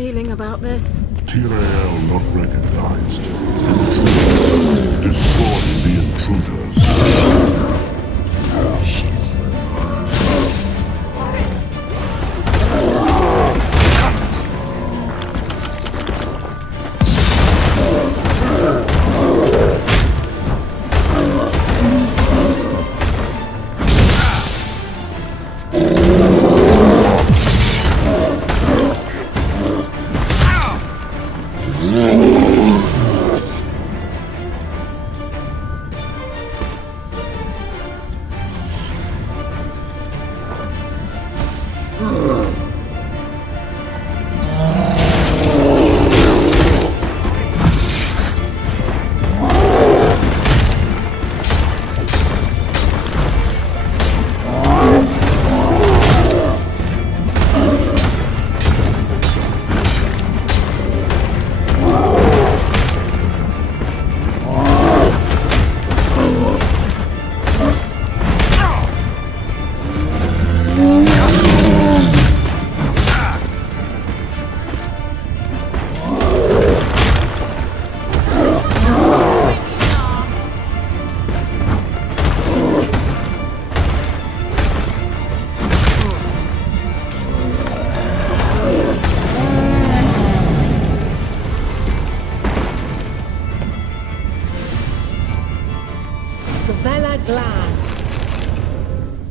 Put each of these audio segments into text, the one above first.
feeling about this? Tyrael not recognized. Destroy the intruders. Shit.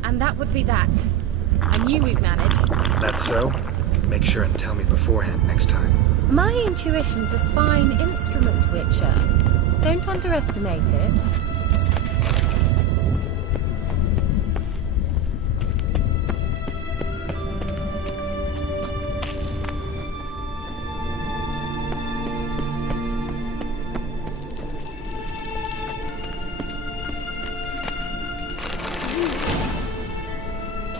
And that would be that. I knew we'd manage. That's so? Make sure and tell me beforehand next time. My intuition's a fine instrument, Witcher. Don't underestimate it.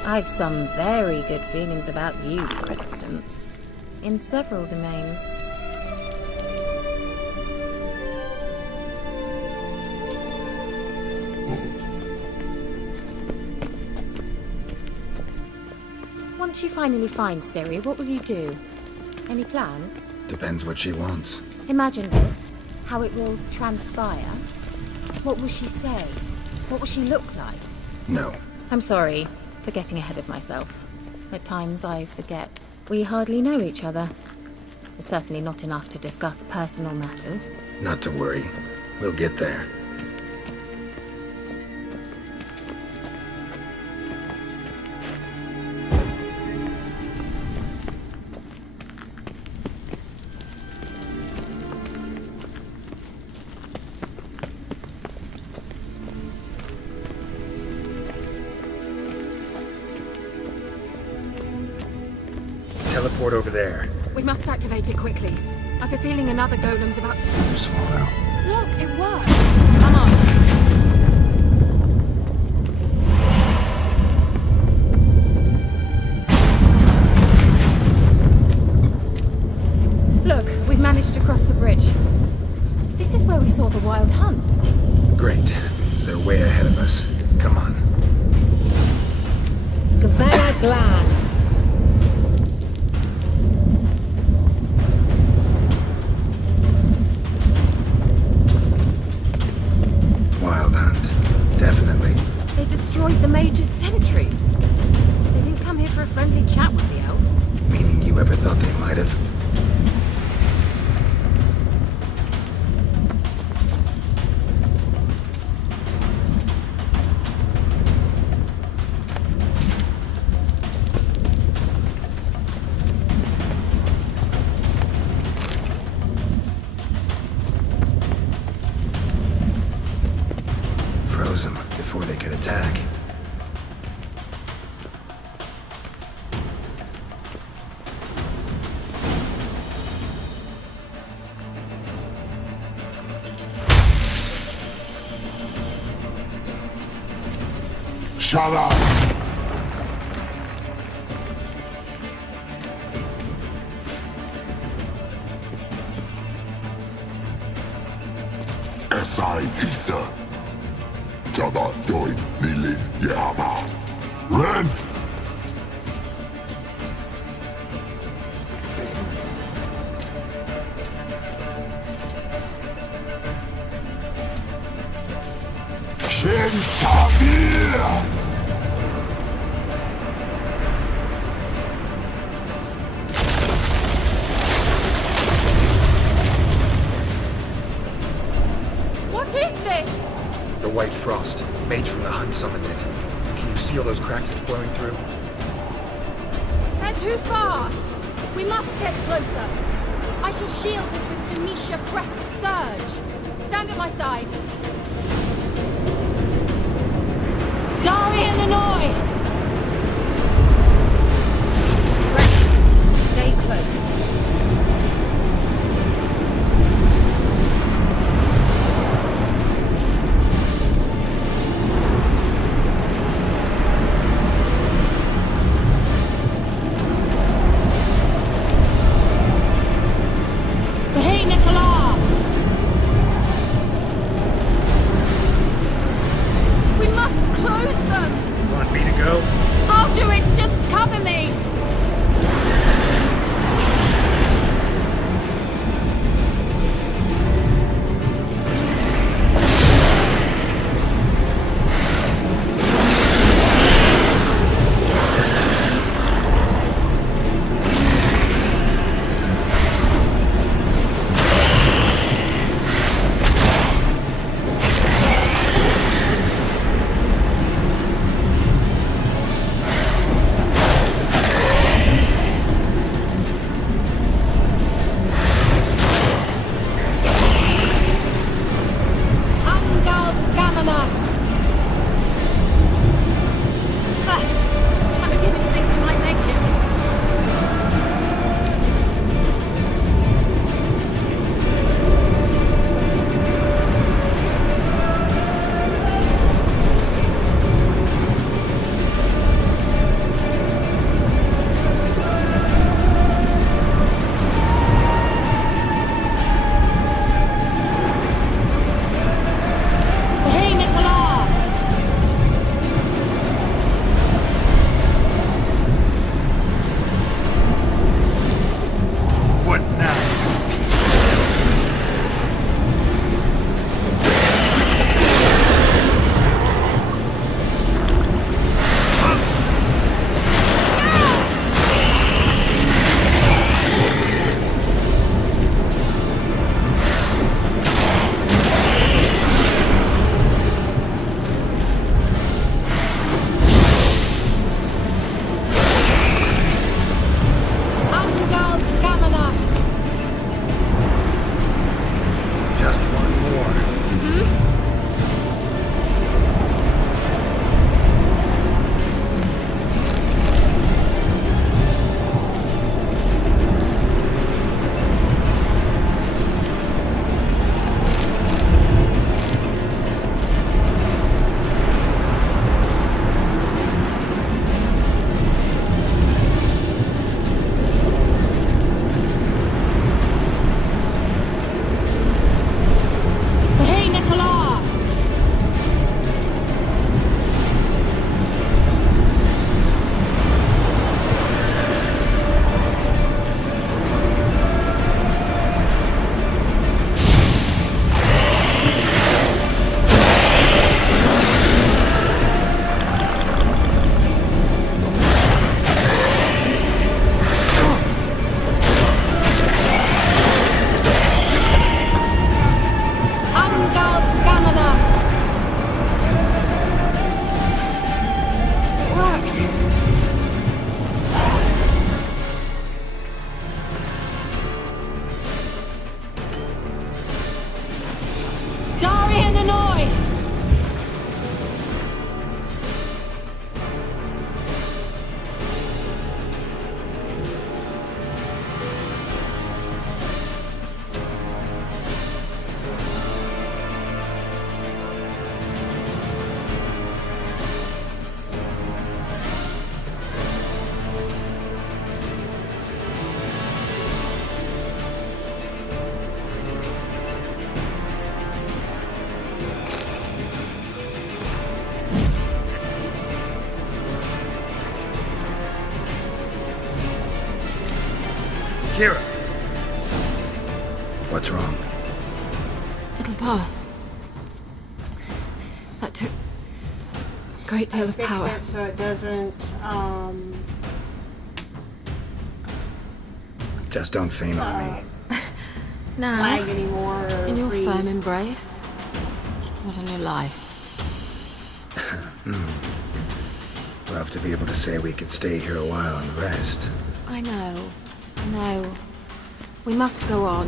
I've some very good feelings about you, for instance. In several domains. Once you finally find Ciri, what will you do? Any plans? Depends what she wants. Imagine it. How it will transpire. What will she say? What will she look like? No. I'm sorry for getting ahead of myself. At times I forget. We hardly know each other. Certainly not enough to discuss personal matters. Not to worry. We'll get there. Teleport over there. We must activate it quickly. I've a feeling another golem's about to... Swallow. Look, it worked! Come on. Look, we've managed to cross the bridge. This is where we saw the wild hunt. Great. Means they're way ahead of us. Come on. Gavella Glan. Wild hunt. Definitely. They destroyed the Mage's sentries. They didn't come here for a friendly chat with the elf. Meaning you ever thought they might have? Froze them before they could attack. Shut up! Esai Isa. Jada Doi Nilin Yama. Ren! Shentabir! What is this? The white frost. Mage from the Hun summoned it. Can you see all those cracks it's blowing through? They're too far. We must get closer. I shall shield us with Demetia Crest's surge. Stand at my side. Darian Hanoi! Ready. Stay close. Hey, Nicola! We must close them! Want me to go? I'll do it! Just cover me! Angal Stamina! I'm beginning to think we might make it. Hey, Nicola! What now? Angal Stamina! Just one more. Hey, Nicola! Angal Stamina! Worked! Darian Hanoi! Kira! What's wrong? It'll pass. That took great deal I of fixed power. it so it doesn't, Just don't faint on me. Now, lag anymore or in your freeze. firm embrace, what a new life. Love to be able to say we could stay here a while and rest. I know. We must go on.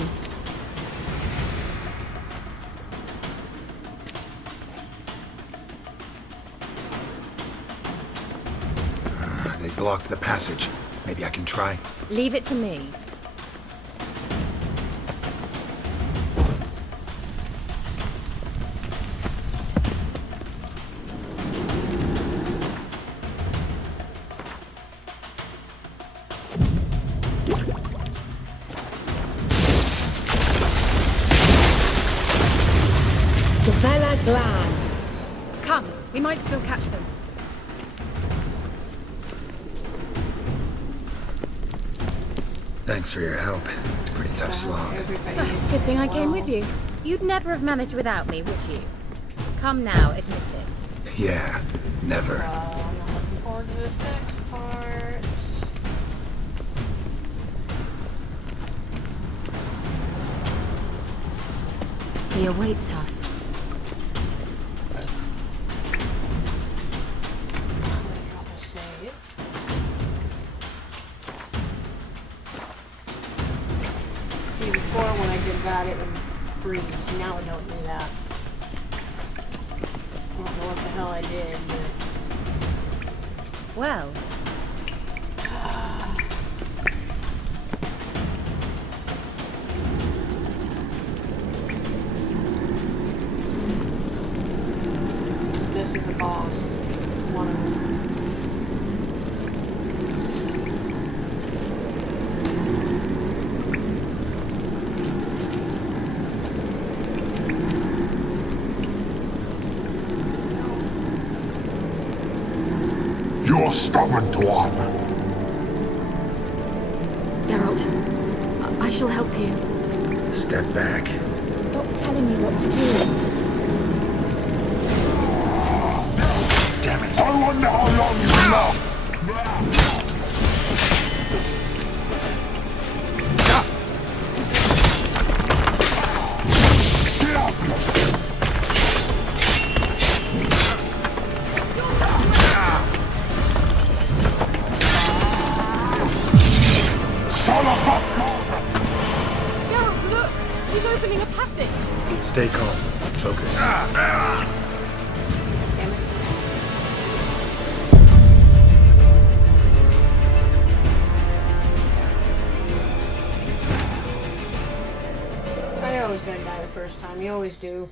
They blocked the passage. Maybe I can try. Leave it to me. Come, we might still catch them. Thanks for your help. Pretty tough slog. Good thing I came with you. You'd never have managed without me, would you? Come now, admit it. Yeah, never. I'm not looking forward to this next part. He awaits us. I'm gonna drop a save. See, before when I did that, it would freeze. Now I don't do that. I don't know what the hell I did, but Well, this is a boss. One of them. You're stubborn, twat. Geralt, I shall help you. Step back. Stop telling me what to do. Damn it. I wonder how long you last. Get up! Son of a... Geralt, look! He's opening a passage! Stay calm. Focus. Damn it. I knew I was gonna die the first time. You always do.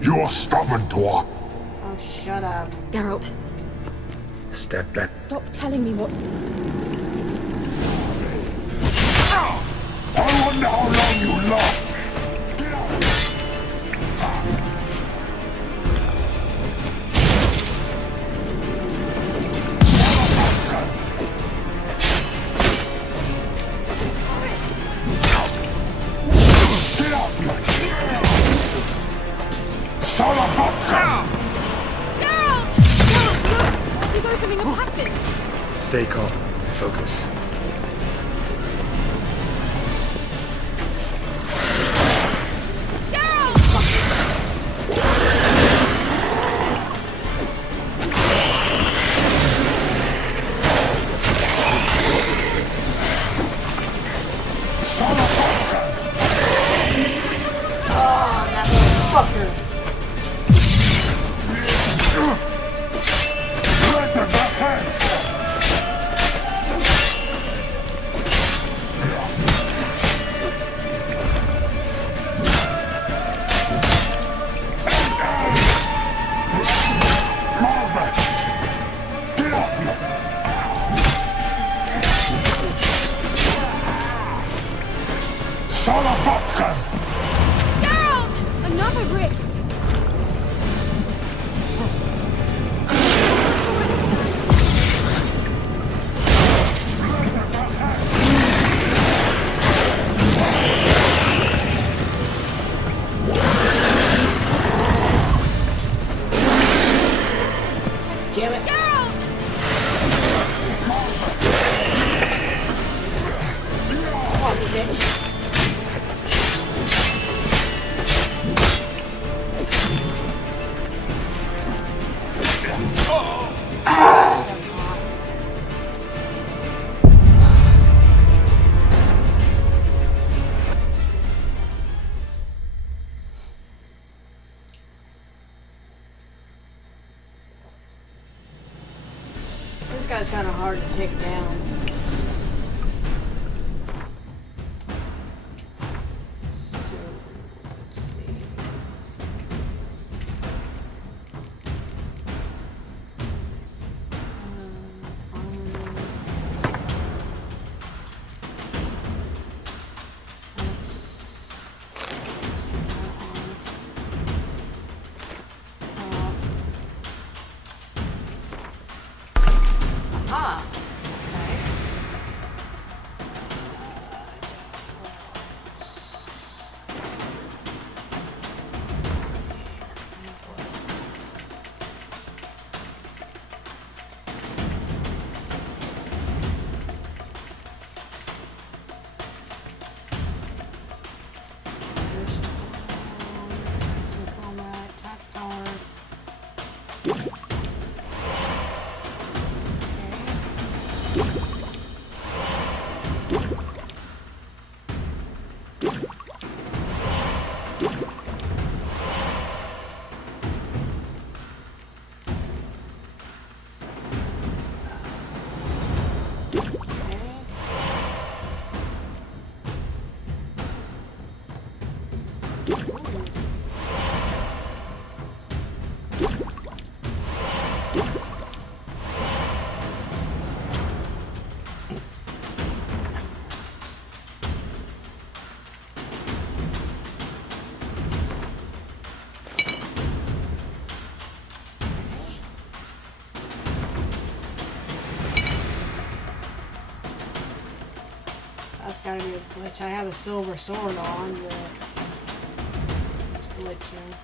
You're stubborn, twat. Oh, shut up. Geralt, Step back. stop telling me what... I wonder how long you last. Get up! Get up! Son of a... Geralt! Geralt, look! He's opening a passage! Stay calm. Focus. Oh, that motherfucker. Let the back hand! This guy's kind of hard to take down. So, let's see. Aha! Okay. Some combat, tactile. That's gotta be a glitch. I have a silver sword on, but it's glitching.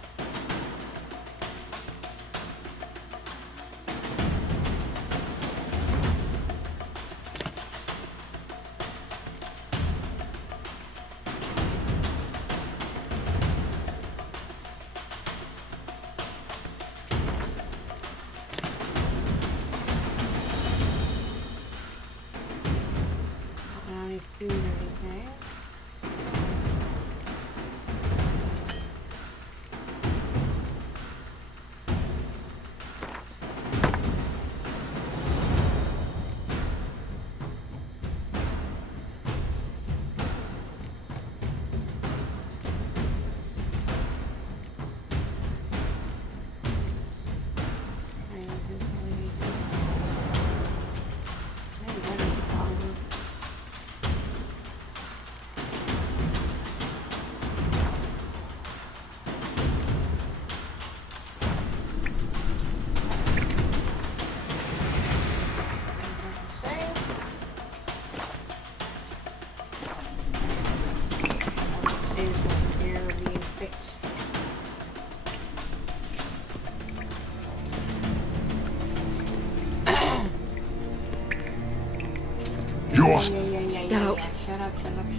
Food or anything. Yours. Get out. Shut up.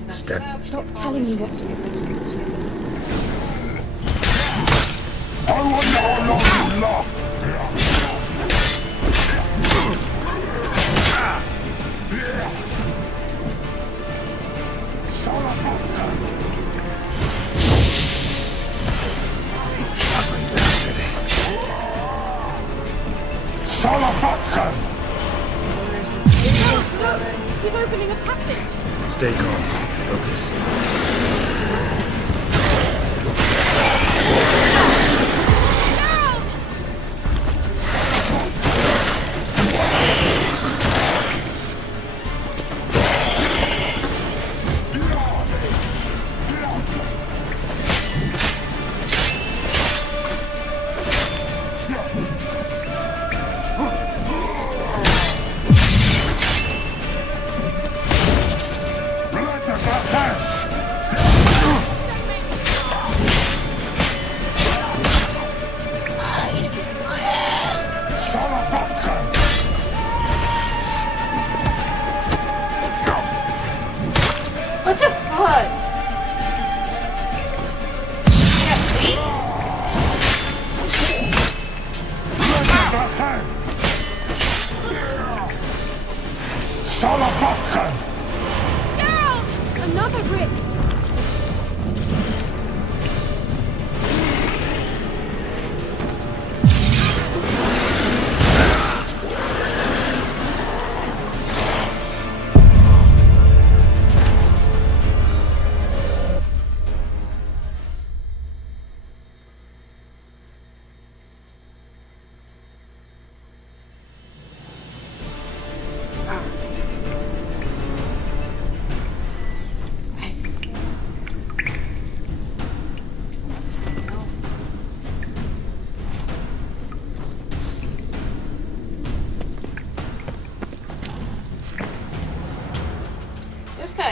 Step. Stop telling me what. I wonder how long you last. Ugly bastard. Salafatkan! Look! He's opening a passage! Stay calm. Focus. Let the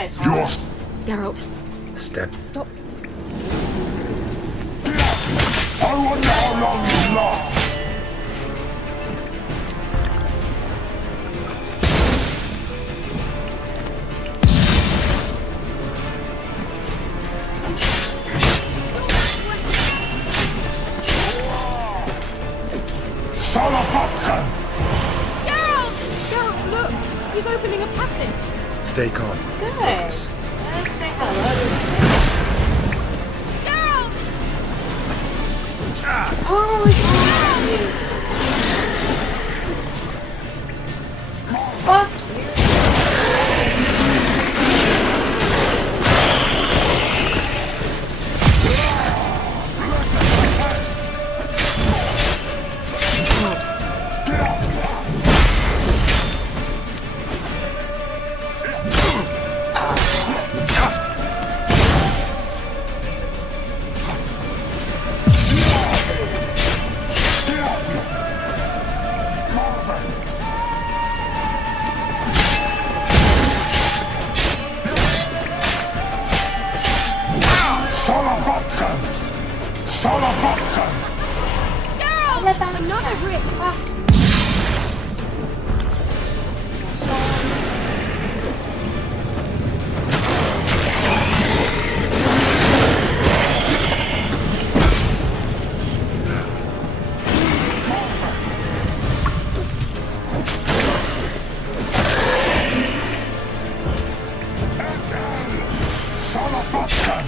guy's hard. Geralt, Step. stop. I wonder how long you last. Salapatkan! Geralt! Geralt, look! He's opening a passage. Stay calm. Good. Focus. Let's say hello to Geralt! Oh, it's you. Fuck you. Salapatkan! Salapatkan! Geralt! Another grip! Fuck. Salapatkan!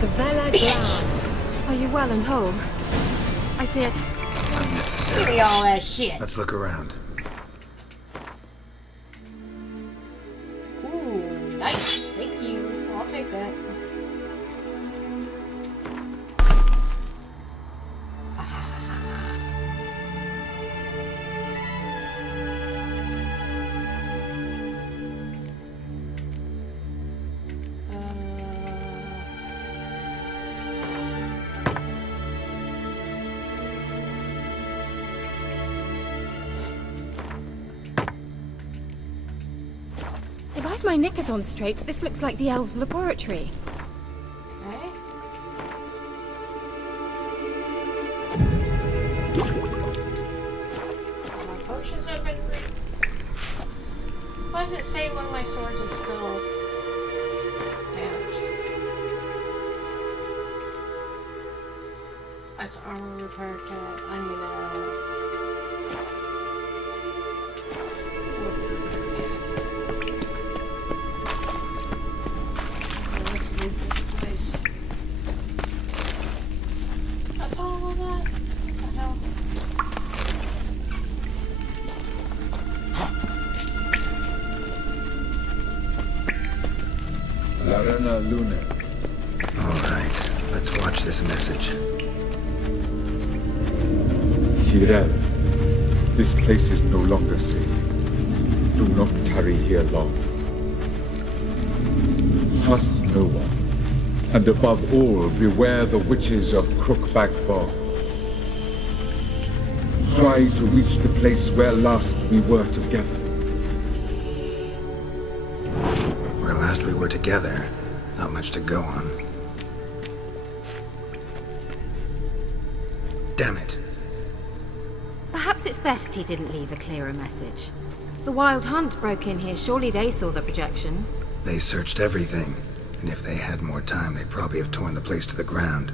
The Vela Glan. Are you well and whole? I feared. Give Unnecessary. me all that shit. Let's look around. Ooh, nice. Thank you. I'll take that. If I've my knickers on straight, this looks like the elves' laboratory. Okay. My potions have been Why does it say one of my swords is still damaged? That's armor repair kit. I need let's leave this place. That's all of that? What the hell? Larena Luna. All right. Let's watch this message. Cyril, this place is no longer safe. Do not tarry here long. Trust no one. And above all, beware the witches of Crookback Bog. Try to reach the place where last we were together. Where last we were together, not much to go on. Damn it. Perhaps it's best he didn't leave a clearer message. The Wild Hunt broke in here. Surely they saw the projection. They searched everything, and if they had more time, they'd probably have torn the place to the ground.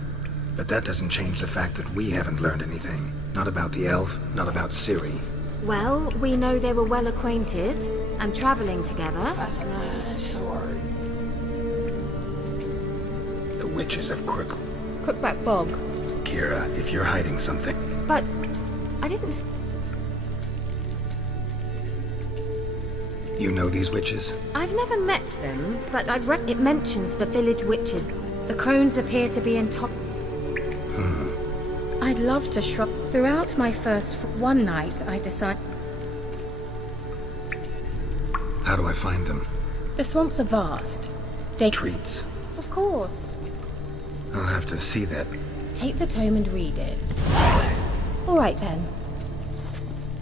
But that doesn't change the fact that we haven't learned anything. Not about the elf, not about Ciri. Well, we know they were well acquainted and traveling together. That's a nice sword. The witches of Crookback Bog. Kira, if you're hiding something. But I didn't. You know these witches? I've never met them, but I've read it mentions the village witches. The crones appear to be in top. I'd love to shrub Throughout my first one night, I decided... How do I find them? The swamps are vast. Treats. Of course. I'll have to see that. Take the tome and read it. All right then.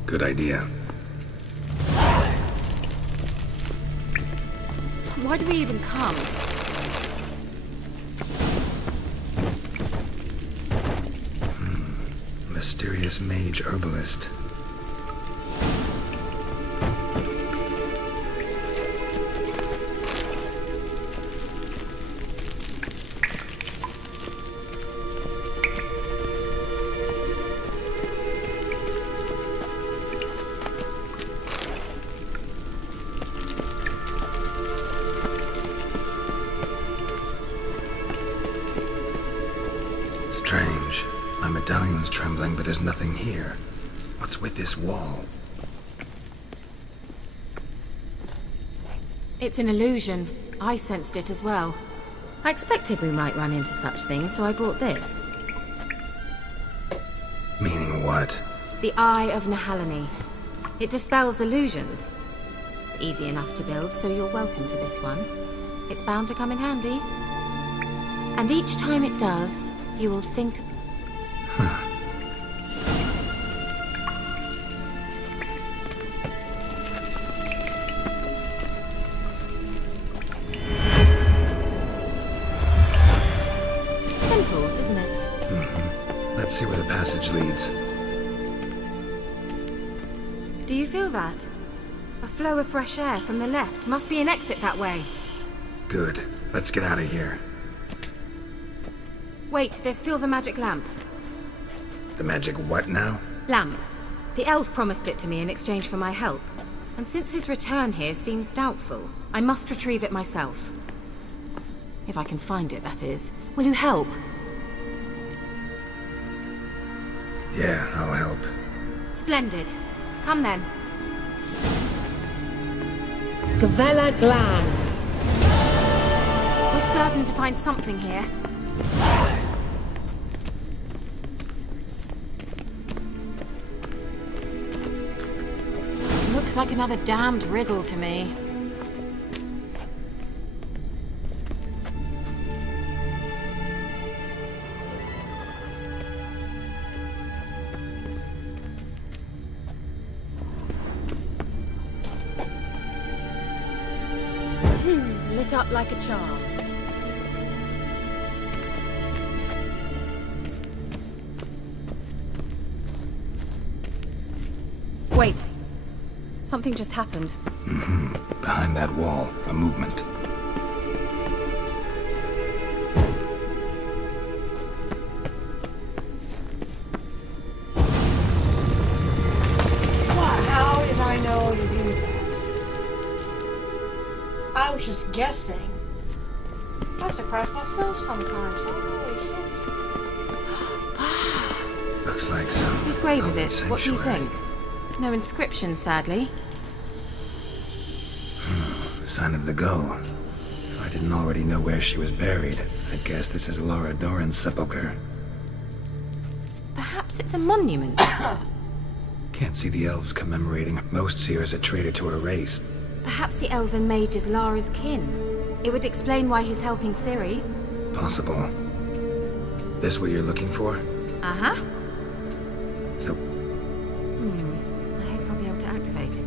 Good idea. Why do we even come? Mysterious mage herbalist. Strange. My medallion's trembling, but there's nothing here. What's with this wall? It's an illusion. I sensed it as well. I expected we might run into such things, so I brought this. Meaning what? The Eye of Nehaleni. It dispels illusions. It's easy enough to build, so you're welcome to this one. It's bound to come in handy. And each time it does, you will think... Simple, isn't it? Let's see where the passage leads. Do you feel that? A flow of fresh air from the left. Must be an exit that way. Good. Let's get out of here. Wait, there's still the magic lamp. The magic what now? Lamp. The elf promised it to me in exchange for my help. And since his return here seems doubtful, I must retrieve it myself. If I can find it, that is. Will you help? Yeah, I'll help. Splendid. Come then. Gavella Glan. We're certain to find something here. Looks like another damned riddle to me. Lit up like a charm. Wait. Something just happened. Behind that wall, a movement. How did I know to do that? I was just guessing. I surprise myself sometimes. Holy shit. Looks like some... Whose grave is elven it? What do you sanctuary. think? No inscription, sadly. Sign of the gull. If I didn't already know where she was buried, I'd guess this is Laura Doran's sepulcher. Perhaps it's a monument. Can't see the elves commemorating. Most seers are traitor to her race. Perhaps the elven mage is Lara's kin. It would explain why he's helping Ciri. Possible. This what you're looking for? Uh-huh. So, I hope I'll be able to activate.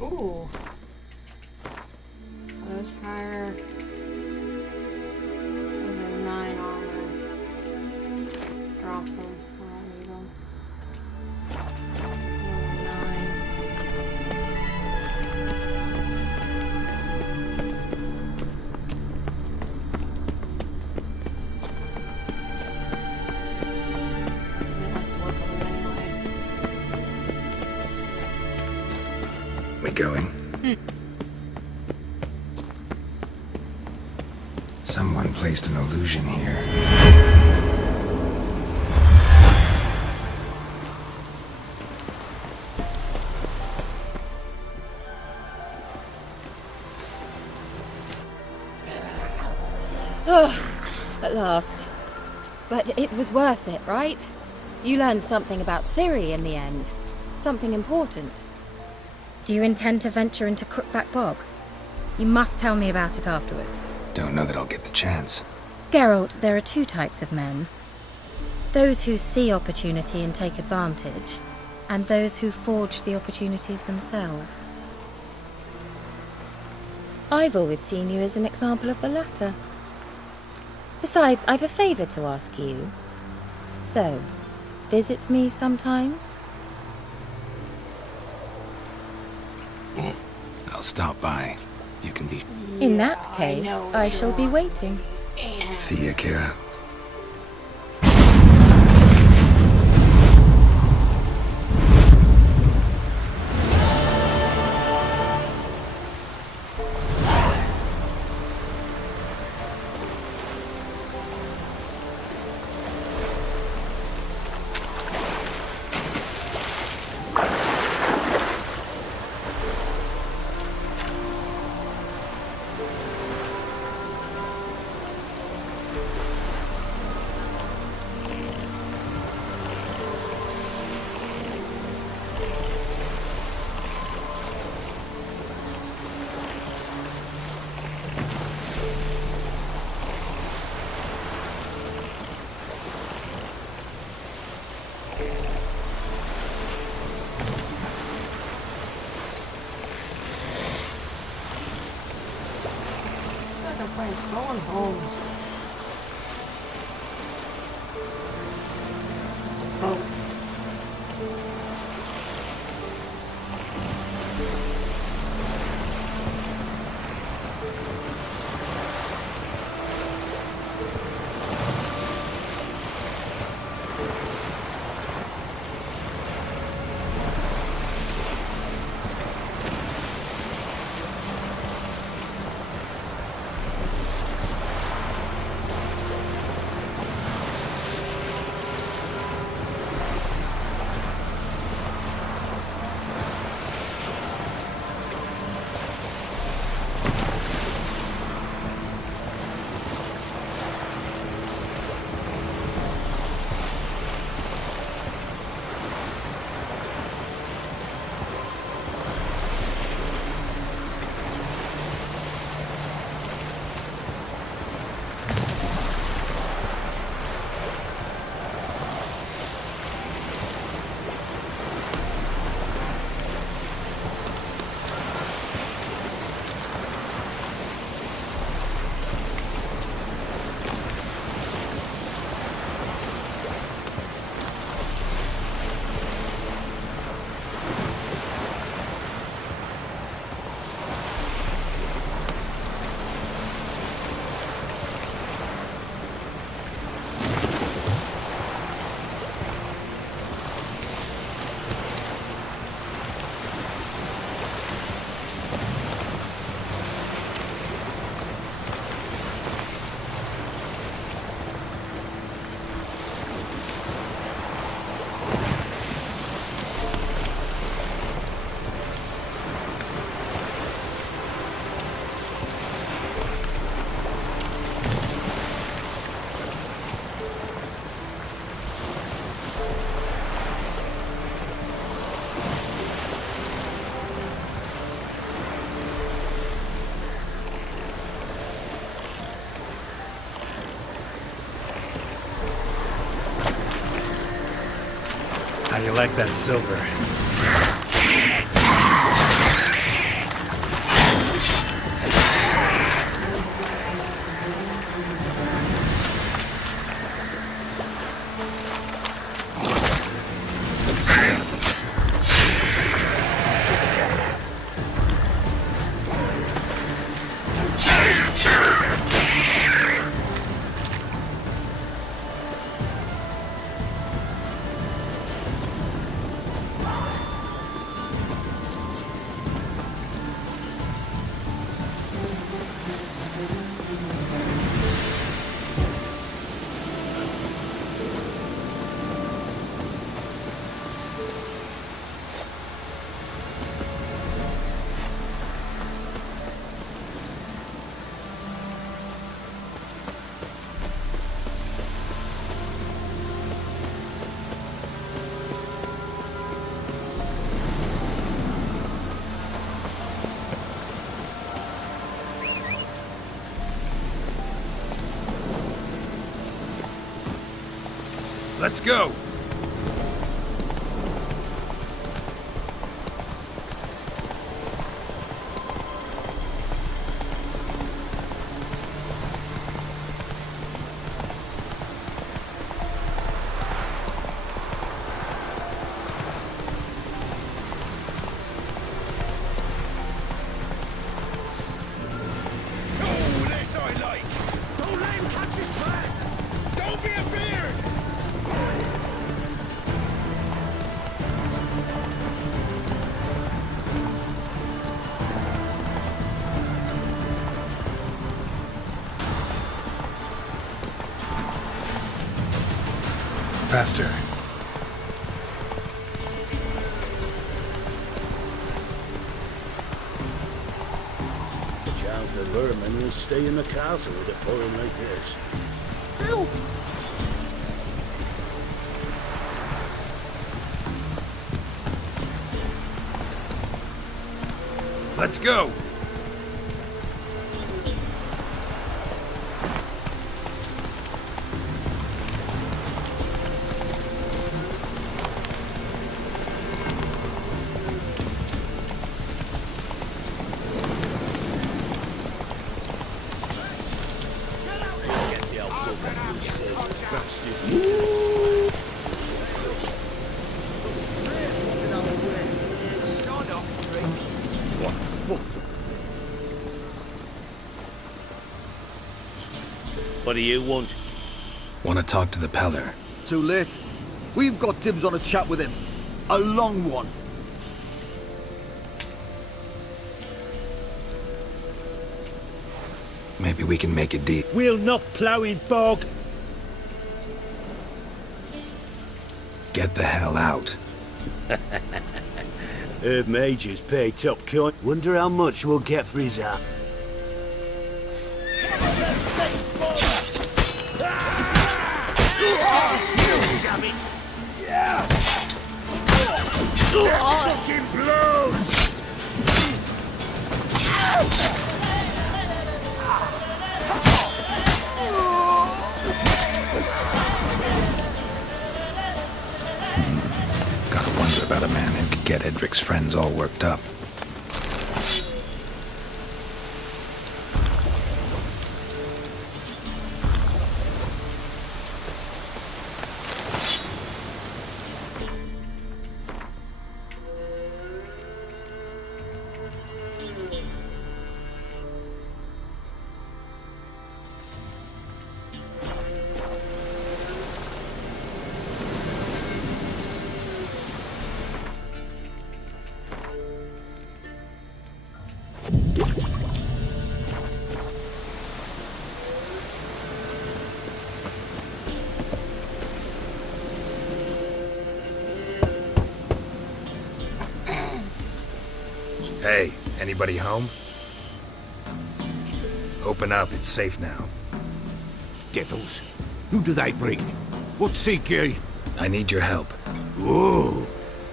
Ooh. Those higher. Those are 9 armor. Drop them. I don't need them. 9. we going? Someone placed an illusion here. At last. But it was worth it, right? You learned something about Ciri in the end. Something important. Do you intend to venture into Crookback Bog? You must tell me about it afterwards. Don't know that I'll get the chance. Geralt, there are two types of men. Those who see opportunity and take advantage, and those who forge the opportunities themselves. I've always seen you as an example of the latter. Besides, I've a favour to ask you. So, visit me sometime? I'll stop by. You can be... In that case, know I what you shall be want. waiting. See ya, Kira. I'm playing Stolen Homes. Oh. How you like that silver? Let's go! Oh, this I like! Don't let him catch his breath! Don't be a beard! Faster. The chance the vermin will stay in the castle with a poem like this. Ow! Let's go! Get the outlook, you sick bastard. What fucked up face? What do you want? Want to talk to the Peller? Too late. We've got dibs on a chat with him. A long one. Maybe we can make a deal. We'll not plough in bog. Get the hell out. Herb Majors pay top cunt. Wonder how much we'll get for his app. Damn it! Fucking blows! Gotta wonder about a man who could get Edric's friends all worked up. Hey, anybody home? Open up, it's safe now. Devils. Who do they bring? What seek ye? I need your help. Oh,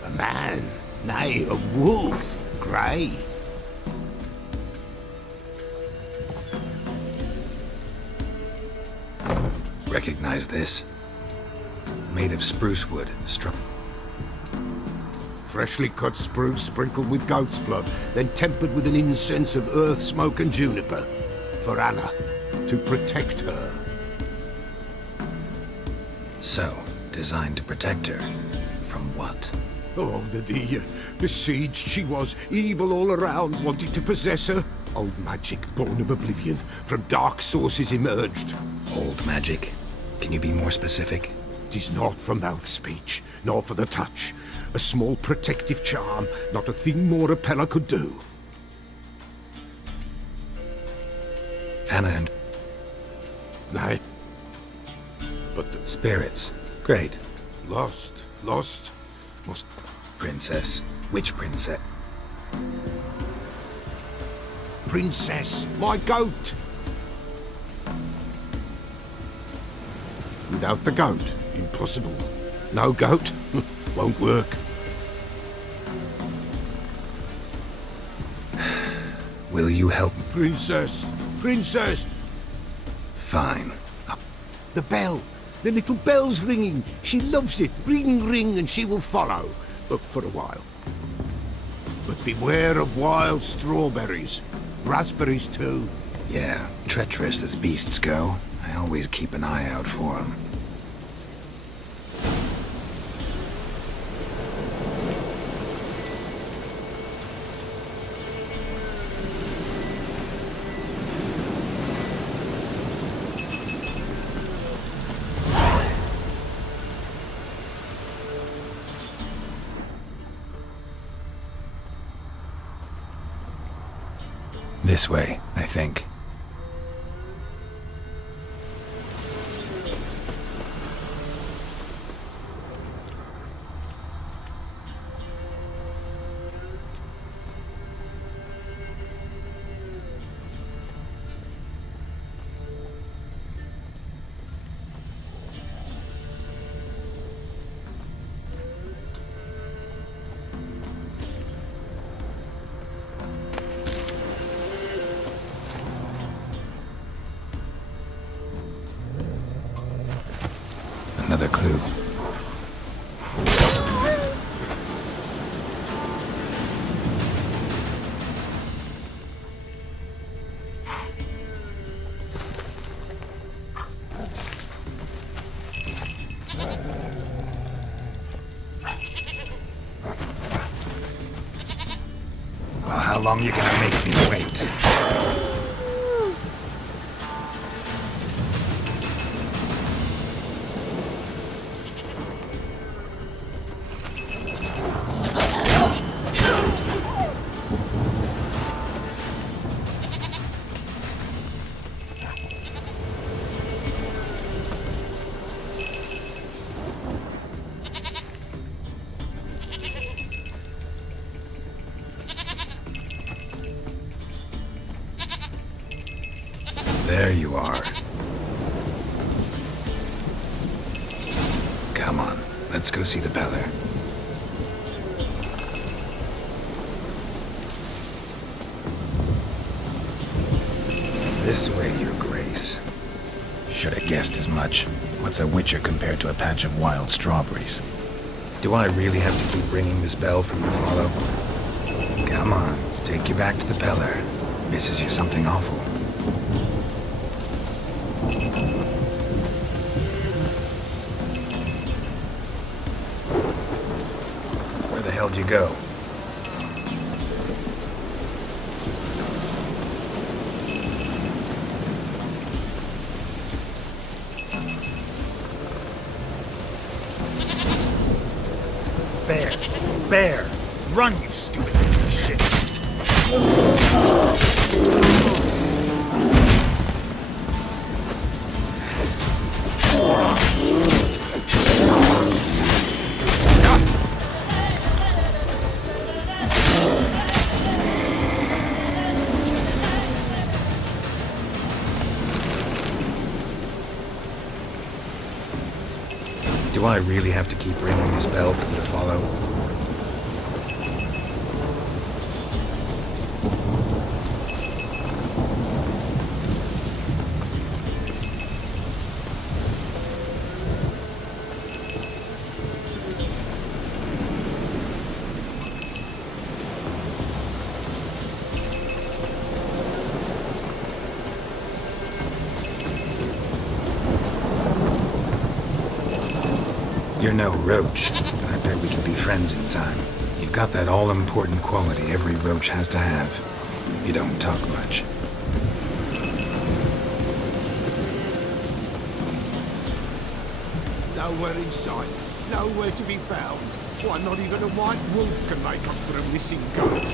a man. Nay, a wolf. Grey. Recognize this? Made of spruce wood, struck. Freshly cut spruce sprinkled with goat's blood, then tempered with an incense of earth, smoke and juniper. For Anna, to protect her. So, designed to protect her. From what? Oh, the dear. Besieged she was, evil all around, wanting to possess her. Old magic, born of oblivion, from dark sources emerged. Old magic? Can you be more specific? 'Tis not for mouth speech, nor for the touch. A small protective charm, not a thing more Morapella could do. Anna and Nay. But the spirits. Great. lost, must... Princess. Which princess? Princess, my goat! Without the goat, impossible. No goat, won't work. Will you help? Princess, princess! Fine. The bell! The little bell's ringing. She loves it. Ring, ring, and she will follow. But for a while. But beware of wild strawberries. Raspberries, too. Yeah, treacherous as beasts go. I always keep an eye out for them. This way, I think. Another clue. Well, how long you gonna make me wait? There you are. Come on, let's go see the Beller. This way, Your Grace. Should have guessed as much. What's a witcher compared to a patch of wild strawberries? Do I really have to keep ringing this bell for you to follow? Come on, take you back to the Beller. Misses you something awful. Where the hell did you go? Bear! Run, you stupid piece of shit! Do I really have to keep ringing this bell for you to follow? You're no roach, but I bet we can be friends in time. You've got that all-important quality every roach has to have. You don't talk much. Nowhere in sight. Nowhere to be found. Why, not even a white wolf can make up for a missing goat.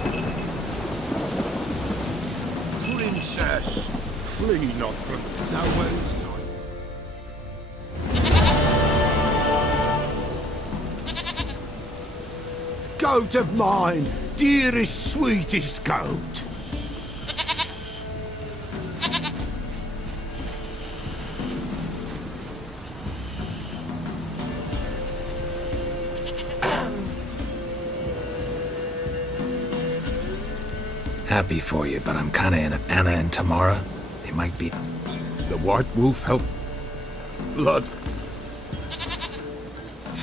Princess, flee not from nowhere in sight. Goat of mine, dearest, sweetest goat. Happy for you, but I'm kinda in Anna and Tamara. They might be... The white wolf helped. Blood.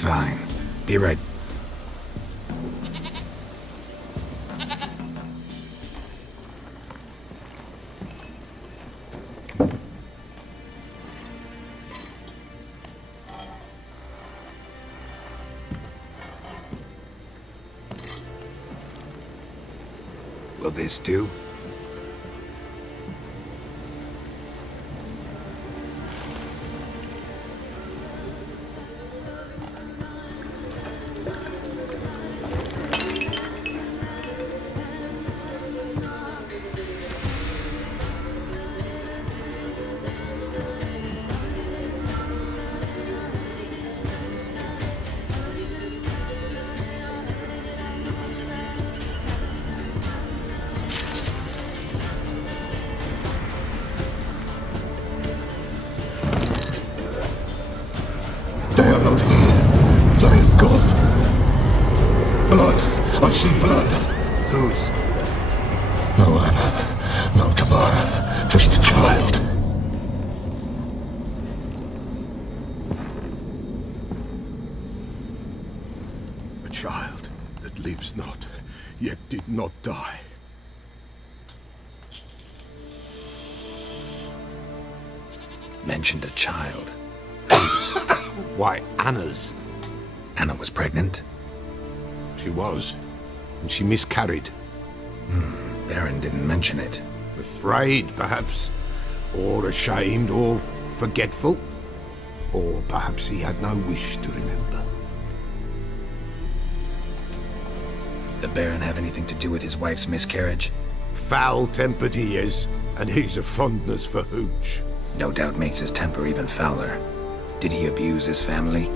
Fine. Be right. Will this do? They are not here. There is God. Blood. I see blood. Whose? No one. No Tamara. Just a child. A child that lives not, yet did not die. Mentioned a child. Why, Anna's. Anna was pregnant? She was. And she miscarried. Baron didn't mention it. Afraid, perhaps. Or ashamed, or forgetful. Or perhaps he had no wish to remember. The Baron have anything to do with his wife's miscarriage? Foul-tempered he is, and he's a fondness for hooch. No doubt makes his temper even fouler. Did he abuse his family?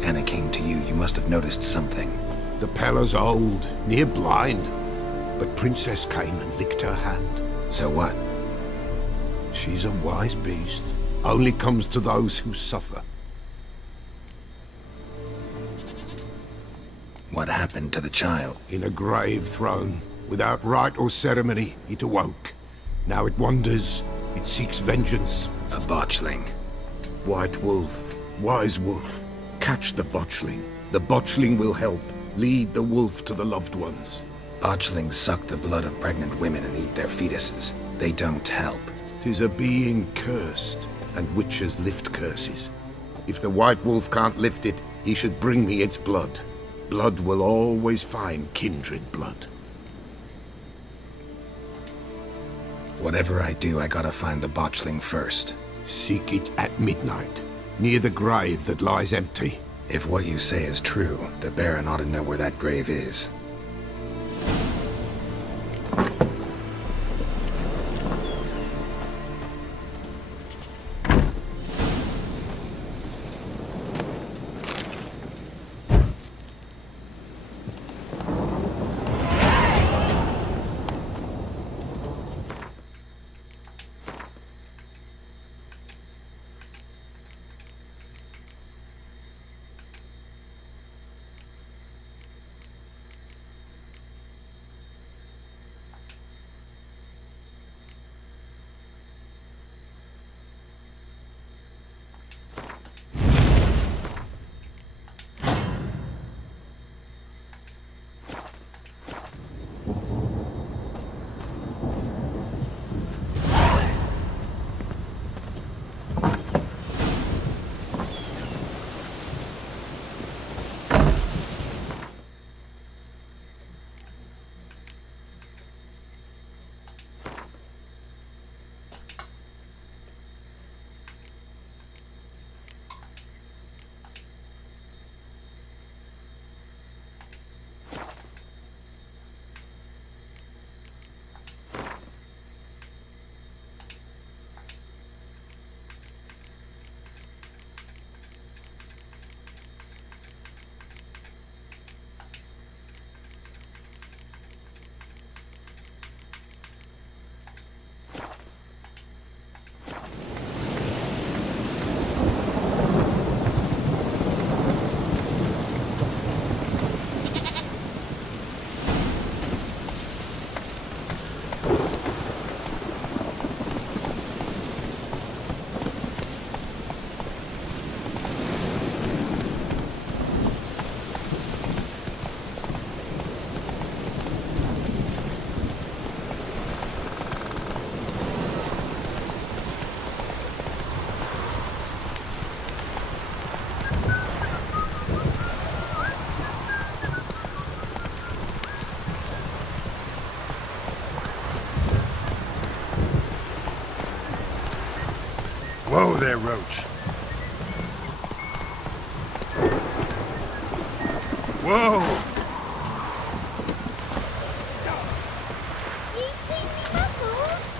Anna came to you. You must have noticed something. The Pella's old, near blind. But Princess came and licked her hand. So what? She's a wise beast. Only comes to those who suffer. What happened to the child? In a grave thrown. Without rite or ceremony, it awoke. Now it wanders. It seeks vengeance. A botchling. White wolf, wise wolf. Catch the botchling. The botchling will help. Lead the wolf to the loved ones. Botchlings suck the blood of pregnant women and eat their fetuses. They don't help. 'Tis a being cursed, and witches lift curses. If the white wolf can't lift it, he should bring me its blood. Blood will always find kindred blood. Whatever I do, I gotta find the botchling first. Seek it at midnight, near the grave that lies empty. If what you say is true, the Baron ought to know where that grave is. Whoa there, Roach. Whoa! You see me muscles?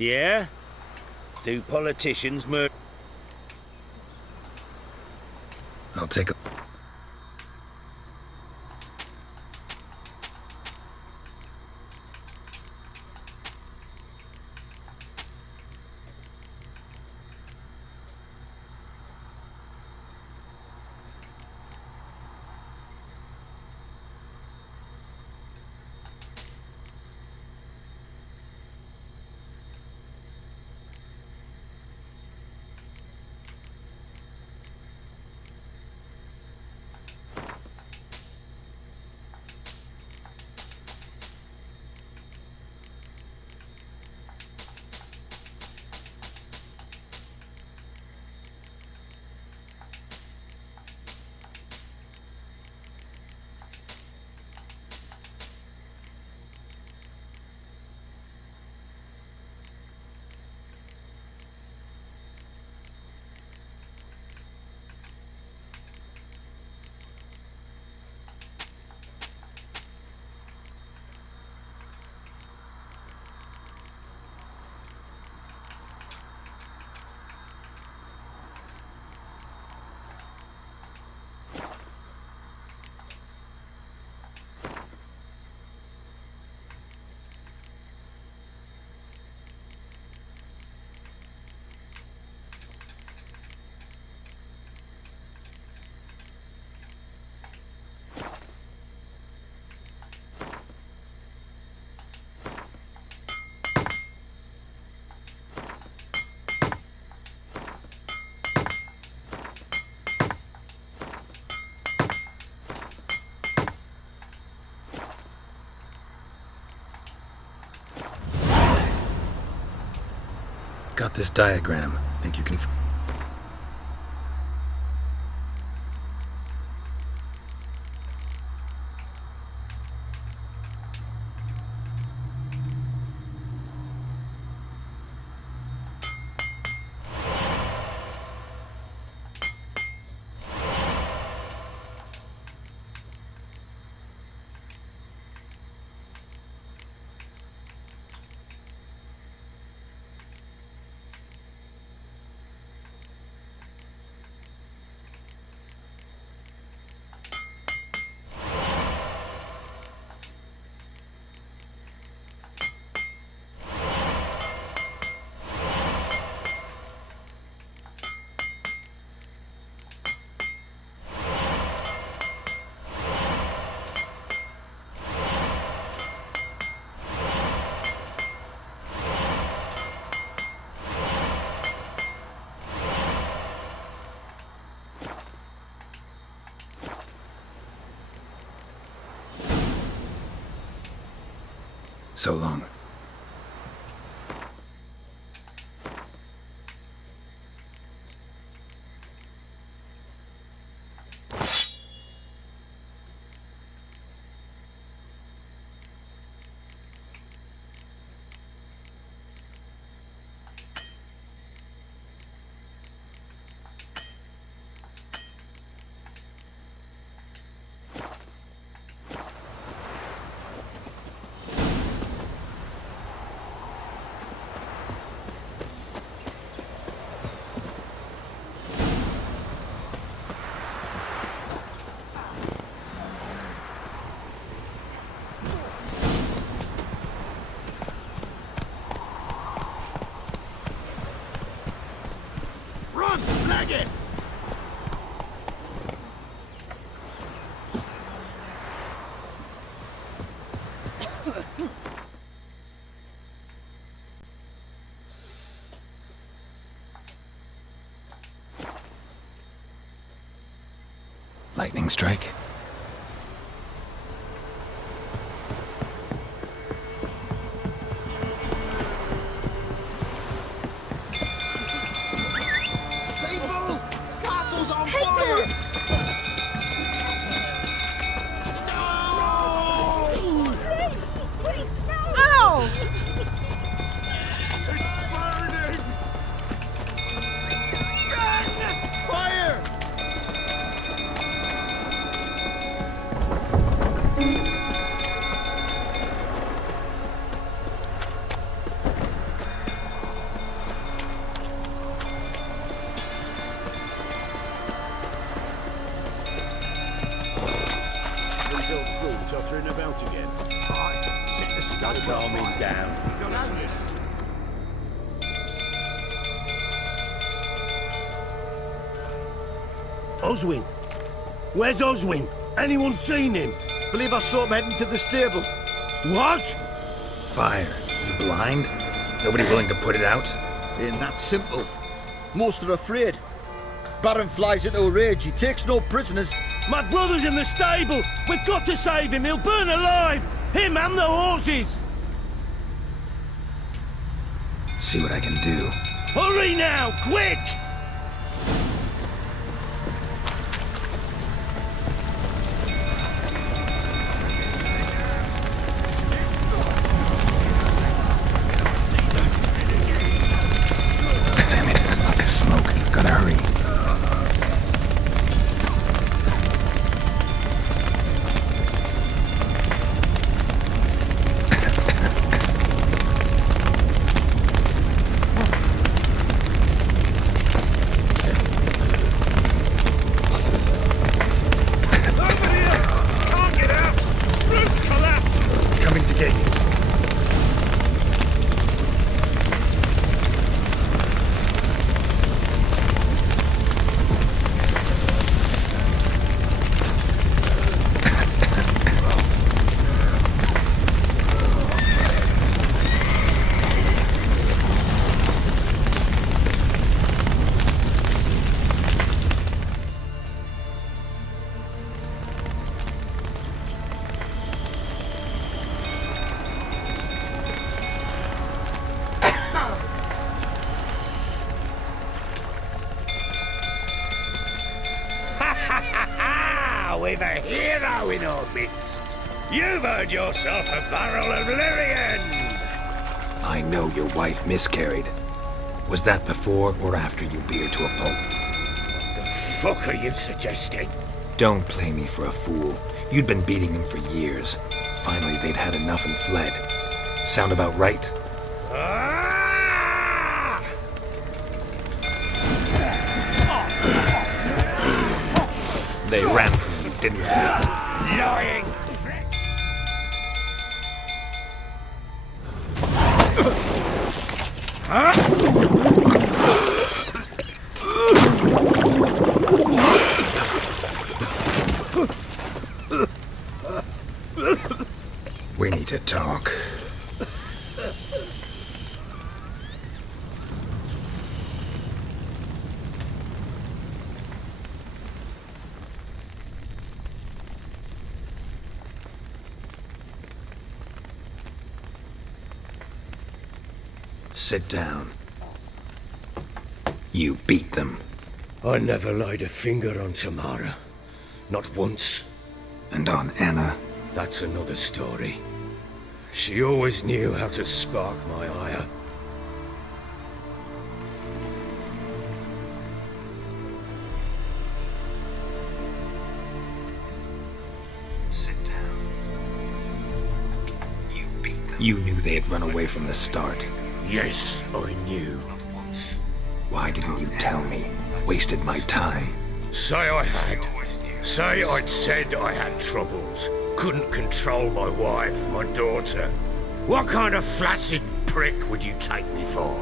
Yeah? Do politicians murder? I'll take a... Got this diagram. Think you can... So long. Lightning strike? People! Castle's on fire! Ow! It's burning! Fire! Rebuilt through, tottering about again. Aye, set the stable Calm him fire. down. You don't have this. Oswin! Where's Oswin? Anyone seen him? Believe I saw him heading to the stable. What? Fire. You blind? Nobody willing to put it out? Ain't that simple. Most are afraid. Baron flies into a rage. He takes no prisoners. My brother's in the stable! We've got to save him! He'll burn alive! Him and the horses! See what I can do. Hurry now! Quick! Damn it, lots of smoke. Gotta hurry. Over here! Can't get out! Roof's collapsed! Coming to get you. We've a hero in our midst. You've earned yourself a barrel of Lyrian. I know your wife miscarried. Was that before or after you beat her to a pulp? What the fuck are you suggesting? Don't play me for a fool. You'd been beating them for years. Finally, they'd had enough and fled. Sound about right? Ah! They ran from you, didn't they? Lying! We need to talk. Sit down. You beat them. I never laid a finger on Tamara. Not once. And on Anna. That's another story. She always knew how to spark my ire. Sit down. You beat them. You knew they had run away from the start. Yes, I knew. Why didn't you tell me? Wasted my time. Say I had. Say I'd said I had troubles. Couldn't control my wife, my daughter. What kind of flaccid prick would you take me for?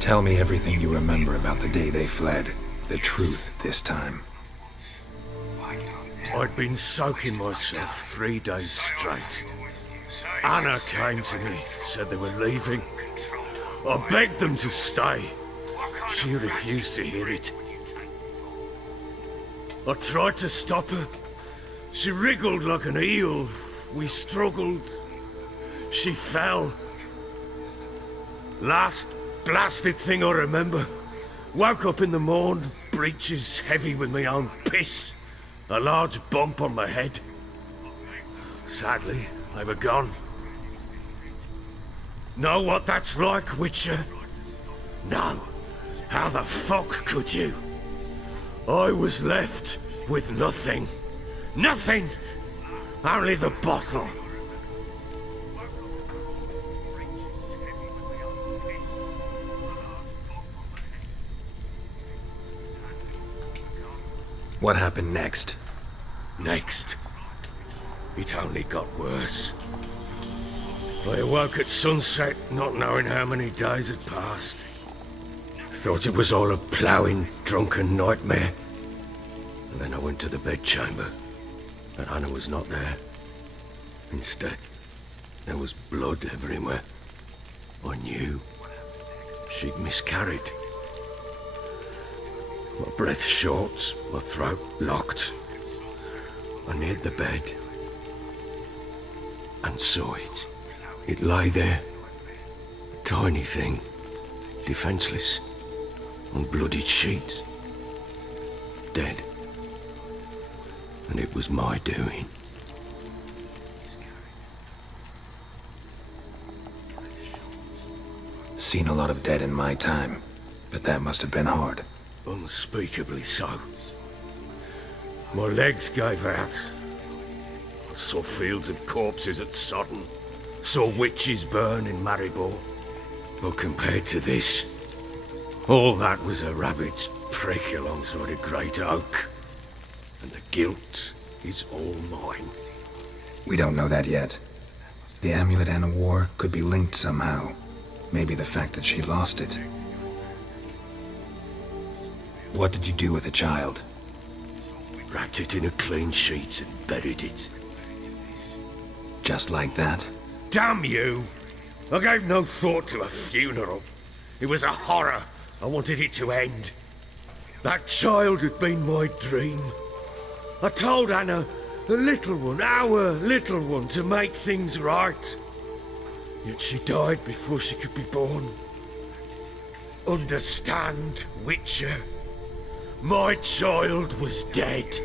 Tell me everything you remember about the day they fled. The truth this time. I'd been soaking myself 3 days straight. Anna came to me, said they were leaving. I begged them to stay. She refused to hear it. I tried to stop her. She wriggled like an eel. We struggled. She fell. Last blasted thing I remember. Woke up in the morn, breeches heavy with my own piss. A large bump on my head. Sadly, they were gone. Know what that's like, Witcher? No. How the fuck could you? I was left with nothing. Nothing! Only the bottle. What happened next? Next, it only got worse. I awoke at sunset, not knowing how many days had passed. Thought it was all a ploughing, drunken nightmare. And then I went to the bedchamber, but Anna was not there. Instead, there was blood everywhere. I knew she'd miscarried. My breath short, my throat locked. I neared the bed and saw it. It lay there, a tiny thing, defenseless, on bloodied sheets, dead. And it was my doing. Seen a lot of dead in my time, but that must have been hard. Unspeakably so. My legs gave out. I saw fields of corpses at Sodden. Saw witches burn in Maribor. But compared to this, all that was a rabbit's prick alongside a great oak. And the guilt is all mine. We don't know that yet. The amulet Anna wore could be linked somehow. Maybe the fact that she lost it. What did you do with the child? Wrapped it in a clean sheet and buried it. Just like that? Damn you! I gave no thought to a funeral. It was a horror. I wanted it to end. That child had been my dream. I told Anna, the little one, our little one, to make things right. Yet she died before she could be born. Understand, Witcher? My child was dead.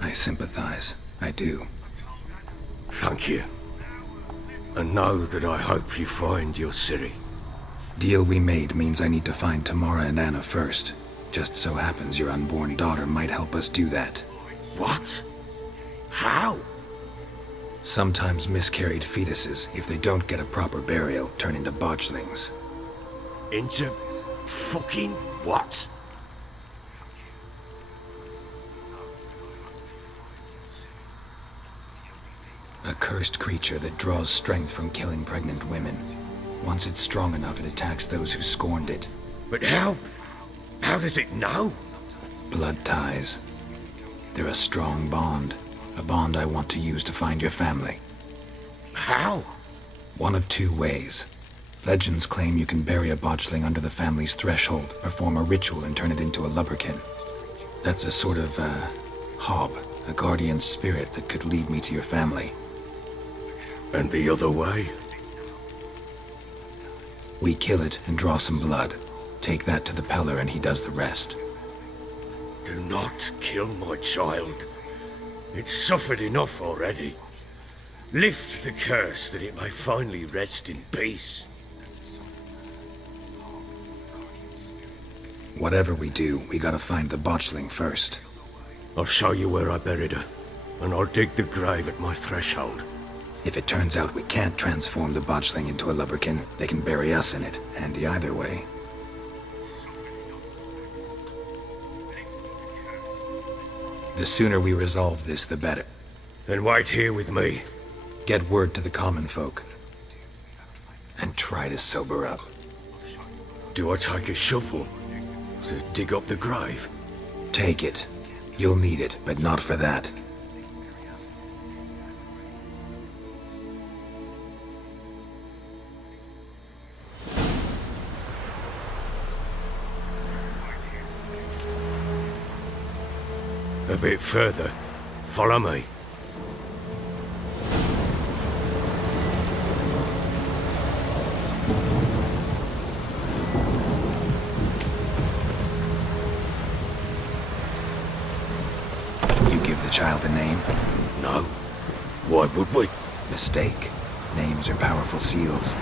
I sympathize. I do. Thank you. And know that I hope you find your Ciri. Deal we made means I need to find Tamara and Anna first. Just so happens your unborn daughter might help us do that. What? How? Sometimes miscarried fetuses, if they don't get a proper burial, turn into botchlings. Into fucking what? A cursed creature that draws strength from killing pregnant women. Once it's strong enough, it attacks those who scorned it. But how? How does it know? Blood ties. They're a strong bond. A bond I want to use to find your family. How? One of two ways. Legends claim you can bury a botchling under the family's threshold, perform a ritual and turn it into a lubberkin. That's a sort of, hob, a guardian spirit that could lead me to your family. And the other way? We kill it and draw some blood. Take that to the Peller and he does the rest. Do not kill my child. It's suffered enough already. Lift the curse that it may finally rest in peace. Whatever we do, we gotta find the botchling first. I'll show you where I buried her, and I'll dig the grave at my threshold. If it turns out we can't transform the botchling into a lubberkin, they can bury us in it. Handy either way. The sooner we resolve this, the better. Then wait here with me. Get word to the common folk. And try to sober up. Do I take a shovel to dig up the grave? Take it. You'll need it, but not for that. A bit further. Follow me. You give the child a name? No. Why would we? Mistake. Names are powerful seals.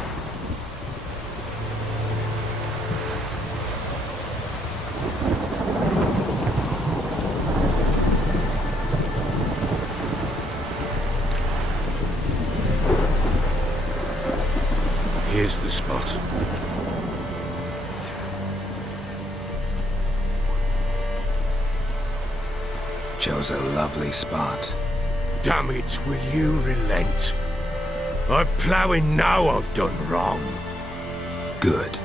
Here's the spot. Chose a lovely spot. Damn it, will you relent? I'm ploughing now I've done wrong. Good.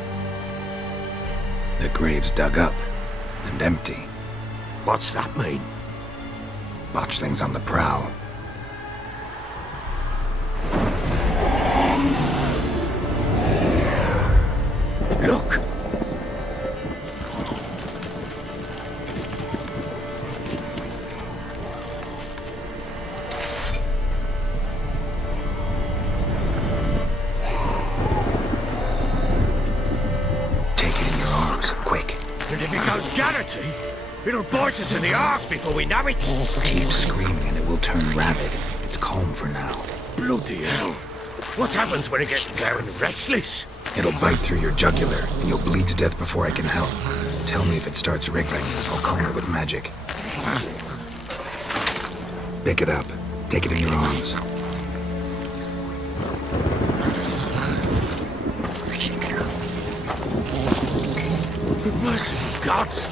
The grave's dug up and empty. What's that mean? Botchling's on the prowl. Look! Take it in your arms, quick. And if it goes Garrity, it'll bite us in the arse before we know it. Keep screaming and it will turn rabid. It's calm for now. Bloody hell. What happens when it gets very restless? It'll bite through your jugular, and you'll bleed to death before I can help. Tell me if it starts wriggling. I'll calm it with magic. Pick it up. Take it in your arms. Merciful gods!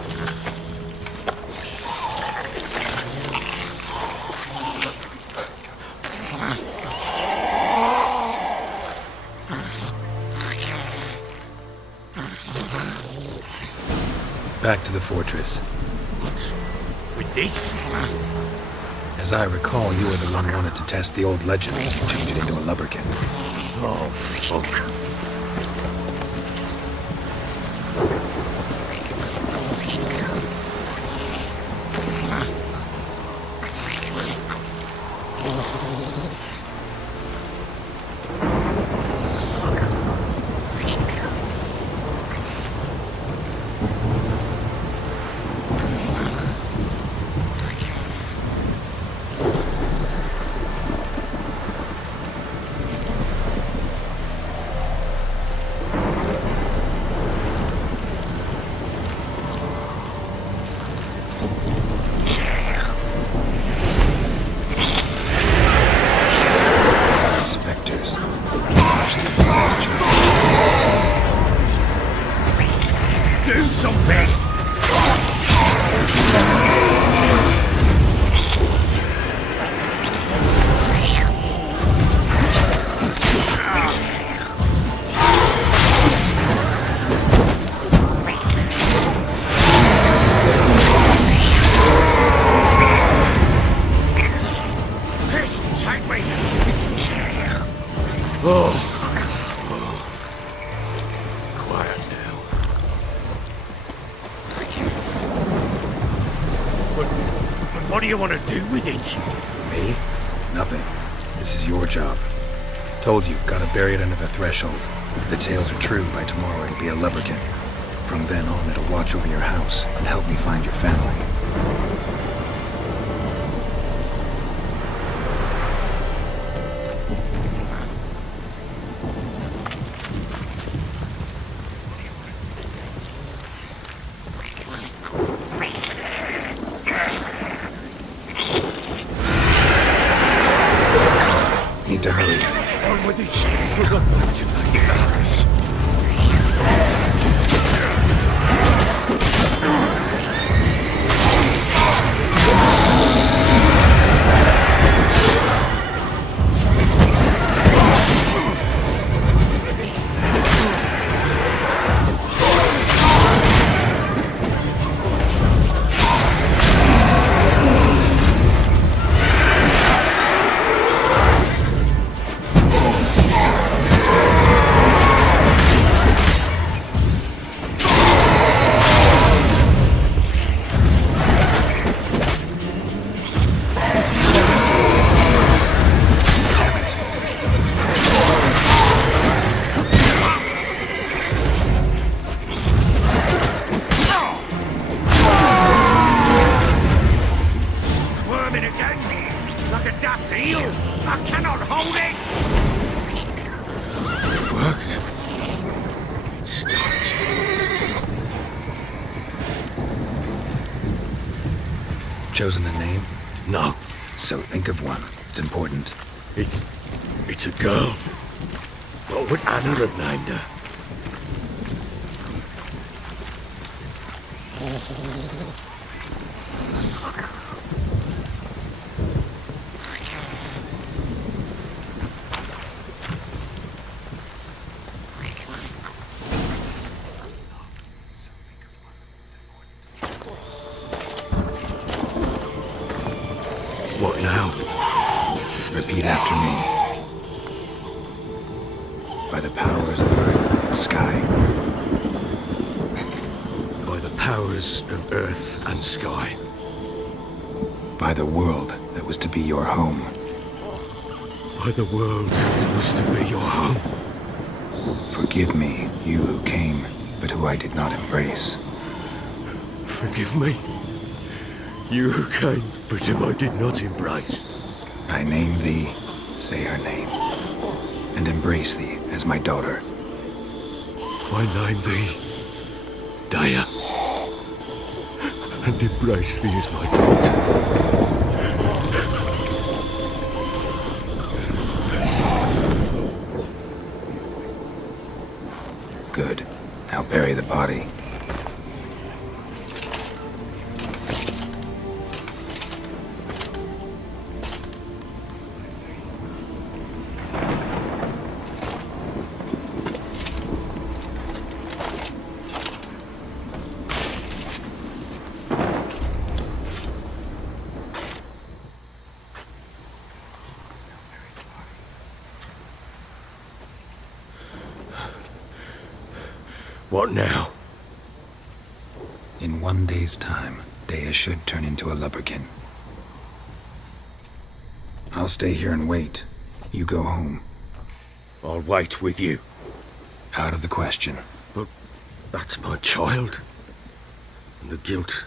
Back to the fortress. What? With this? As I recall, you were the one who wanted to test the old legends, change it into a lubberkin. Oh, fuck. Spectres. Botchling's set to trap. Do something! Pissed, take me! Oh. Quiet now. But what do you want to do with it? Me? Nothing. This is your job. Told you, gotta bury it under the threshold. If the tales are true, by tomorrow it'll be a lubberkin. From then on, it'll watch over your house and help me find your family. Need to hurry. On with it. We're not going to find the others. Chosen a name? No. So think of one. It's important. It's a girl. What would Anna have named her? What now? Repeat after me. By the powers of earth and sky. By the powers of earth and sky. By the world that was to be your home. By the world that was to be your home. Forgive me, you who came, but who I did not embrace. Forgive me. You who came, but who I did not embrace. I name thee, say her name, and embrace thee as my daughter. I name thee, Daya, and embrace thee as my daughter. Good. Now bury the body. What now? In 1 day's time, Dea should turn into a lubberkin. I'll stay here and wait. You go home. I'll wait with you. Out of the question. But that's my child. And the guilt,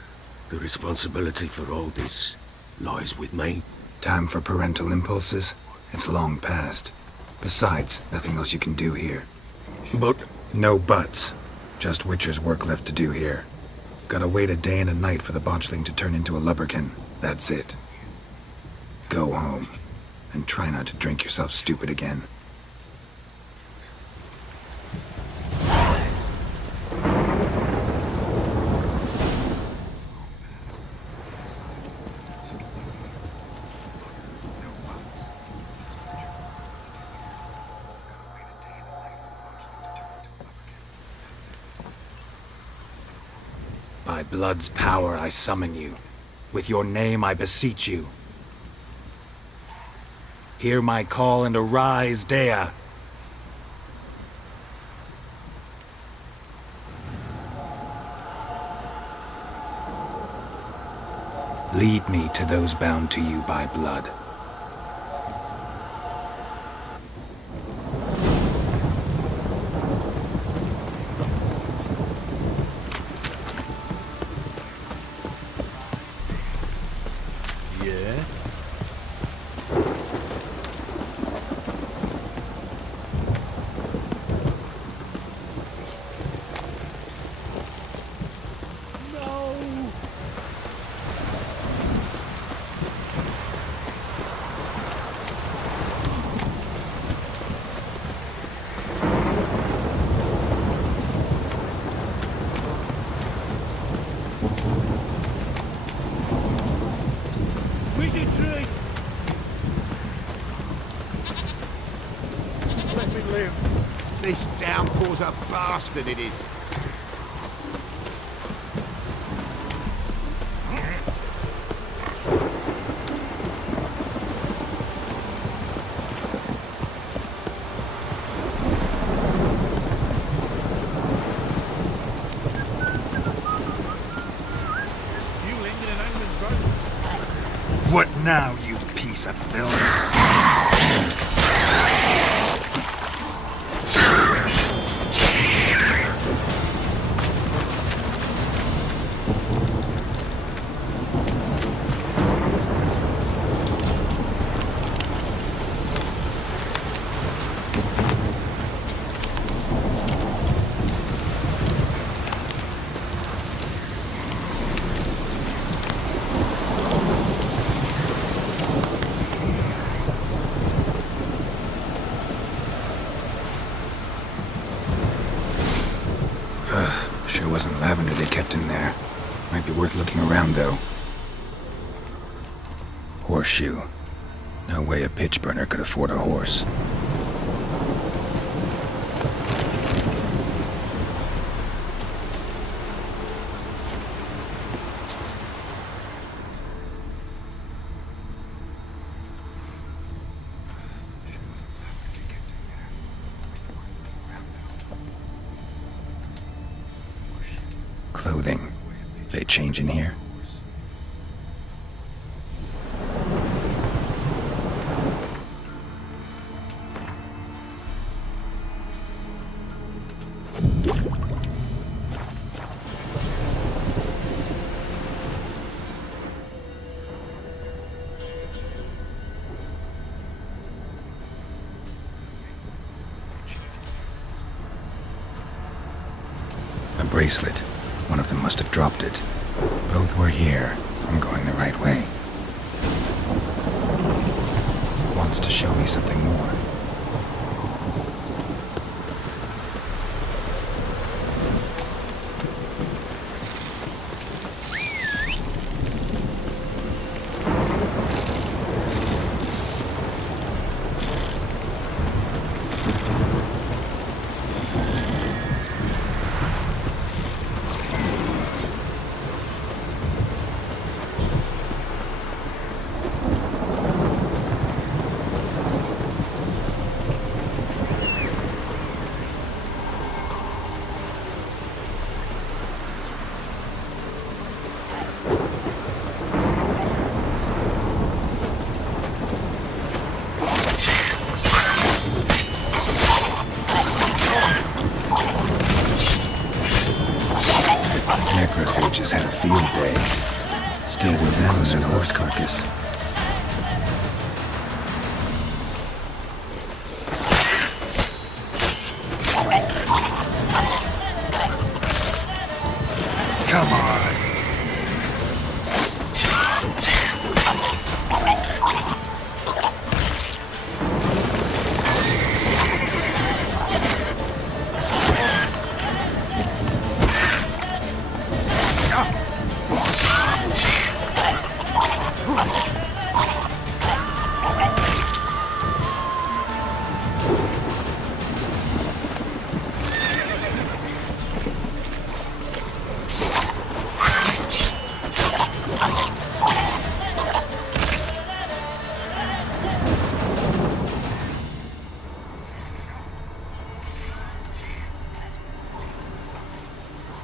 the responsibility for all this lies with me. Time for parental impulses? It's long past. Besides, nothing else you can do here. But... No buts. Just Witcher's work left to do here. Gotta wait a day and a night for the botchling to turn into a lubberkin. That's it. Go home. And try not to drink yourself stupid again. By blood's power I summon you. With your name I beseech you. Hear my call and arise, Dea. Lead me to those bound to you by blood. Yeah? Wizard tree! Let me live. This downpour's a bastard, it is. You lingered in Angman's road. What now, you piece of filth? kept in there. Might be worth looking around, though. Horseshoe. No way a pitch burner could afford a horse. Clothing. They change in here? A bracelet. One of them must have dropped it. Both were here. I'm going the right way. Wants to show me something more. Necrophages had a field day. Still was close in a horse carcass. Come on.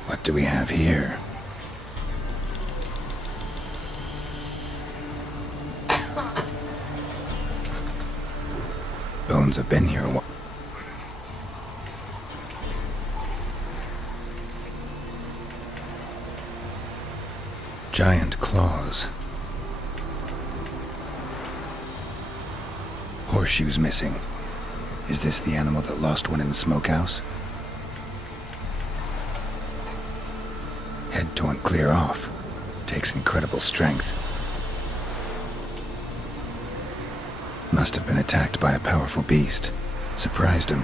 What do we have here? Bones have been here a while. Giant claws. Horseshoes missing. Is this the animal that lost one in the smokehouse? Head torn clear off. Takes incredible strength. Must have been attacked by a powerful beast. Surprised him.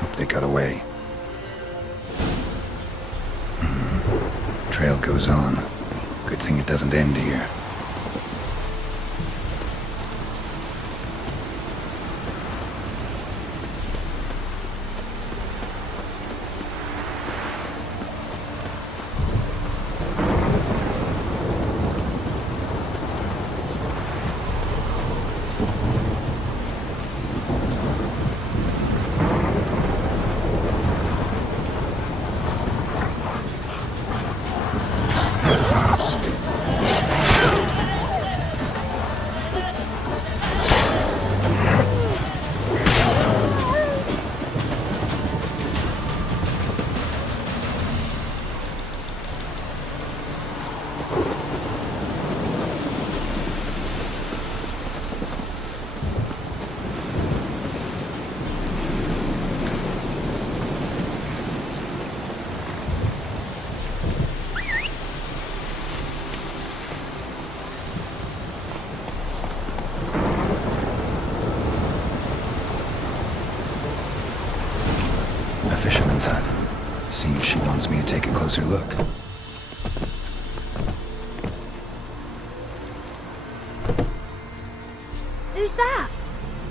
Hope they got away. Trail goes on. Good thing it doesn't end here. A fisherman's hut. Seems she wants me to take a closer look. Who's that?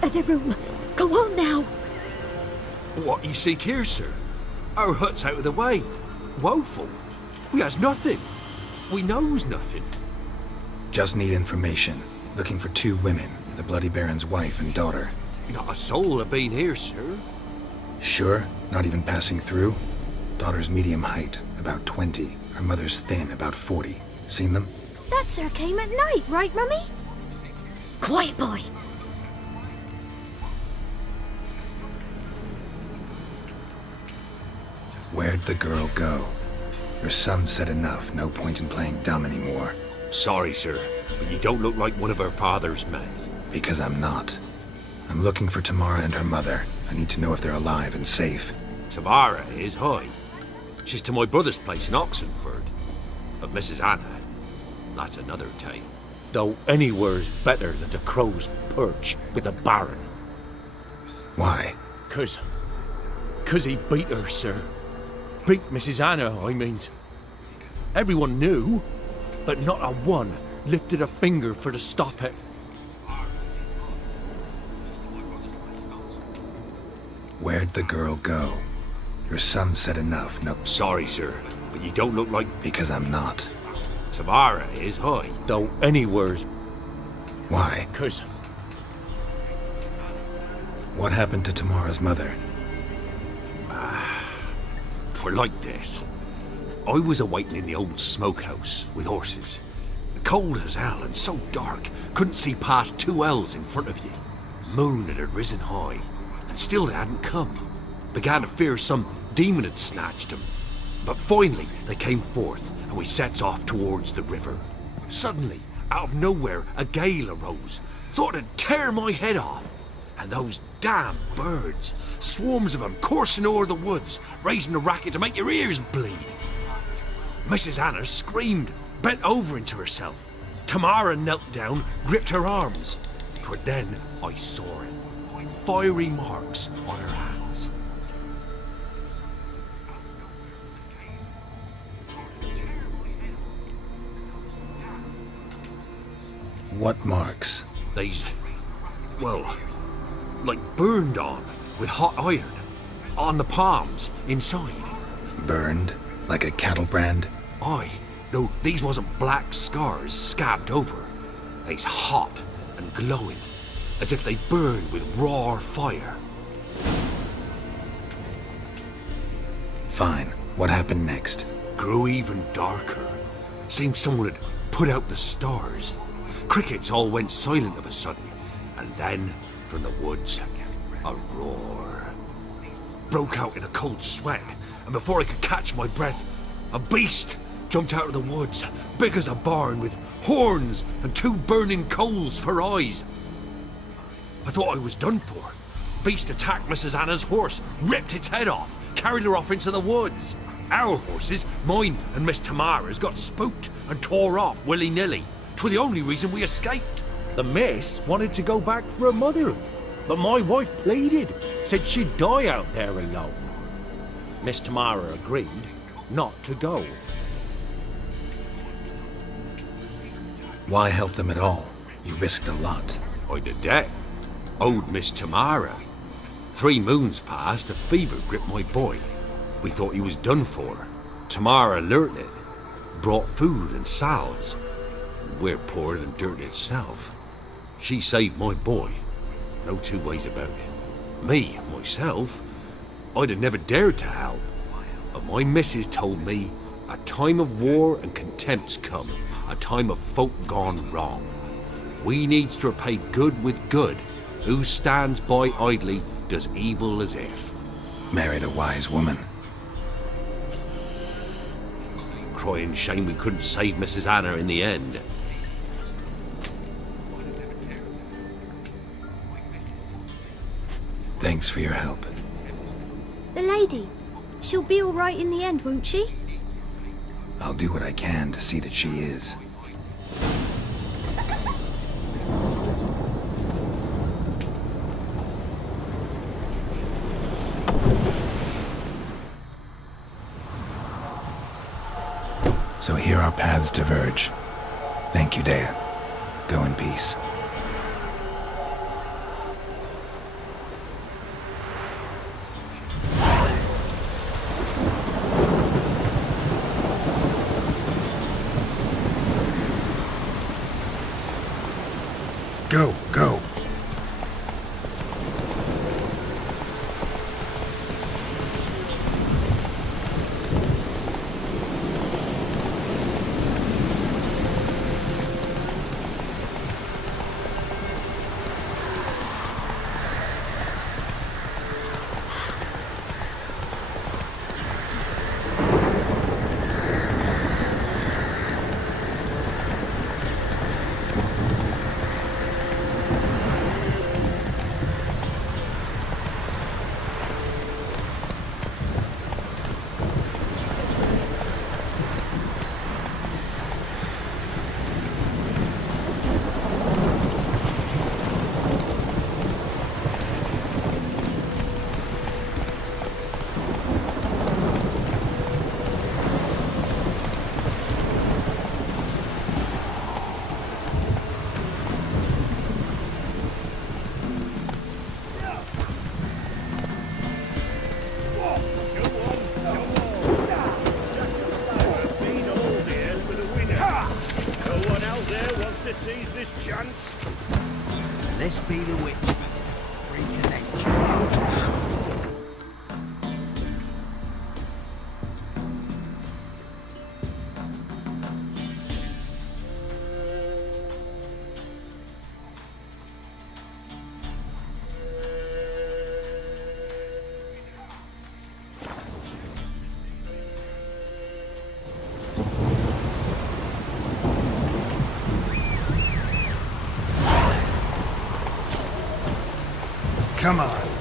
The room. Go on now. What you seek here, sir? Our hut's out of the way. Woeful. We has nothing. We knows nothing. Just need information. Looking for 2 women, the Bloody Baron's wife and daughter. Not a soul have been here, sir. Sure? Not even passing through? Daughter's medium height, about 20. Her mother's thin, about 40. Seen them? That sir came at night, right, Mummy? Quiet, boy. Where'd the girl go? Your son said enough, no point in playing dumb anymore. Sorry, sir, but you don't look like one of our father's men. Because I'm not. I'm looking for Tamara and her mother. I need to know if they're alive and safe. Tamara is, hi. She's to my brother's place in Oxenford. But Mrs. Anna, that's another tale. Though anywhere's better than to Crow's Perch with the Baron. Why? 'Cause he beat her, sir. Beat Mrs. Anna, I means. Everyone knew, but not a one lifted a finger for to stop it. Where'd the girl go? Your son said enough, no... Sorry, sir, but you don't look like... Because I'm not. Tamara is, hi. Though anywhere's... Why? 'Cause... What happened to Tamara's mother? Twere like this. I was awaiting in the old smokehouse with horses. Cold as hell and so dark, couldn't see past 2 ells in front of you. Moon had risen high, and still they hadn't come. Began to fear some demon had snatched them. But finally they came forth, and we sets off towards the river. Suddenly, out of nowhere, a gale arose. Thought it'd tear my head off. And those damn birds, swarms of them coursing o'er the woods, raising a racket to make your ears bleed. Mrs. Anna screamed, bent over into herself. Tamara knelt down, gripped her arms. 'Twere then I saw it. Fiery marks on her hands. What marks? These, well, like burned on with hot iron. On the palms, inside. Burned? Like a cattle brand? Aye, though these wasn't black scars scabbed over. They's hot and glowing, as if they burned with raw fire. Fine. What happened next? Grew even darker. Seemed someone had put out the stars. Crickets all went silent of a sudden, and then, from the woods, a roar. Broke out in a cold sweat, and before I could catch my breath, a beast jumped out of the woods, big as a barn, with horns and 2 burning coals for eyes. I thought I was done for. Beast attacked Mrs. Anna's horse, ripped its head off, carried her off into the woods. Our horses, mine and Miss Tamara's, got spooked and tore off willy-nilly. 'Twere the only reason we escaped. The miss wanted to go back for her mother, but my wife pleaded, said she'd die out there alone. Miss Tamara agreed not to go. Why help them at all? You risked a lot. I did that. Owed Miss Tamara. 3 moons passed, a fever gripped my boy. We thought he was done for. Tamara alerted, brought food and salves. We're poorer than dirt itself. She saved my boy. No 2 ways about it. Me, myself, I'd have never dared to help. But my missus told me a time of war and contempt's come, a time of folk gone wrong. We needs to repay good with good. Who stands by idly does evil as if. Married a wise woman. Crying shame we couldn't save Mrs. Anna in the end. Thanks for your help. The lady. She'll be all right in the end, won't she? I'll do what I can to see that she is. So here our paths diverge. Thank you, Dea. Go in peace. Go, go. Seize this chance. Let's be the witch. Reconnect. Come on.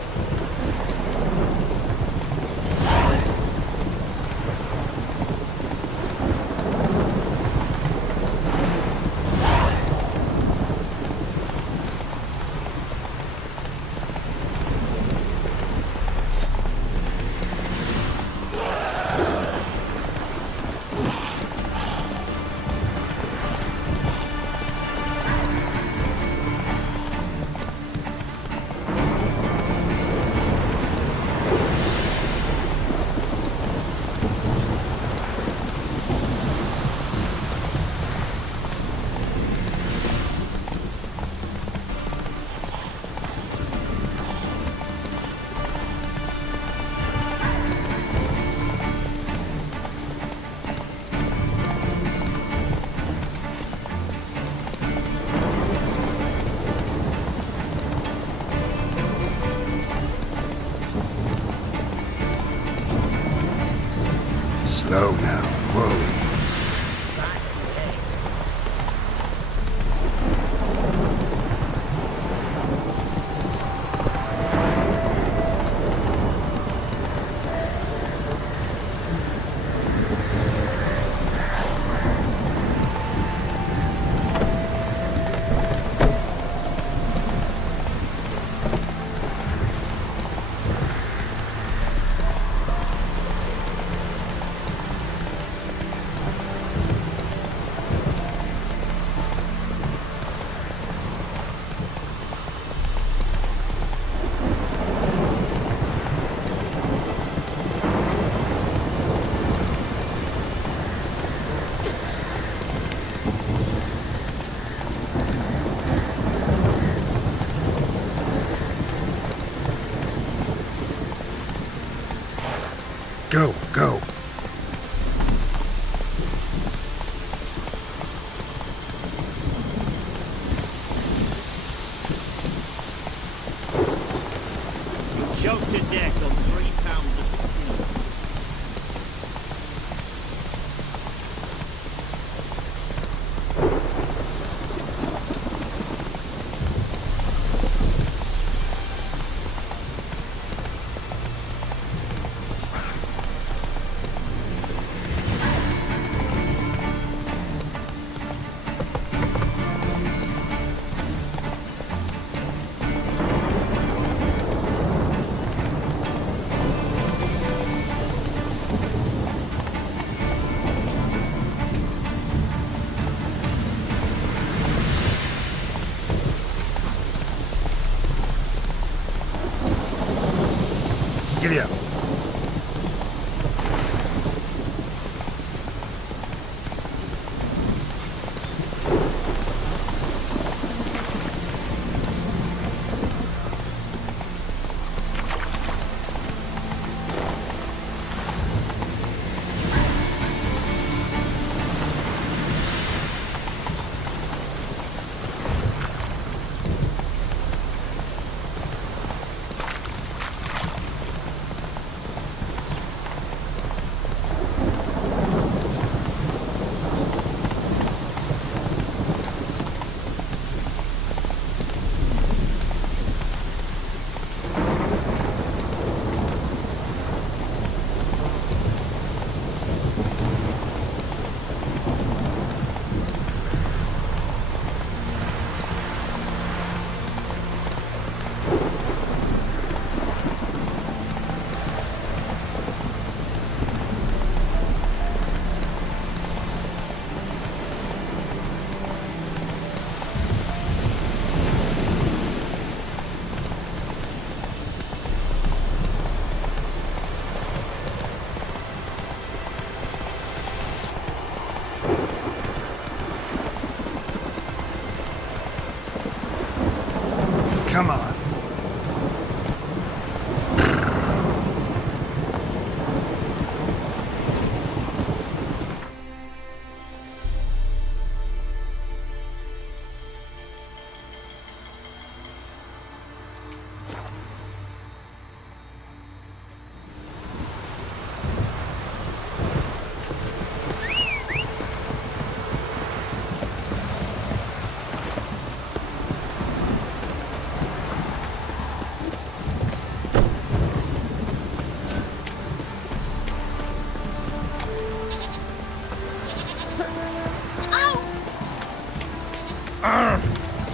Come on.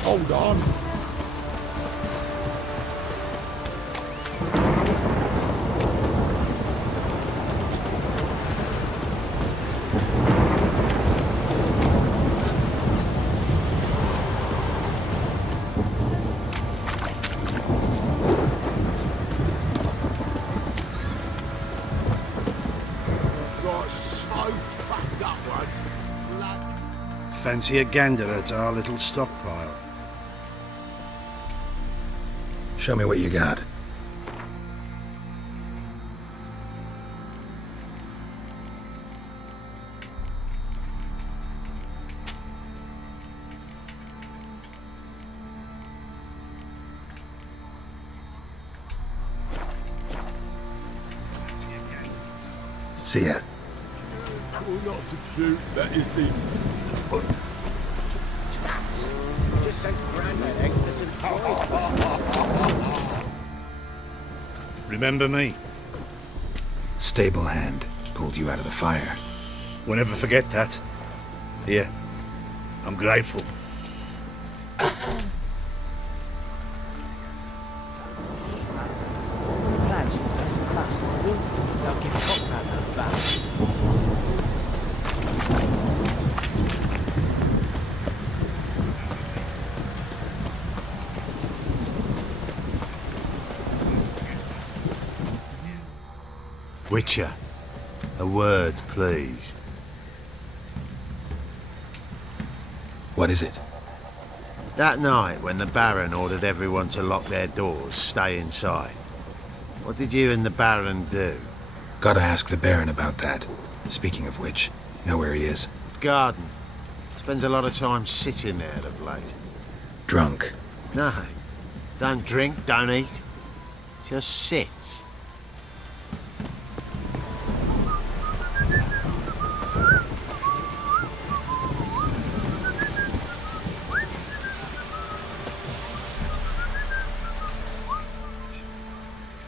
Hold on. Got so fucked up once. Blood. Fancy a gander at our little stockpile. Show me what you got. See ya. Cool not to shoot, that is the... Just sent Grandad egg for some Remember me? Stable hand pulled you out of the fire. We'll never forget that. Here, I'm grateful. Witcher, a word, please. What is it? That night when the Baron ordered everyone to lock their doors, stay inside. What did you and the Baron do? Gotta ask the Baron about that. Speaking of which, know where he is? Garden. Spends a lot of time sitting there of late. Drunk. No. Don't drink, don't eat. Just sits.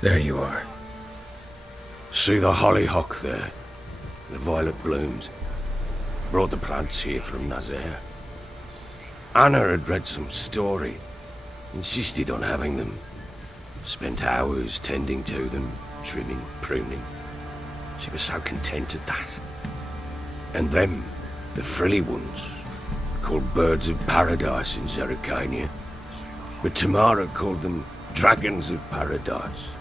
There you are. See the hollyhock there? The violet blooms. Brought the plants here from Nazaire. Anna had read some story. Insisted on having them. Spent hours tending to them, trimming, pruning. She was so content at that. And them, the frilly ones, called birds of paradise in Zerrikania. But Tamara called them dragons of paradise.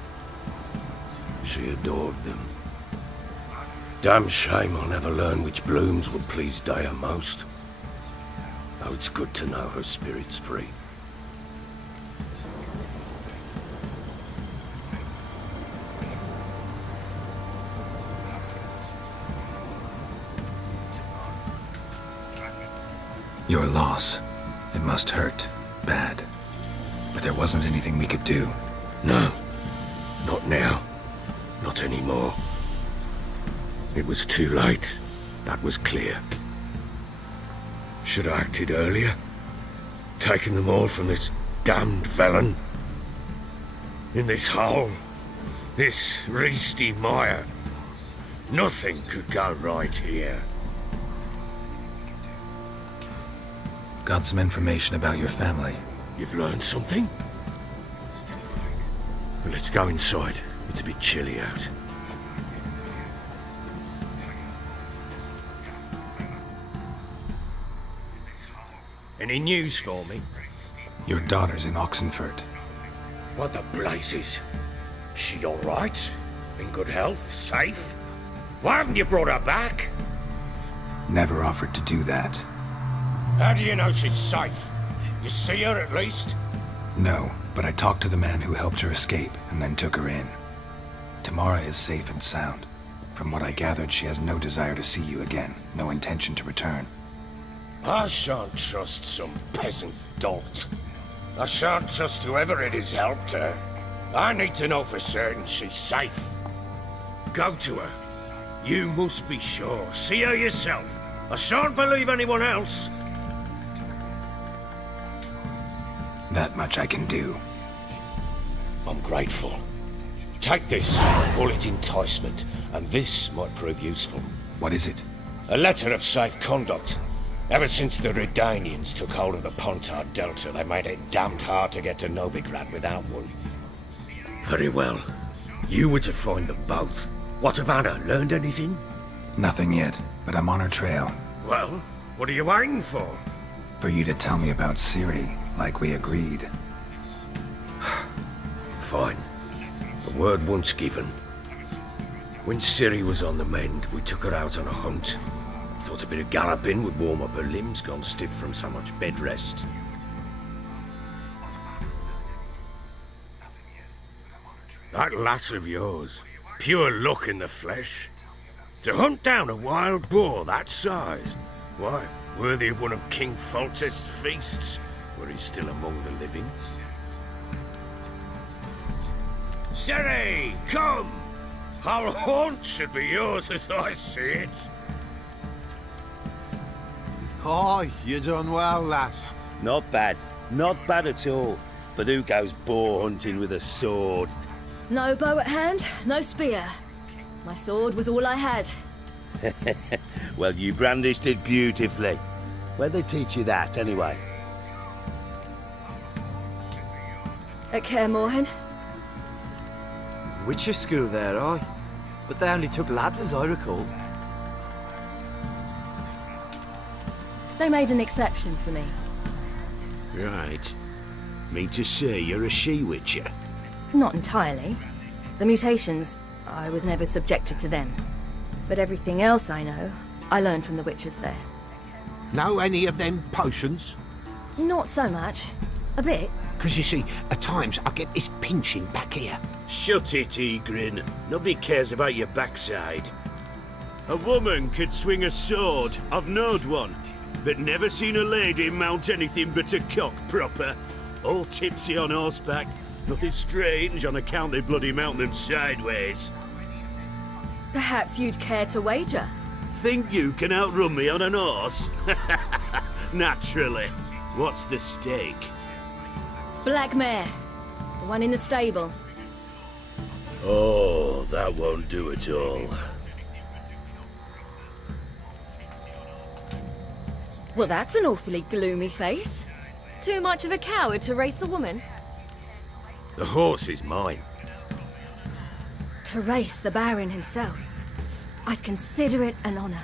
She adored them. Damn shame I'll never learn which blooms will please Dea most. Though it's good to know her spirit's free. Your loss. It must hurt. Bad. But there wasn't anything we could do. No. Not now. Not anymore. It was too late. That was clear. Should have acted earlier. Taken them all from this damned felon. In this hole. This reesty mire. Nothing could go right here. Got some information about your family. You've learned something? Well, let's go inside. It's a bit chilly out. Any news for me? Your daughter's in Oxenfurt. What the blazes? She all right? In good health? Safe? Why haven't you brought her back? Never offered to do that. How do you know she's safe? You see her at least? No, but I talked to the man who helped her escape and then took her in. Tamara is safe and sound. From what I gathered, she has no desire to see you again, no intention to return. I shan't trust some peasant dolt. I shan't trust whoever it is helped her. I need to know for certain she's safe. Go to her. You must be sure. See her yourself. I shan't believe anyone else. That much I can do. I'm grateful. Take this, call it enticement, and this might prove useful. What is it? A letter of safe conduct. Ever since the Redanians took hold of the Pontar Delta, they made it damned hard to get to Novigrad without one. Very well. You were to find them both. What of Anna? Learned anything? Nothing yet, but I'm on her trail. Well, what are you waiting for? For you to tell me about Ciri, like we agreed. Fine. A word once given. When Ciri was on the mend, we took her out on a hunt. Thought a bit of galloping would warm up her limbs, gone stiff from so much bed rest. That lass of yours, pure luck in the flesh. To hunt down a wild boar that size, why, worthy of one of King Foltest's feasts, were he still among the living. Ciri, come! Our haunt should be yours as I see it. Oh, you done well, lass. Not bad. Not bad at all. But who goes boar hunting with a sword? No bow at hand, no spear. My sword was all I had. Well, you brandished it beautifully. Where'd they teach you that, anyway? At Kaer Morhen. Witcher school there, aye. But they only took lads, as I recall. They made an exception for me. Right. Mean to say you're a she-witcher? Not entirely. The mutations, I was never subjected to them. But everything else I know, I learned from the witches there. Know any of them potions? Not so much. A bit. 'Cause you see, at times I get this pinching back here. Shut it, Egrin. Nobody cares about your backside. A woman could swing a sword. I've knowed one. But never seen a lady mount anything but a cock proper. All tipsy on horseback. Nothing strange on account they bloody mount them sideways. Perhaps you'd care to wager? Think you can outrun me on an horse? Naturally. What's the stake? Black mare. The one in the stable. Oh, that won't do at all. Well, that's an awfully gloomy face. Too much of a coward to race a woman? The horse is mine. To race the Baron himself. I'd consider it an honor.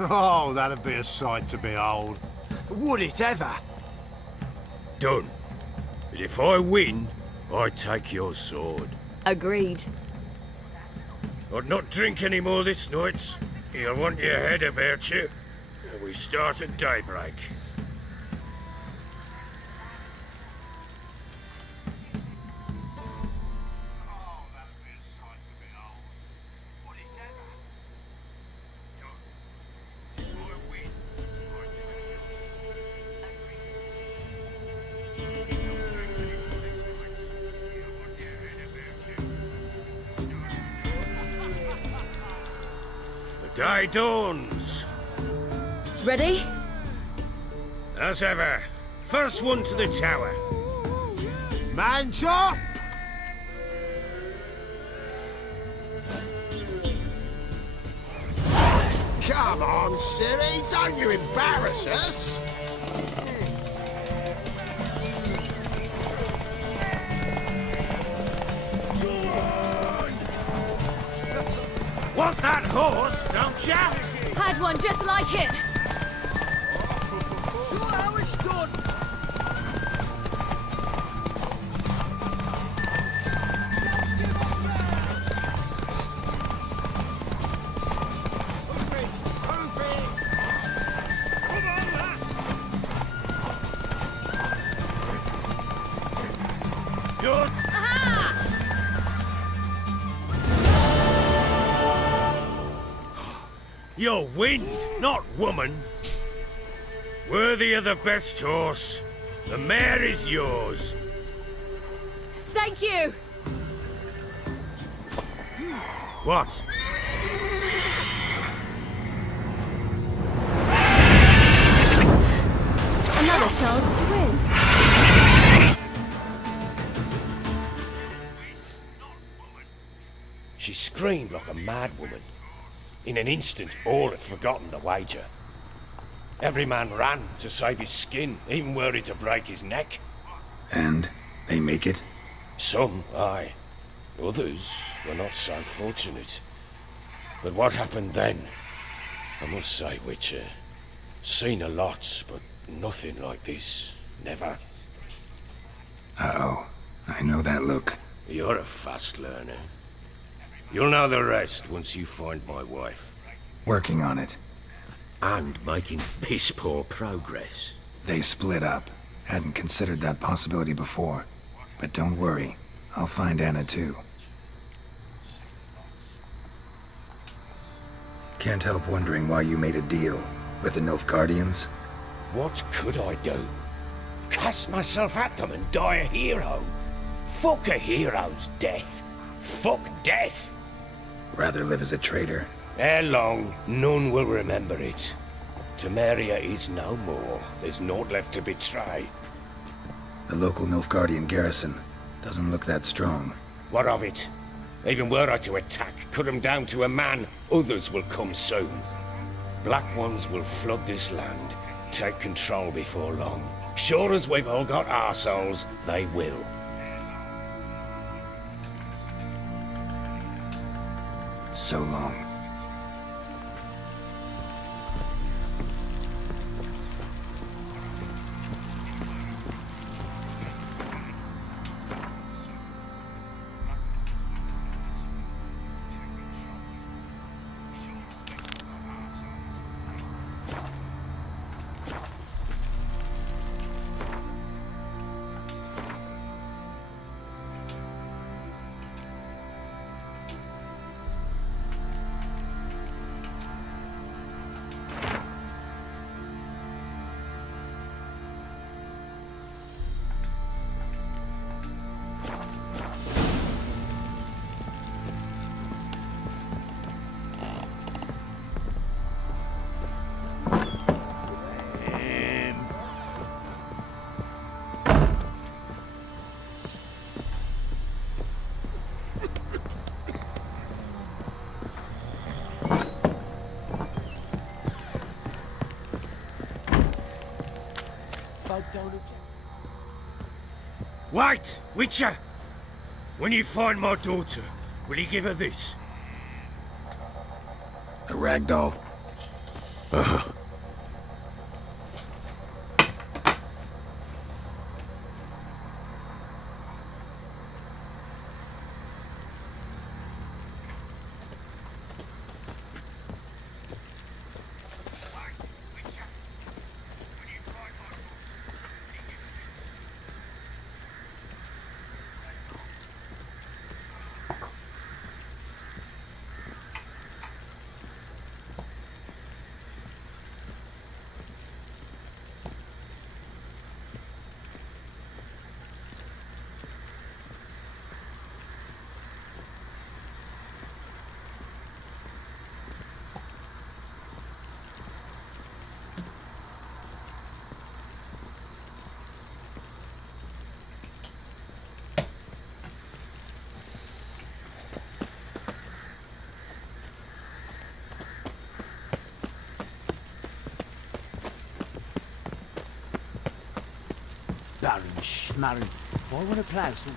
Oh, that'd be a sight to behold. Would it ever? Done. But if I win, I take your sword. Agreed. I'd not drink any more this night. You'll want your head about you. We start at daybreak. The day dawns. Ready? As ever. First one to the tower. Man's up! Come on, Ciri, don't you embarrass us! Want that horse, don't ya? Had one just like it. Sure how it's done. You're wind, not woman. Worthy of the best horse. The mare is yours. Thank you! What? Another chance to win. She screamed like a mad woman. In an instant, all had forgotten the wager. Every man ran to save his skin, even worried to break his neck. And they make it? Some, aye. Others were not so fortunate. But what happened then? I must say, Witcher, seen a lot, but nothing like this. Never. Uh-oh. I know that look. You're a fast learner. You'll know the rest once you find my wife. Working on it. And making piss-poor progress. They split up. Hadn't considered that possibility before. But don't worry. I'll find Anna too. Can't help wondering why you made a deal with the Nilfgaardians. What could I do? Cast myself at them and die a hero? Fuck a hero's death. Fuck death. Rather live as a traitor. Ere long, none will remember it. Temeria is no more. There's naught left to betray. The local Nilfgaardian garrison doesn't look that strong. What of it? Even were I to attack, cut them down to a man, others will come soon. Black ones will flood this land, take control before long. Sure as we've all got arseholes, they will. So long. Wait, Witcher! When you find my daughter, will you give her this? A ragdoll. Uh-huh. Baron Schmarren. If I want to plough some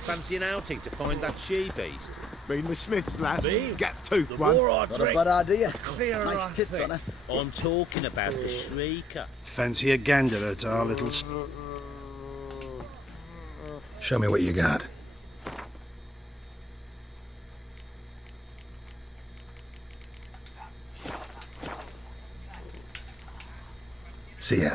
Fancy an outing to find that she-beast? Mean the Smiths, lass. Me? Gap-toothed The one. more I Not drink, a bad idea. clearer Nice I tits think. on her. I'm talking about the Shrieker. Fancy a gander at our little... Show me what you got. See ya.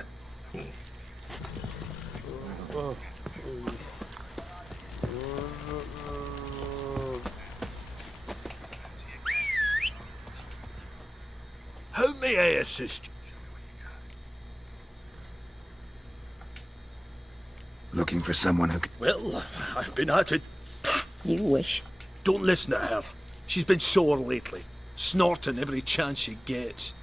may I assist? Looking for someone who can... Well, I've been at it. You wish. Don't listen to her. She's been sore lately, snorting every chance she gets.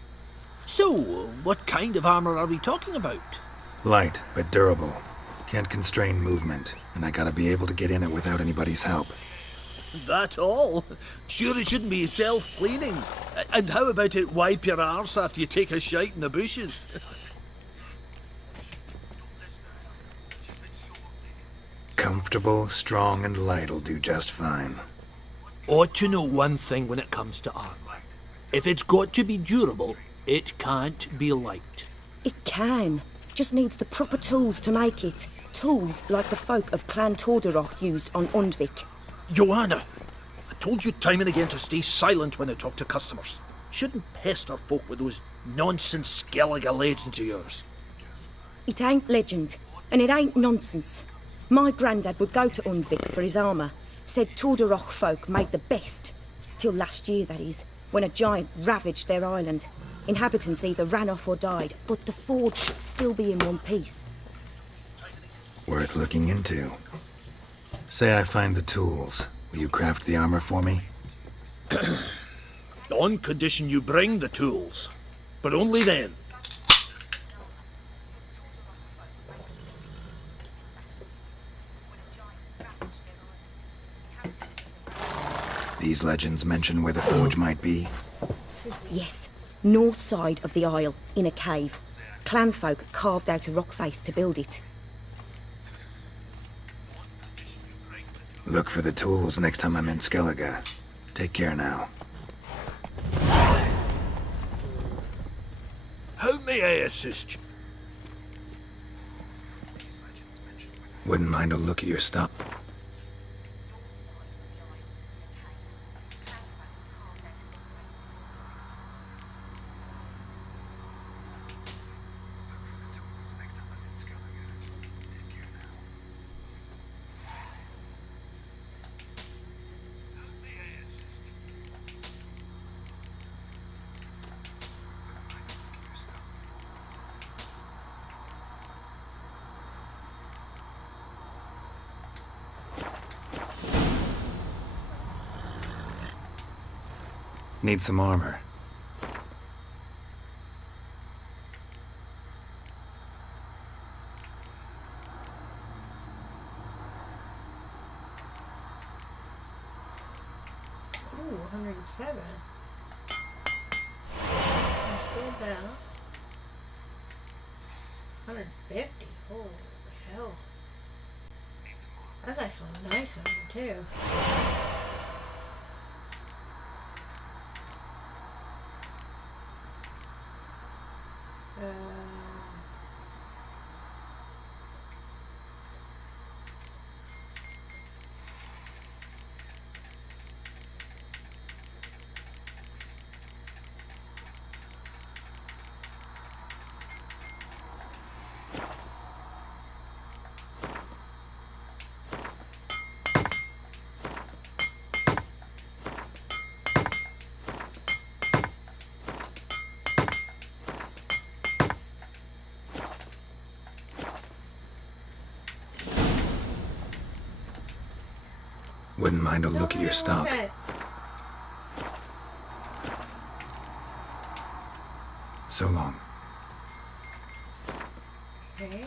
So, what kind of armor are we talking about? Light, but durable. Can't constrain movement, and I gotta be able to get in it without anybody's help. That all? Sure it shouldn't be self-cleaning. And how about it wipe your arse after you take a shite in the bushes? Comfortable, strong, and light'll do just fine. Ought to know one thing when it comes to armor. If it's got to be durable, it can't be light. It can. Just needs the proper tools to make it. Tools like the folk of Clan Torderoch used on Undvik. Joanna, I told you time and again to stay silent when I talk to customers. Shouldn't pester folk with those nonsense Skellige legends of yours. It ain't legend, and it ain't nonsense. My grandad would go to Undvik for his armour. Said Torderoch folk made the best. Till last year, that is, when a giant ravaged their island. Inhabitants either ran off or died, but the forge should still be in one piece. Worth looking into. Say I find the tools. Will you craft the armor for me? On condition you bring the tools. But only then. These legends mention where the forge might be? Yes, north side of the isle, in a cave. Clanfolk carved out a rock face to build it. Look for the tools next time I'm in Skellige. Take care now. How may I assist you? Wouldn't mind a look at your stuff. Need some armor. Ooh, 107. Let's go down. 150. Holy hell. That's actually a nice one, too. Wouldn't mind a look at your stock. So long. Okay.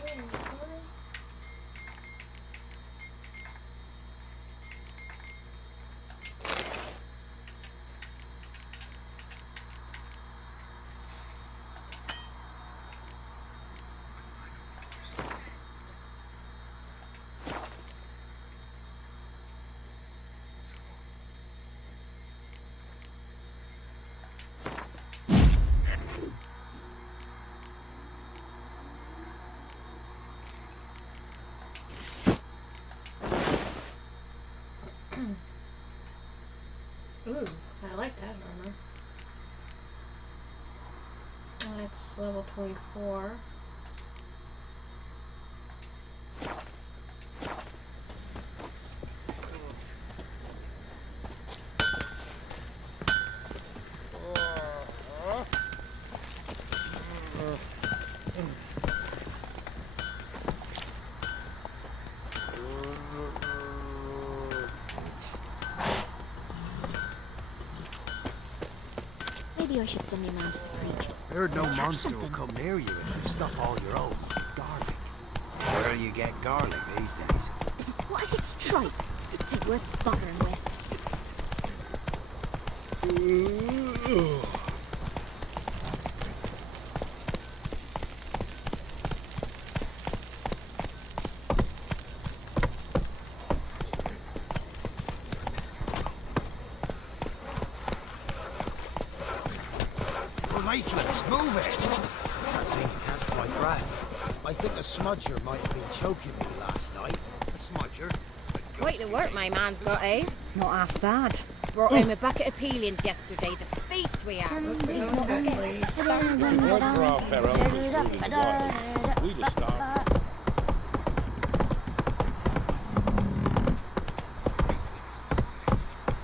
Ooh, I like that armor. That's level 24. Maybe I should send me man to the creek. Heard no Catch monster will something. come near you if you stuff all your oats with garlic. Where do you get garlic these days? What if it's tripe? It's worth bothering with. Well, lifeless, move it! I seem to catch my breath. I think a smudger might have been choking me last night. A smudger? Quite the work my man's got, eh? Not half bad. Brought home a bucket of peelings yesterday. The feast we had. He's not scared. If it weren't for our fair uncles ruling the wilds, we'd have starved.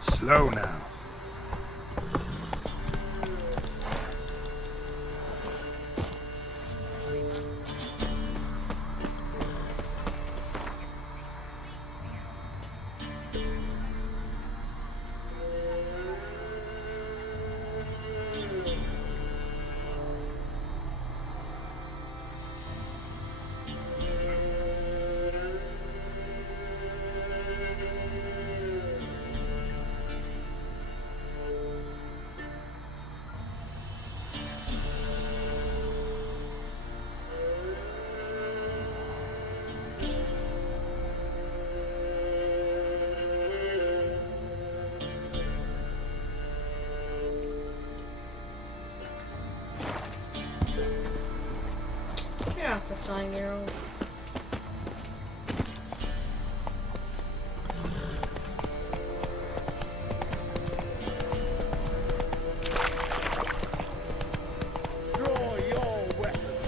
Slow now. You have to sign your own. Draw your weapons.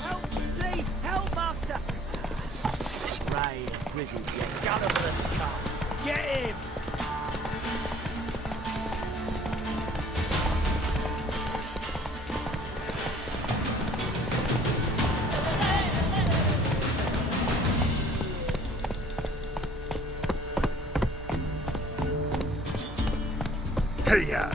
Help, please! Help, master! Ray, grizzled, you gullible as a calf. Get him! Hey-ya!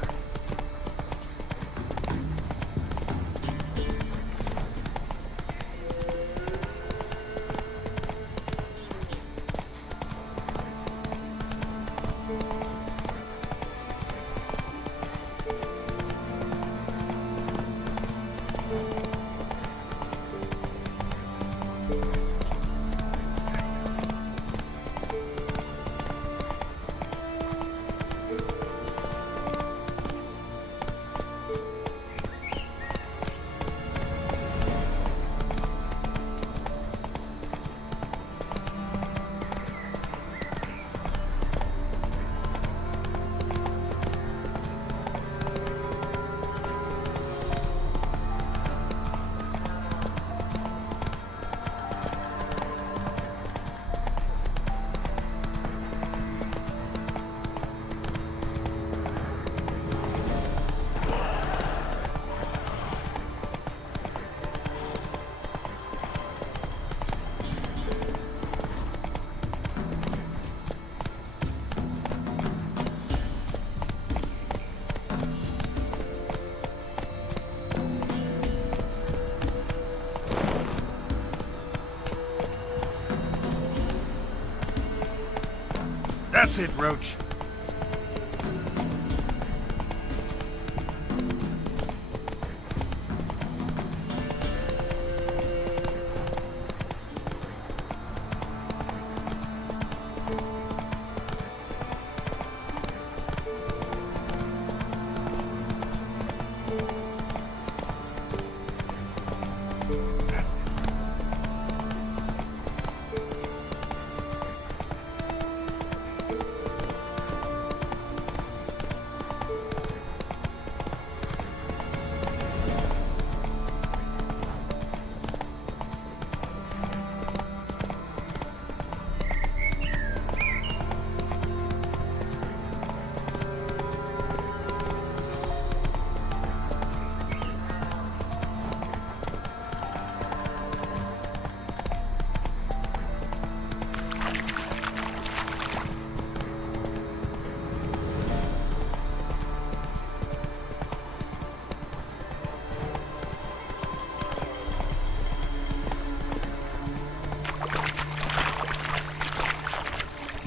That's it, Roach.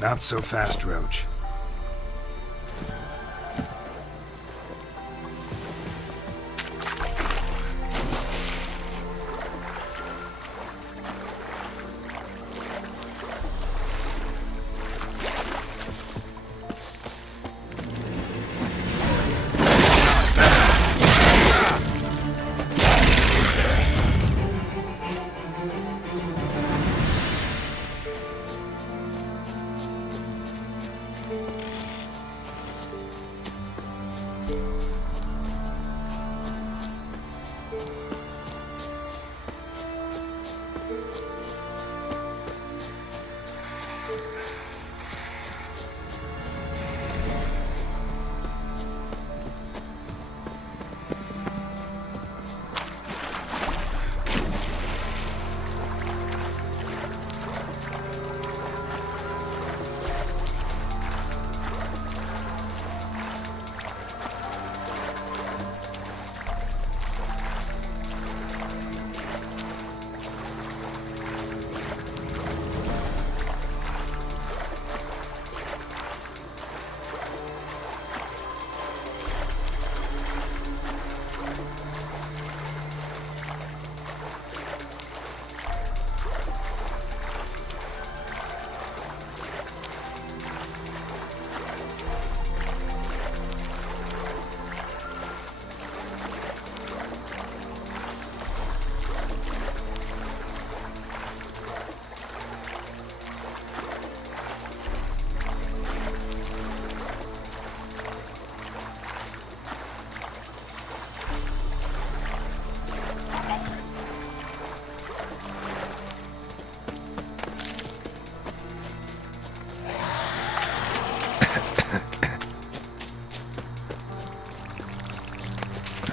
Not so fast, Roach.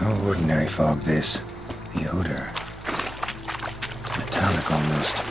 No ordinary fog, this. The odor. Metallic almost.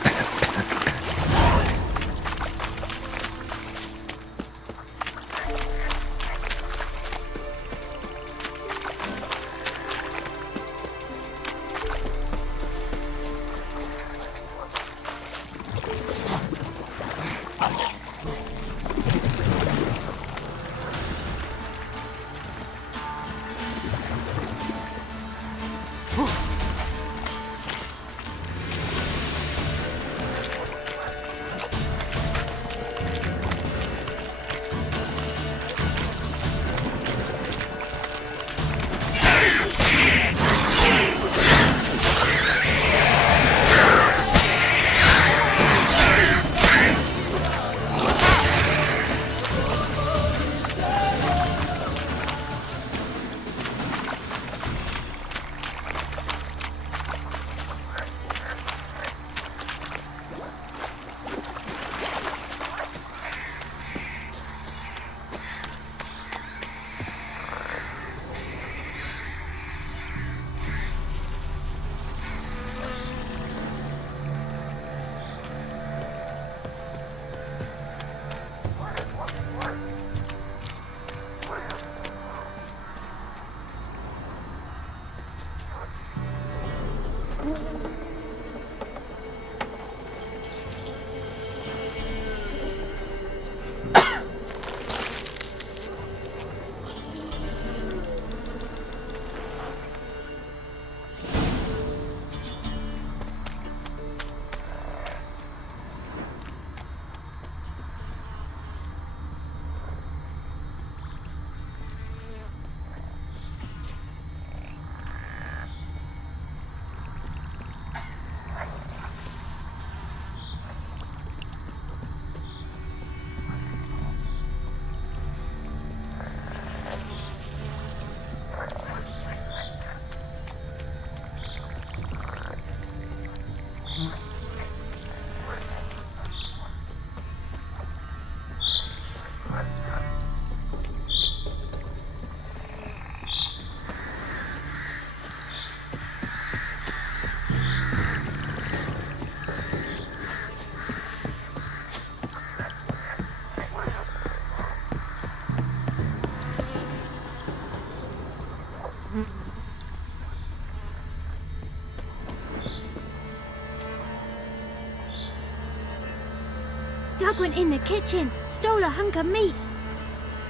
Folk went in the kitchen, stole a hunk of meat.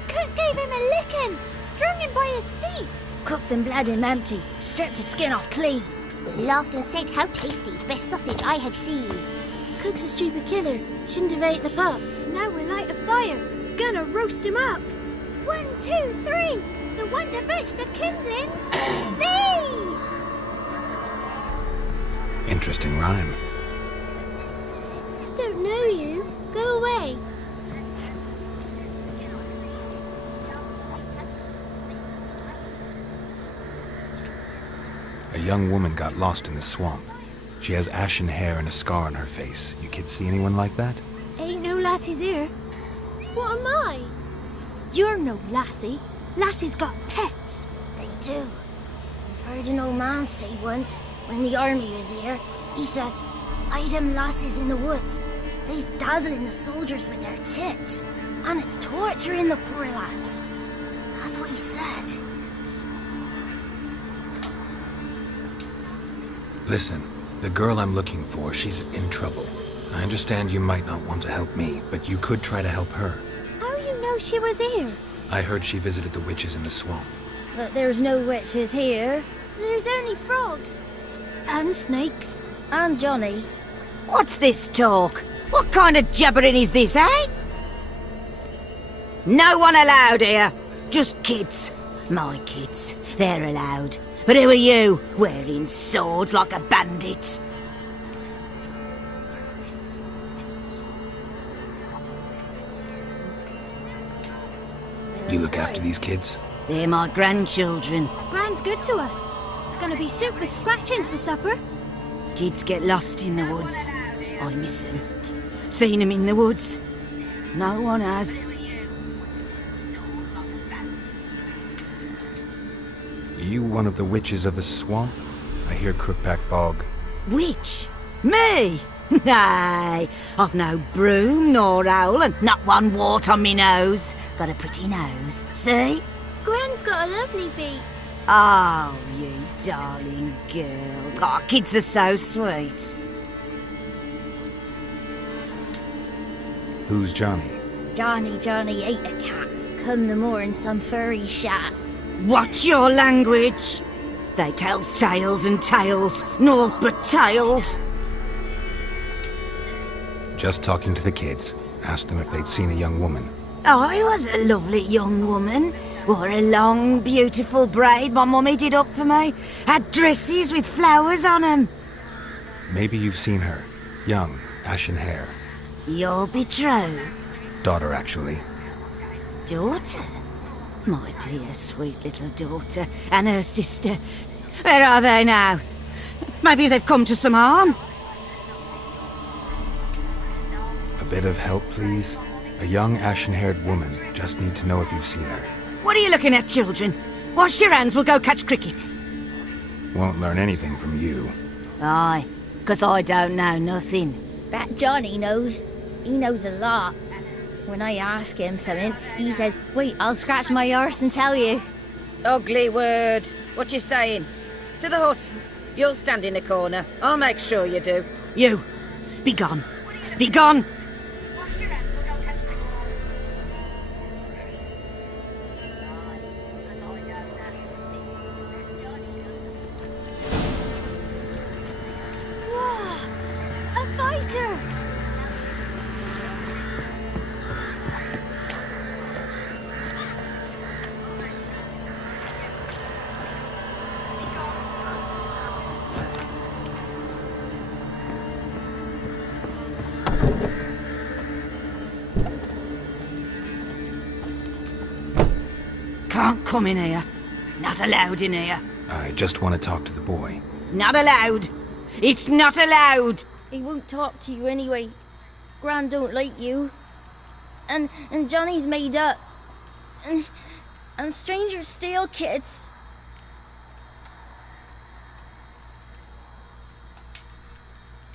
Cook gave him a licking, strung him by his feet. Cooked and bled him empty, stripped his skin off clean. Laughed and said, how tasty, best sausage I have seen. Cook's a stupid killer, shouldn't have ate the pup. Now we'll light a fire, gonna roast him up. 1, 2, 3, the one to fetch the kindlings, thee! Interesting rhyme. Don't know you, go away. A young woman got lost in the swamp. She has ashen hair and a scar on her face. You kids see anyone like that? Ain't no lassies here. What am I? You're no lassie. Lassies got tets. They do. Heard an old man say once, when the army was here, he says, hide them lasses in the woods. They's dazzling the soldiers with their tits. And it's torturing the poor lads. That's what he said. Listen, the girl I'm looking for, she's in trouble. I understand you might not want to help me, but you could try to help her. How you know she was here? I heard she visited the witches in the swamp. But there's no witches here. There's only frogs. And snakes. And Johnny. What's this talk? What kind of jabbering is this, eh? No one allowed here. Just kids. My kids. They're allowed. But who are you, wearing swords like a bandit? You look after these kids? They're my grandchildren. Gran's good to us. Gonna be soup with scratchings for supper. Kids get lost in the woods. I miss them. Seen them in the woods. No one has. Are you one of the witches of the swamp? I hear Crookback Bog. Witch? Me? Nay, I've no broom nor owl and not one wart on me nose. Got a pretty nose, see? Gran's got a lovely beak. Oh, you darling girl. Oh, kids are so sweet. Who's Johnny? Johnny ate a cat. Come the more in some furry shat. What's your language? They tells tales and tales, naught but tales. Just talking to the kids. Asked them if they'd seen a young woman. I was a lovely young woman. Wore a long, beautiful braid my mummy did up for me. Had dresses with flowers on 'em. Maybe you've seen her. Young, ashen hair. Your betrothed? Daughter, actually. Daughter? My dear, sweet little daughter and her sister. Where are they now? Maybe they've come to some harm. A bit of help, please? A young, ashen-haired woman. Just need to know if you've seen her. What are you looking at, children? Wash your hands, we'll go catch crickets. Won't learn anything from you. Aye, 'cause I don't know nothing. That Johnny knows. He knows a lot. When I ask him something, he says, wait, I'll scratch my arse and tell you. Ugly word. What you saying? To the hut. You'll stand in a corner. I'll make sure you do. You, be gone. Be gone! Can't come in here. Not allowed in here. I just want to talk to the boy. Not allowed. It's not allowed. He won't talk to you anyway. Gran don't like you. And Johnny's made up. And strangers steal kids.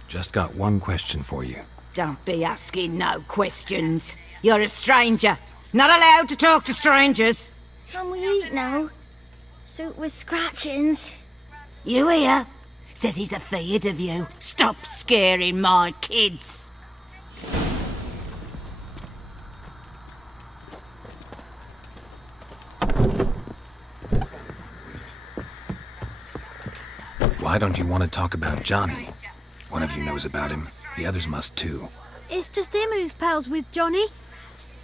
Just got one question for you. Don't be asking no questions. You're a stranger. Not allowed to talk to strangers. Can we eat now? Soup with scratchings. You hear? Says he's afeard of you. Stop scaring my kids. Why don't you want to talk about Johnny? One of you knows about him. The others must too. It's just him who's pals with Johnny.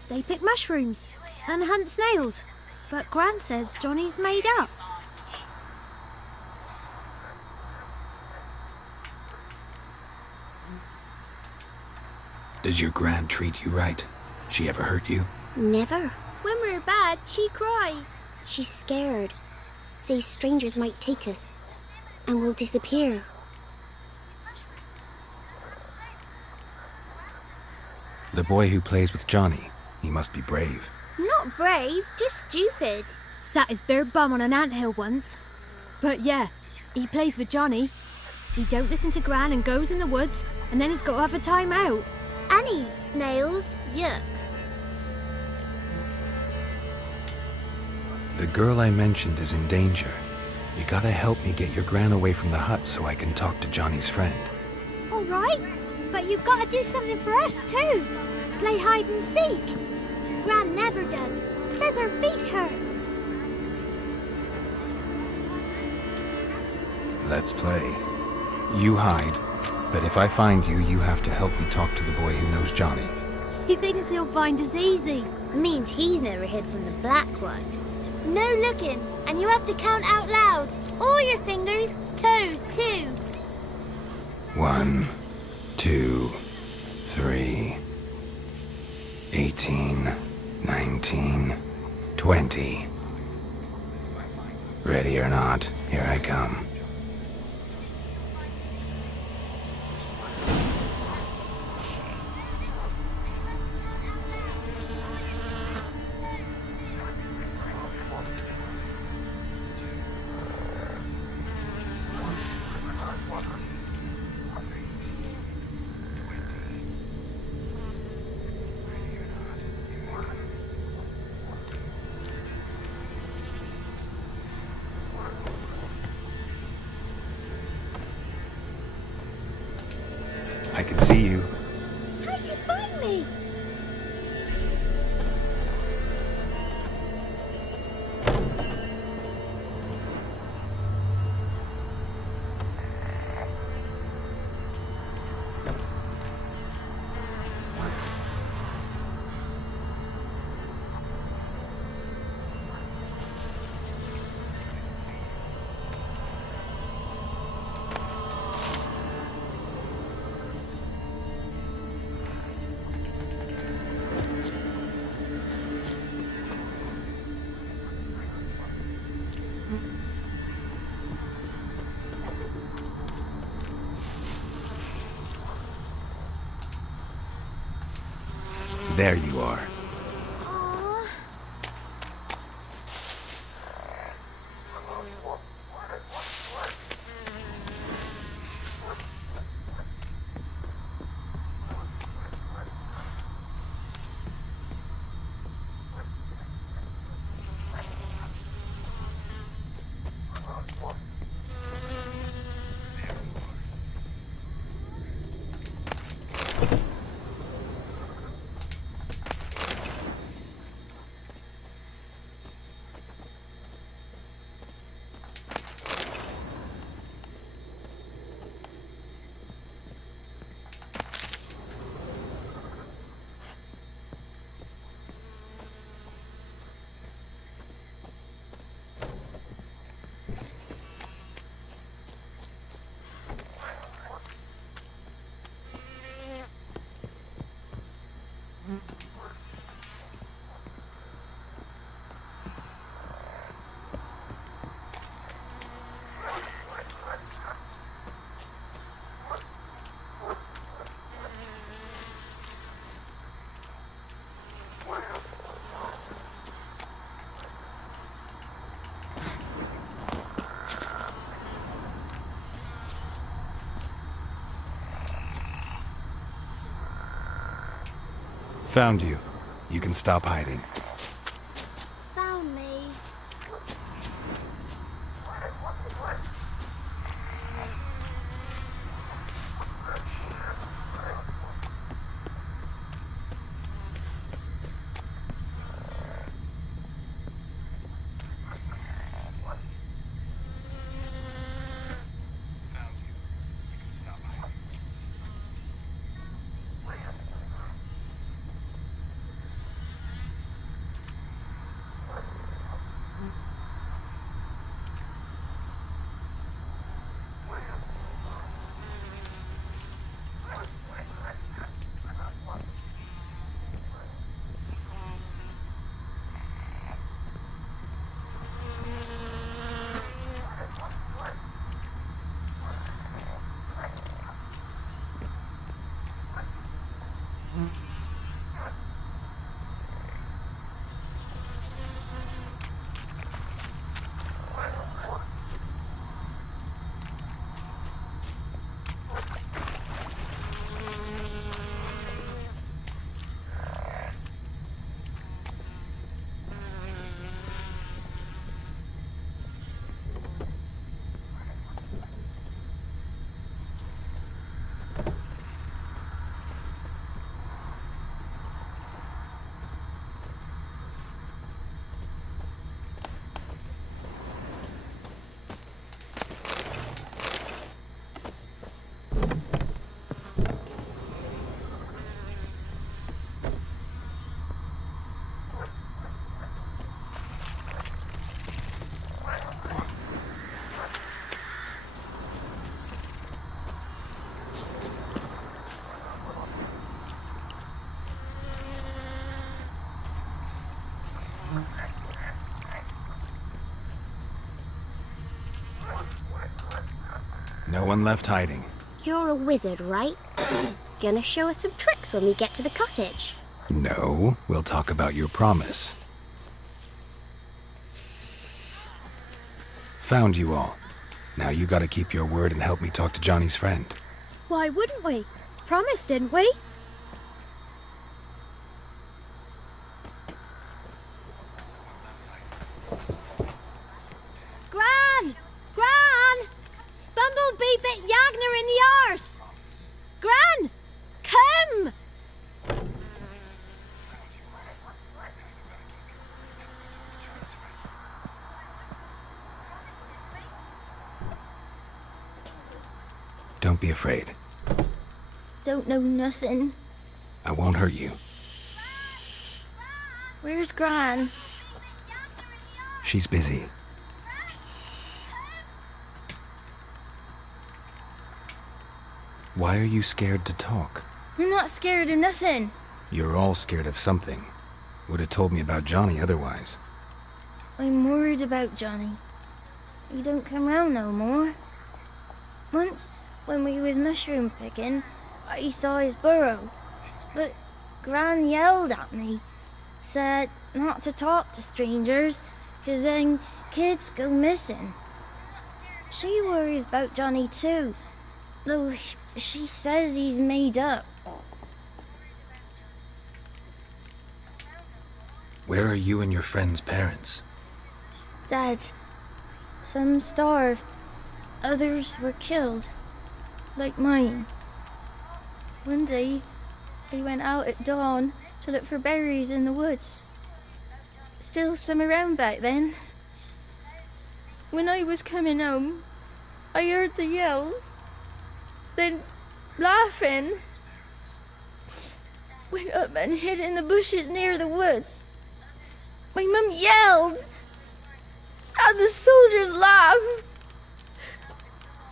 They pick mushrooms and hunt snails. But Gran says Johnny's made up. Does your Gran treat you right? She ever hurt you? Never. When we're bad, she cries. She's scared. Says strangers might take us. And we'll disappear. The boy who plays with Johnny, he must be brave. Not brave, just stupid. Sat his bare bum on an anthill once. But yeah, he plays with Johnny. He don't listen to Gran and goes in the woods, and then he's got to have a time out. And he eats snails. Yuck. The girl I mentioned is in danger. You gotta help me get your Gran away from the hut so I can talk to Johnny's friend. All right, but you've got to do something for us too. Play hide and seek. Gran never does. Says her feet hurt. Let's play. You hide, but if I find you, you have to help me talk to the boy who knows Johnny. He thinks he'll find us easy. Means he's never hid from the black ones. No looking, and you have to count out loud. All your fingers, toes too. 1, 2, 3, 18, 19, 20. Ready or not, here I come. I can see you. How'd you find me? There you are. Found you. You can stop hiding. Found me. No one left hiding. You're a wizard, right? Gonna show us some tricks when we get to the cottage. No, we'll talk about your promise. Found you all. Now you gotta keep your word and help me talk to Johnny's friend. Why wouldn't we? Promised, didn't we? Gran! Gran! Bumblebee bit Yagner in the arse! Gran! Come! Don't be afraid. Don't know nothing. I won't hurt you. Where's Gran? She's busy. Why are you scared to talk? I'm not scared of nothing. You're all scared of something. Would have told me about Johnny otherwise. I'm worried about Johnny. He don't come round no more. Once, when we was mushroom picking, I saw his burrow. But Gran yelled at me. Said not to talk to strangers, 'cause then kids go missing. She worries about Johnny too, though she says he's made up. Where are you and your friend's parents? Dad, some starved, others were killed, like mine. One day, I went out at dawn to look for berries in the woods. Still some around back then. When I was coming home, I heard the yells, then laughing. Went up and hid in the bushes near the woods. My mum yelled, and the soldiers laughed.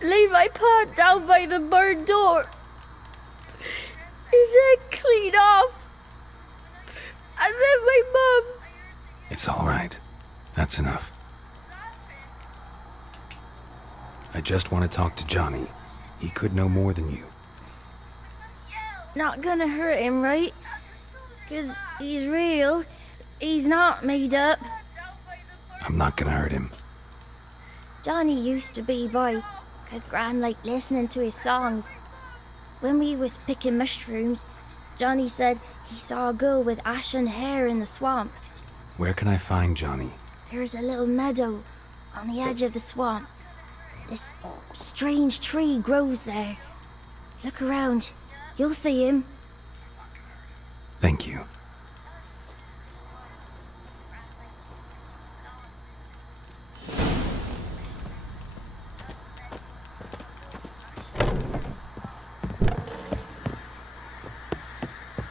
Laid my pa down by the barn door. His head clean off. And then my mum... It's all right. That's enough. I just want to talk to Johnny. He could know more than you. Not gonna hurt him, right? 'Cause he's real. He's not made up. I'm not gonna hurt him. Johnny used to be boy, 'cause Gran liked listening to his songs. When we was picking mushrooms, Johnny said he saw a girl with ashen hair in the swamp. Where can I find Johnny? There's a little meadow on the edge of the swamp. This strange tree grows there. Look around. You'll see him. Thank you.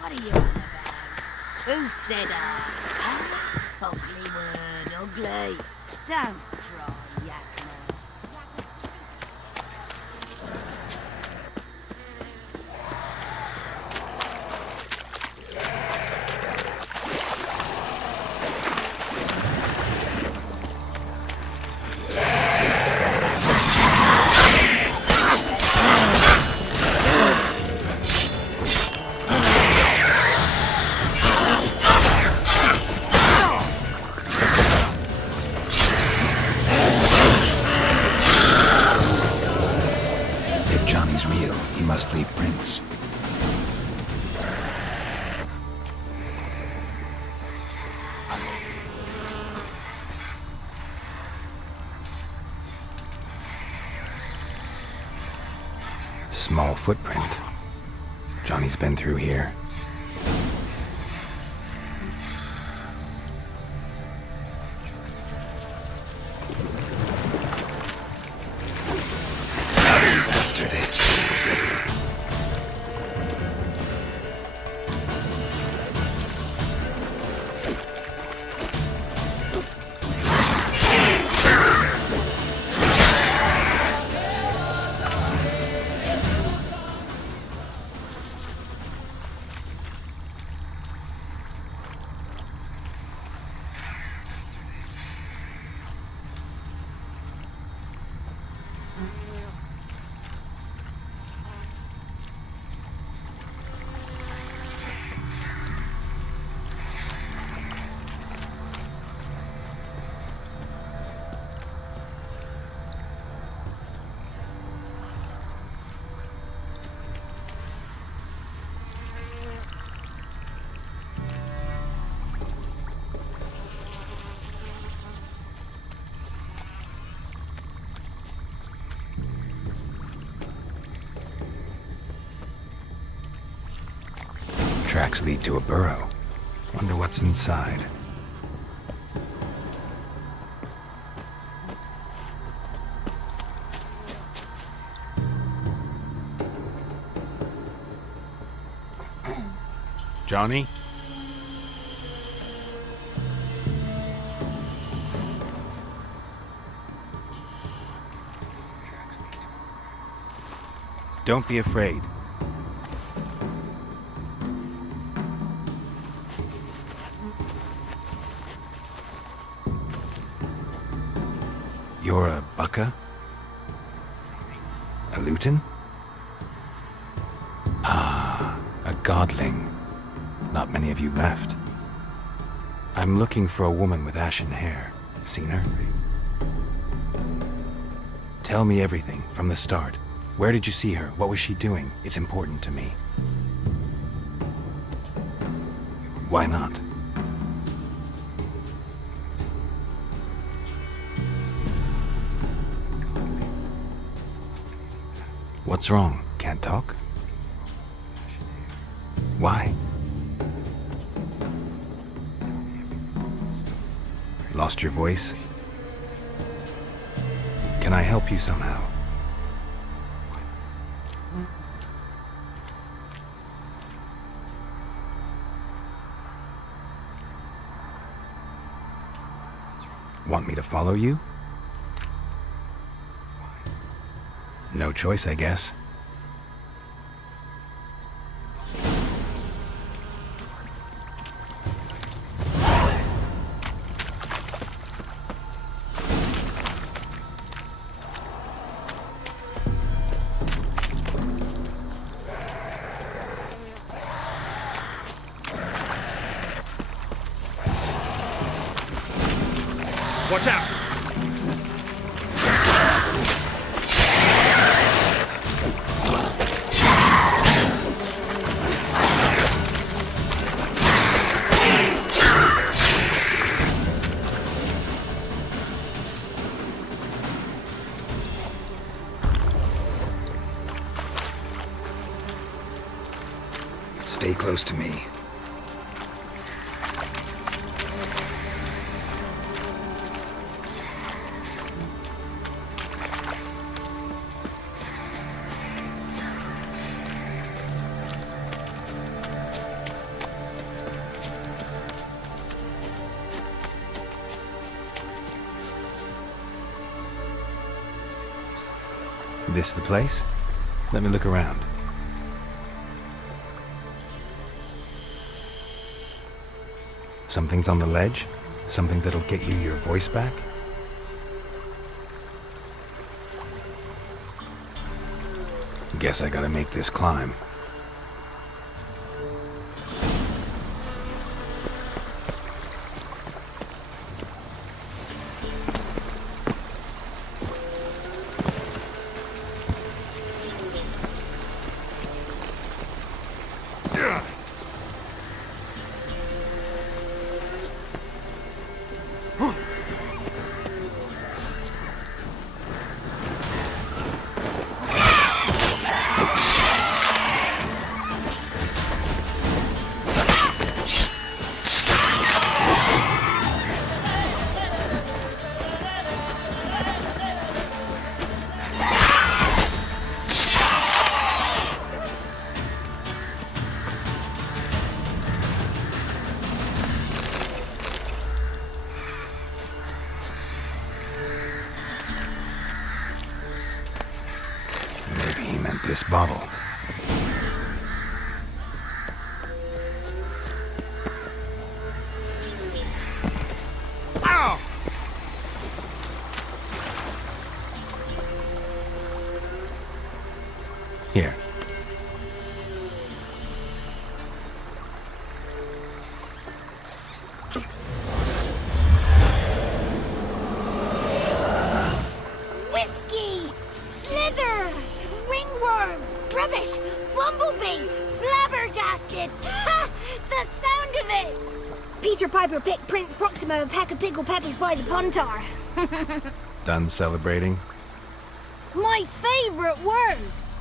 What are you on about? Who said us? Huh? Ugly word, ugly. Don't cry, Yakner. Must leave prints. Small footprint. Johnny's been through here. tracks lead to a burrow. Wonder what's inside. Johnny? Don't be afraid. You're a Bucca? A Luton? Ah, a godling. Not many of you left. I'm looking for a woman with ashen hair. Seen her? Tell me everything, from the start. Where did you see her? What was she doing? It's important to me. Why not? What's wrong? Can't talk? Why? Lost your voice? Can I help you somehow? Want me to follow you? No choice, I guess. Watch out! Stay close to me. This the place? Let me look around. Something's on the ledge? Something that'll get you your voice back? Guess I gotta make this climb. This bottle. Ow! Here. Whiskey! Slither! Ringworm! Rubbish! Bumblebee! Flabbergasted! Ha! The sound of it! Peter Piper picked Prince Proxima a pack of pickle peppers by the puntar. Done celebrating? My favourite words!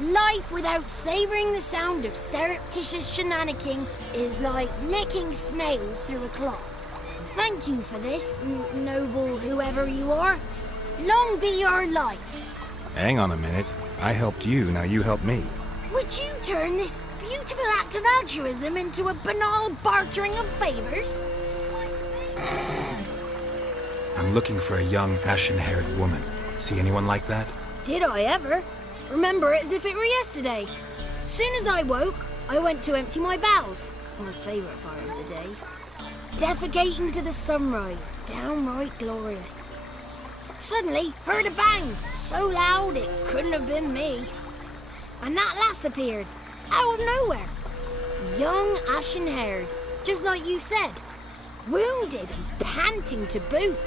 Life without savouring the sound of surreptitious shenanigans is like licking snails through a cloth. Thank you for this, noble whoever you are. Long be your life. Hang on a minute. I helped you, now you help me. Would you turn this beautiful act of altruism into a banal bartering of favours? I'm looking for a young, ashen-haired woman. See anyone like that? Did I ever? Remember it as if it were yesterday. Soon as I woke, I went to empty my bowels. My favourite part of the day. Defecating to the sunrise. Downright glorious. Suddenly, heard a bang. So loud it couldn't have been me. And that lass appeared. Out of nowhere. Young, ashen-haired. Just like you said. Wounded and panting to boot.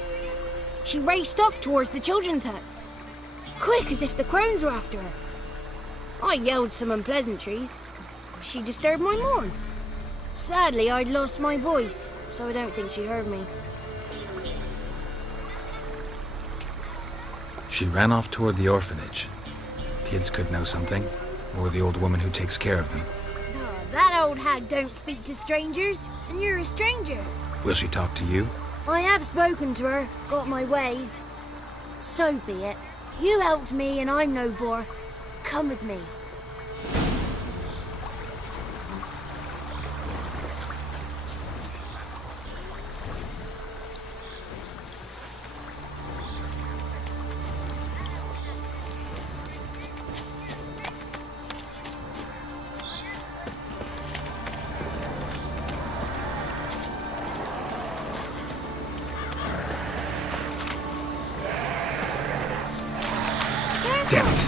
She raced off towards the children's house. Quick as if the crones were after her. I yelled some unpleasantries. She disturbed my morn. Sadly, I'd lost my voice, so I don't think she heard me. She ran off toward the orphanage. Kids could know something, or the old woman who takes care of them. Oh, that old hag don't speak to strangers, and you're a stranger. Will she talk to you? I have spoken to her, got my ways. So be it. You helped me and I'm no bore. Come with me. Damn it.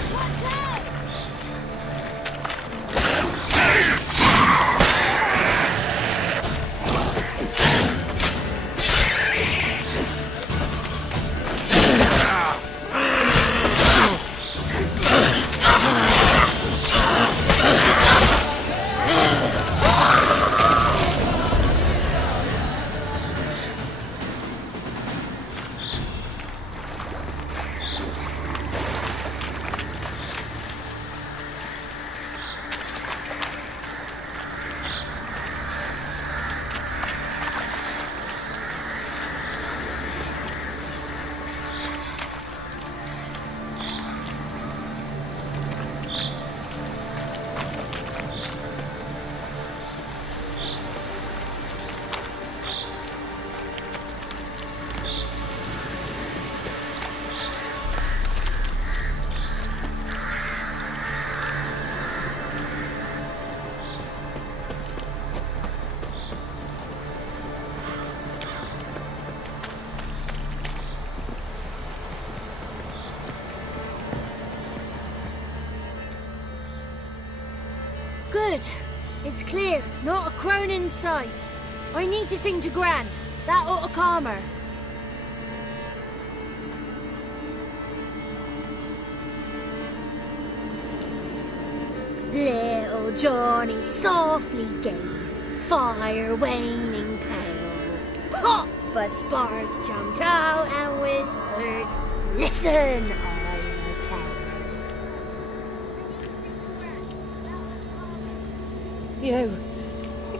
Good. It's clear. Not a crone in sight. I need to sing to Gran. That ought to calm her. Little Johnny softly gazed, fire waning pale. Pop! A spark jumped out and whispered, "Listen, I'm a tale." You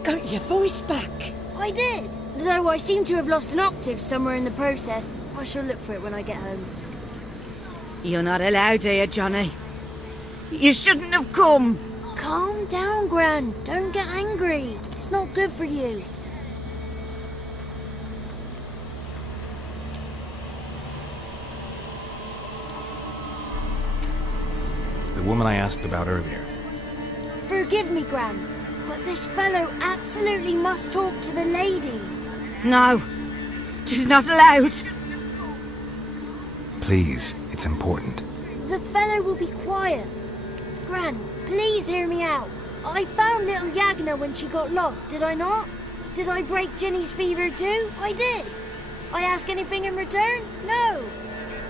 got your voice back. I did, though I seem to have lost an octave somewhere in the process. I shall look for it when I get home. You're not allowed here, Johnny. You shouldn't have come. Calm down, Gran. Don't get angry. It's not good for you. The woman I asked about earlier. Forgive me, Gran, but this fellow absolutely must talk to the ladies. No, she's not allowed. Please, it's important. The fellow will be quiet. Gran, please hear me out. I found little Yagna when she got lost, did I not? Did I break Jenny's fever too? I did. I ask anything in return? No.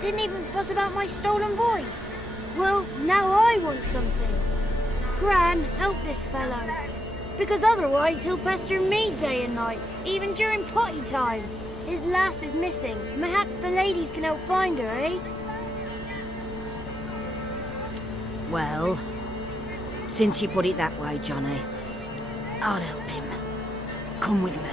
Didn't even fuss about my stolen voice. Well, now I want something. Gran, help this fellow. Because otherwise he'll pester me day and night, even during potty time. His lass is missing. Perhaps the ladies can help find her, eh? Well, Since you put it that way, Johnny, I'll help him. Come with me.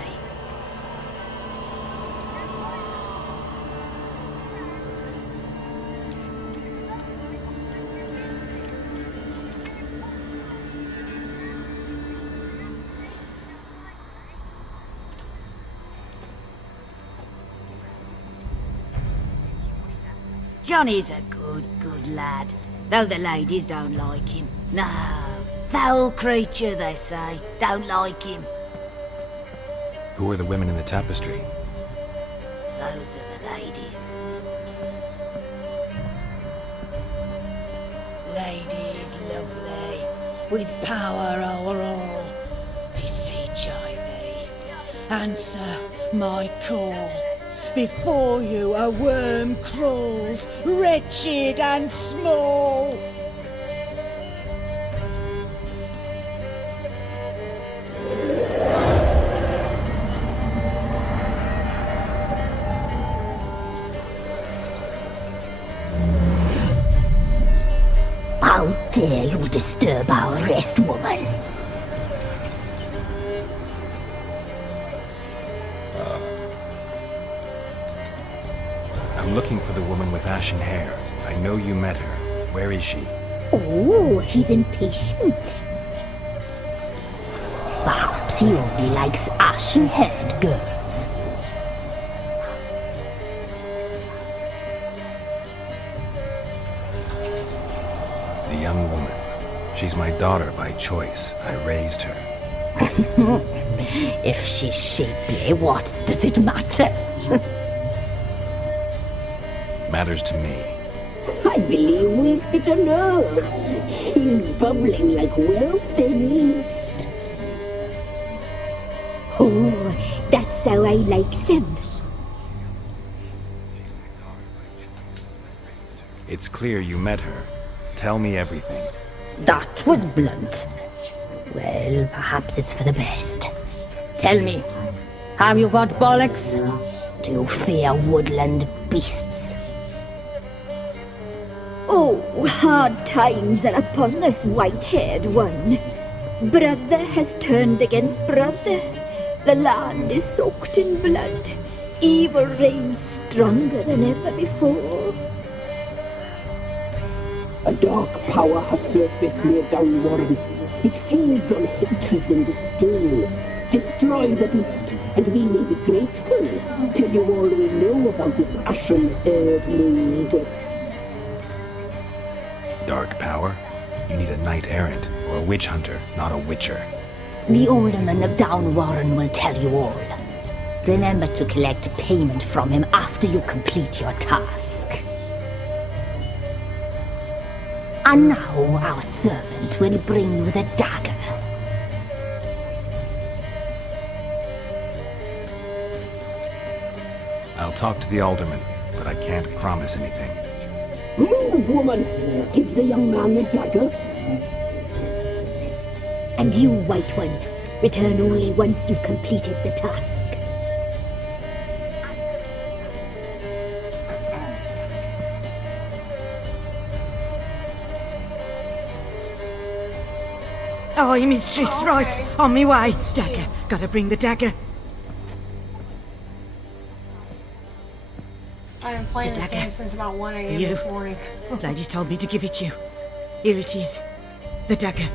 Johnny's a good lad, though the ladies don't like him. No, foul creature, they say. Don't like him. Who are the women in the tapestry? Those are the ladies. Ladies lovely, with power o'er all. Beseech I thee, answer my call. Before you a worm crawls, wretched and small. How dare you disturb our rest, woman? I'm looking for the woman with ashen hair. I know you met her. Where is she? Oh, he's impatient. Perhaps he only likes ashen-haired girls. The young woman. She's my daughter by choice. I raised her. If she's shapely, what does it matter? Matters to me. I believe we've hit a nerve. He's bubbling like well-fed yeast. Oh, that's how I like him. It's clear you met her. Tell me everything. That was blunt. Well, perhaps it's for the best. Tell me, have you got bollocks? Do you fear woodland beasts? Oh, hard times are upon this white-haired one. Brother has turned against brother. The land is soaked in blood. Evil reigns stronger than ever before. A dark power has surfaced near Downwarren. It feeds on hatred and disdain. Destroy the beast, and we may be grateful. Tell you all we know about this ashen-haired maid. Dark power? You need a knight-errant, or a witch hunter, not a witcher. The alderman of Downwarren will tell you all. Remember to collect payment from him after you complete your task. And now our servant will bring you the dagger. I'll talk to the alderman, but I can't promise anything. Move, woman! Give the young man the dagger. And you, White One, return only once you've completed the task. Aye, mistress, right. On me way. Dagger. Gotta bring the dagger. I've been playing this game since about 1 a.m. You. this morning. Ladies told me to give it you. Here it is. The dagger.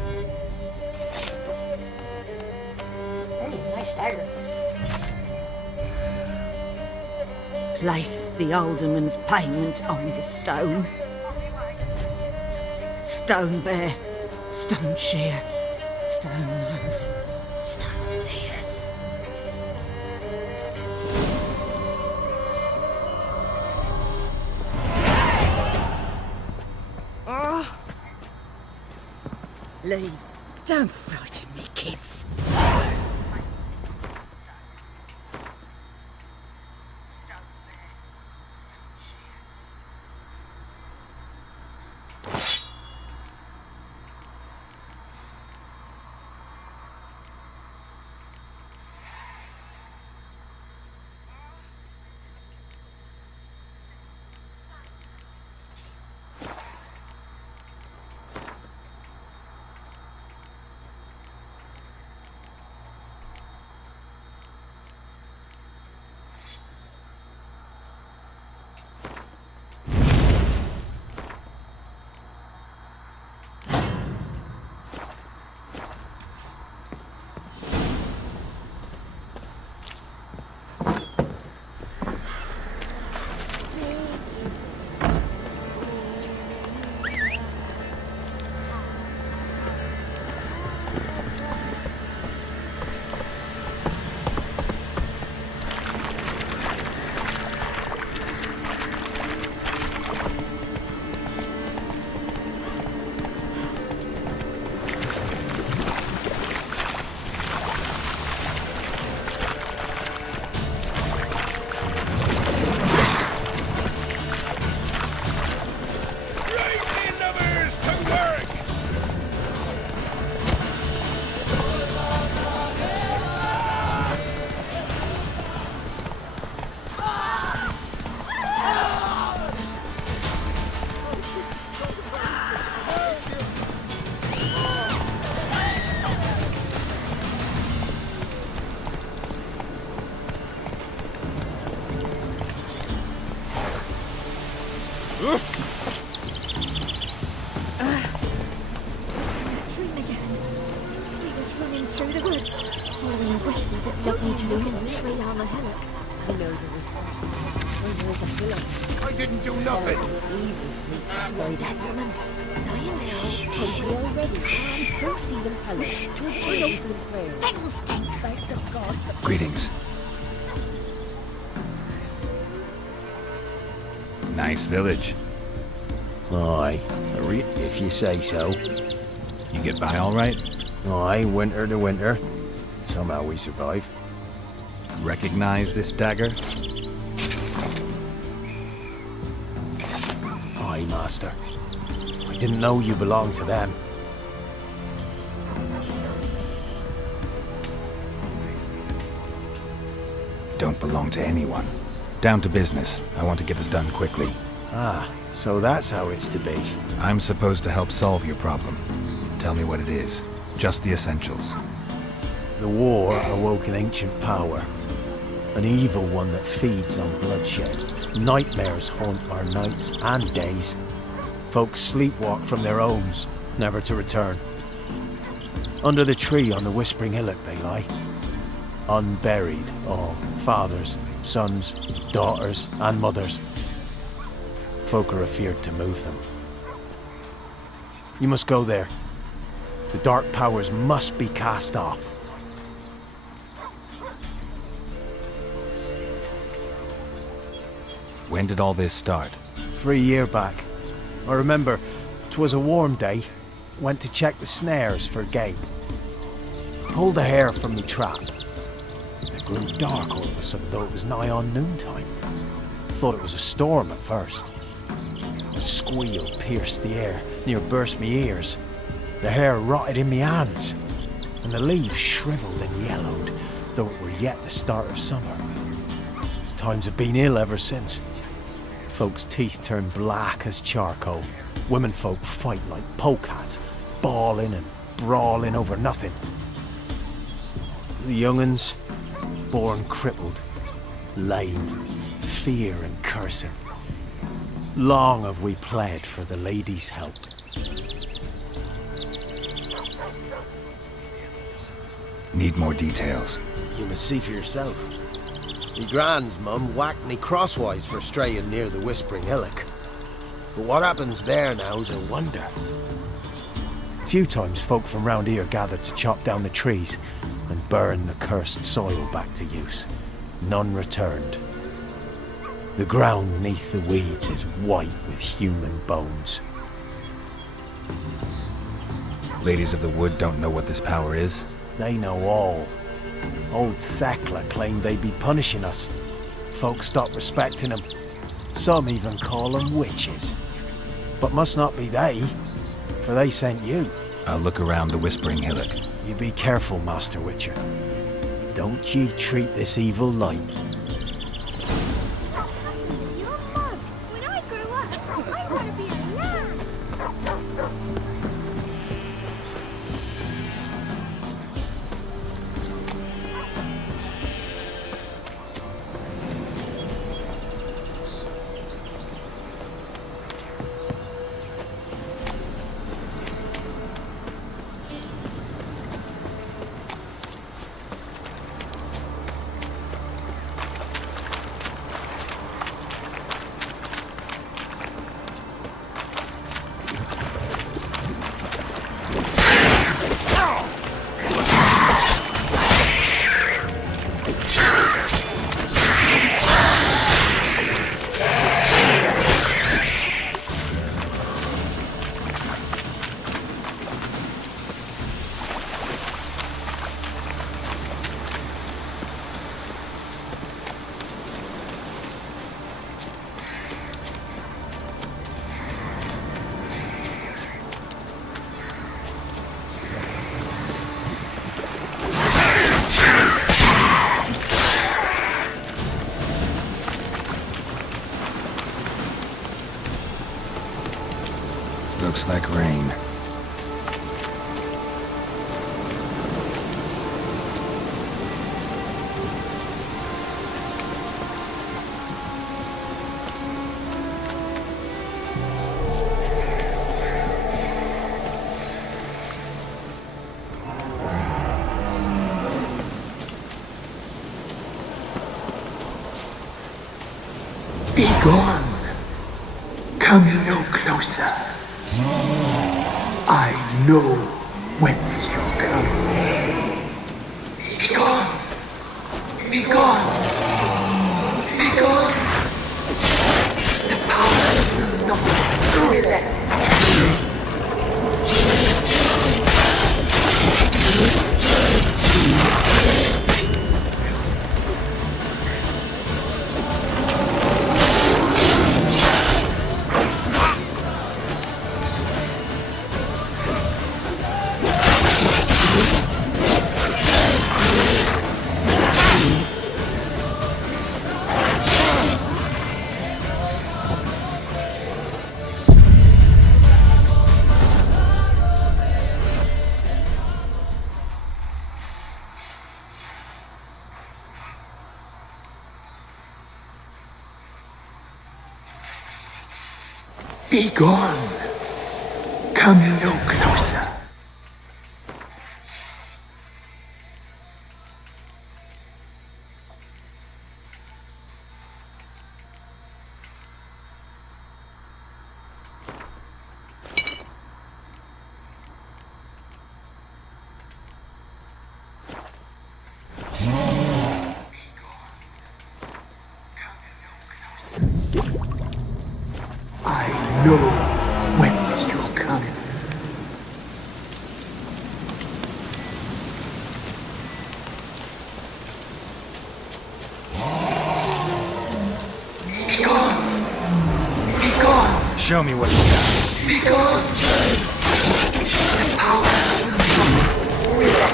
Oh, nice dagger. Place the alderman's payment on the stone. Stone bear. Stone shear. Stone nose. Stone ears. Oh. Leave. Don't frighten me, kids. that dream again. He was running through the woods, following a whisper that led me to the old tree on the hillock. I know the whispers. When there is a hillock, I didn't do nothing. evil sneaks aside. That woman, lying there, Totally already. And first see them tell her. To praise and prayers. fiddlesticks. Thank the gods that Greetings. Nice village. Aye, if you say so. You get by all right? Aye, winter to winter. Somehow we survive. Recognize this dagger? Aye, master. I didn't know you belonged to them. Don't belong to anyone. Down to business. I want to get this done quickly. Ah, so that's how it's to be. I'm supposed to help solve your problem. Tell me what it is. Just the essentials. The war awoke an ancient power. An evil one that feeds on bloodshed. Nightmares haunt our nights and days. Folks sleepwalk from their homes, never to return. Under the tree on the Whispering Hillock they lie. Unburied, all fathers, sons, daughters, and mothers. Folk are afeard to move them. You must go there. The dark powers must be cast off. When did all this start? 3 years back. I remember 'twas a warm day. Went to check the snares for game. Pulled the hair from me trap. It grew dark all of a sudden, though it was nigh on noontime. Thought it was a storm at first. A squeal pierced the air, near burst me ears. The hair rotted in me hands, and the leaves shriveled and yellowed, though it were yet the start of summer. Times have been ill ever since. Folks' teeth turn black as charcoal. Womenfolk fight like polecats, bawling and brawling over nothing. The young'uns, born crippled, lame, fear and cursing. Long have we pled for the lady's help. Need more details. You must see for yourself. Me grand's mum whacked me crosswise for straying near the Whispering Hillock. But what happens there now's a wonder. A few times folk from round here gathered to chop down the trees and burn the cursed soil back to use. None returned. The ground neath the weeds is white with human bones. Ladies of the Wood don't know what this power is? They know all. Old Thekla claimed they'd be punishing us. Folk stopped respecting them. Some even call them witches. But must not be they, for they sent you. I'll look around the Whispering Hillock. You be careful, Master Witcher. Don't ye treat this evil light. It's your mug. When I grow up, I want to be a lamb. Looks like rain. gone. Come no closer. I know whence you come. Be gone. Be gone. Be gone. The powers will not relent. Be gone. Come no closer. I know whence you come. Be gone. Be gone. Show me what you got. Be gone. The powers will not relent.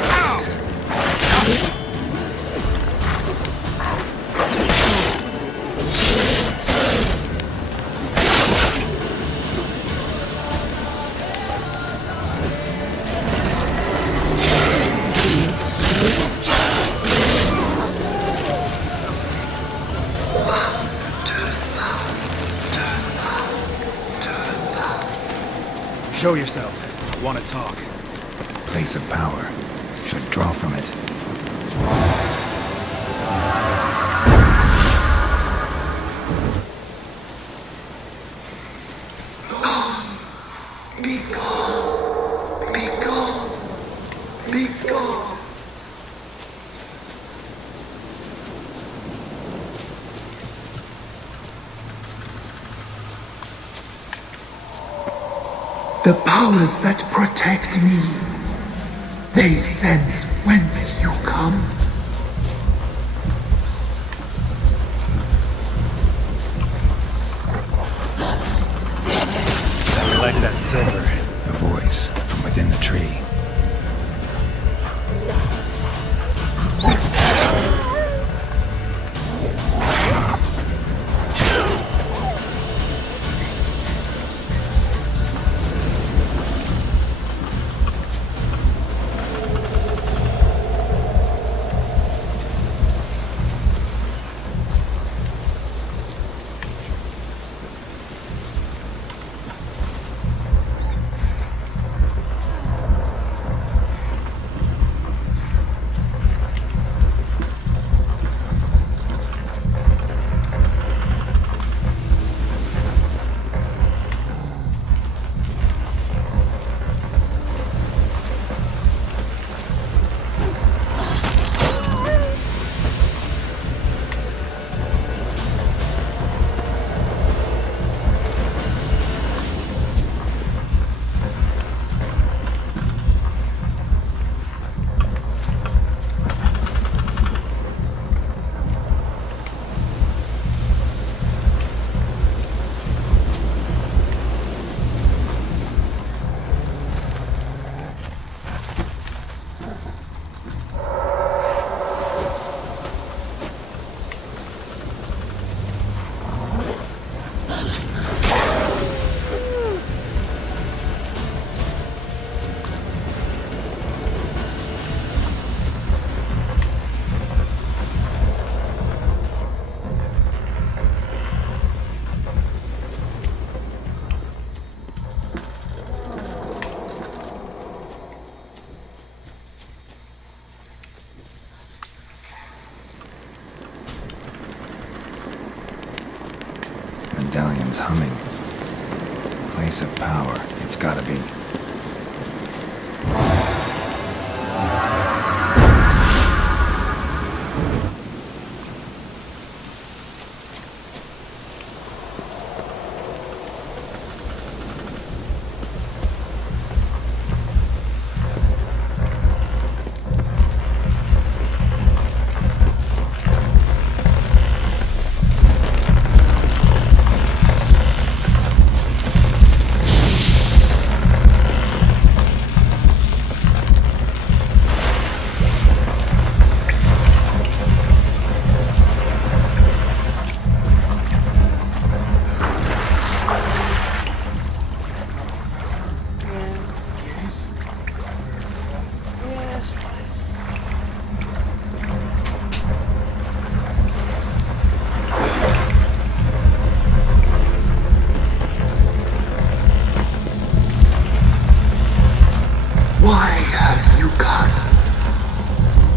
Show yourself. I want to talk. Place of power. Should draw from it. Be gone. Be gone. Be gone. The powers that protect me, they sense whence you come. Like that silver. A voice from within the tree. medallion's humming. Place of power, it's gotta be. Why have you come?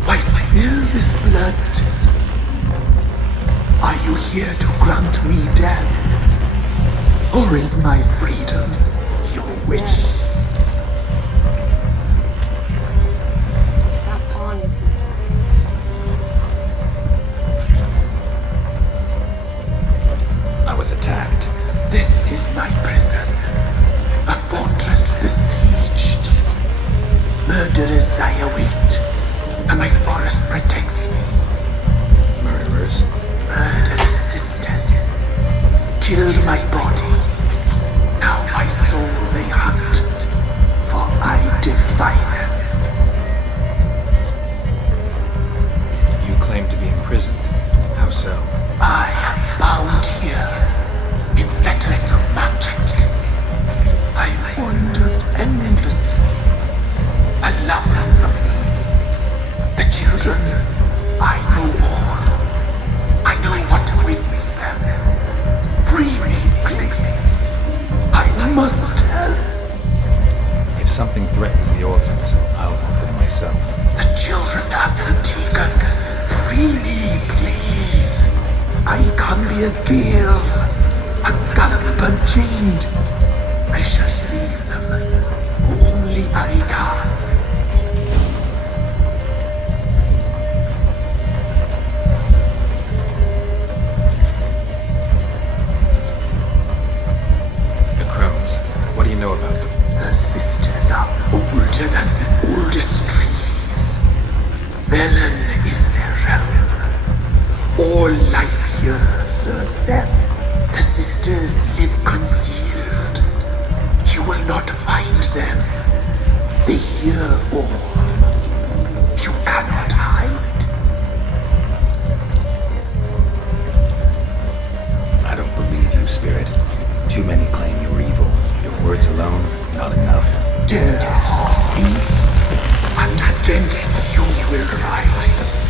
Why spill this blood? Are you here to grant me death? Or is my freedom your wish? Stop pawning I was attacked. This is my prison, a fortress besieged. Murderers I await, and my forest protects me. Murderers? Murderous sisters killed my body. Now my soul they hunt, for I defy them. You claim to be imprisoned. How so? I am bound here in fetters of magic. I wandered endlessly, a labyrinth of thieves. The children, I know all. I know what awaits them. Free me, please. I must help. If something threatens the orphans, I'll help them myself. The children have been taken. Free me, please. I can be a gale, a gallop unchained. I shall save them. Only I can. The crows. What do you know about them? The sisters are older than the oldest trees. Velen is their realm. All life here serves them. The sisters live concealed. You will not find them. They hear all. You cannot hide. I don't believe you, Spirit. Too many claim you're evil. Your words alone, not enough. Dare harm me, and against you will rise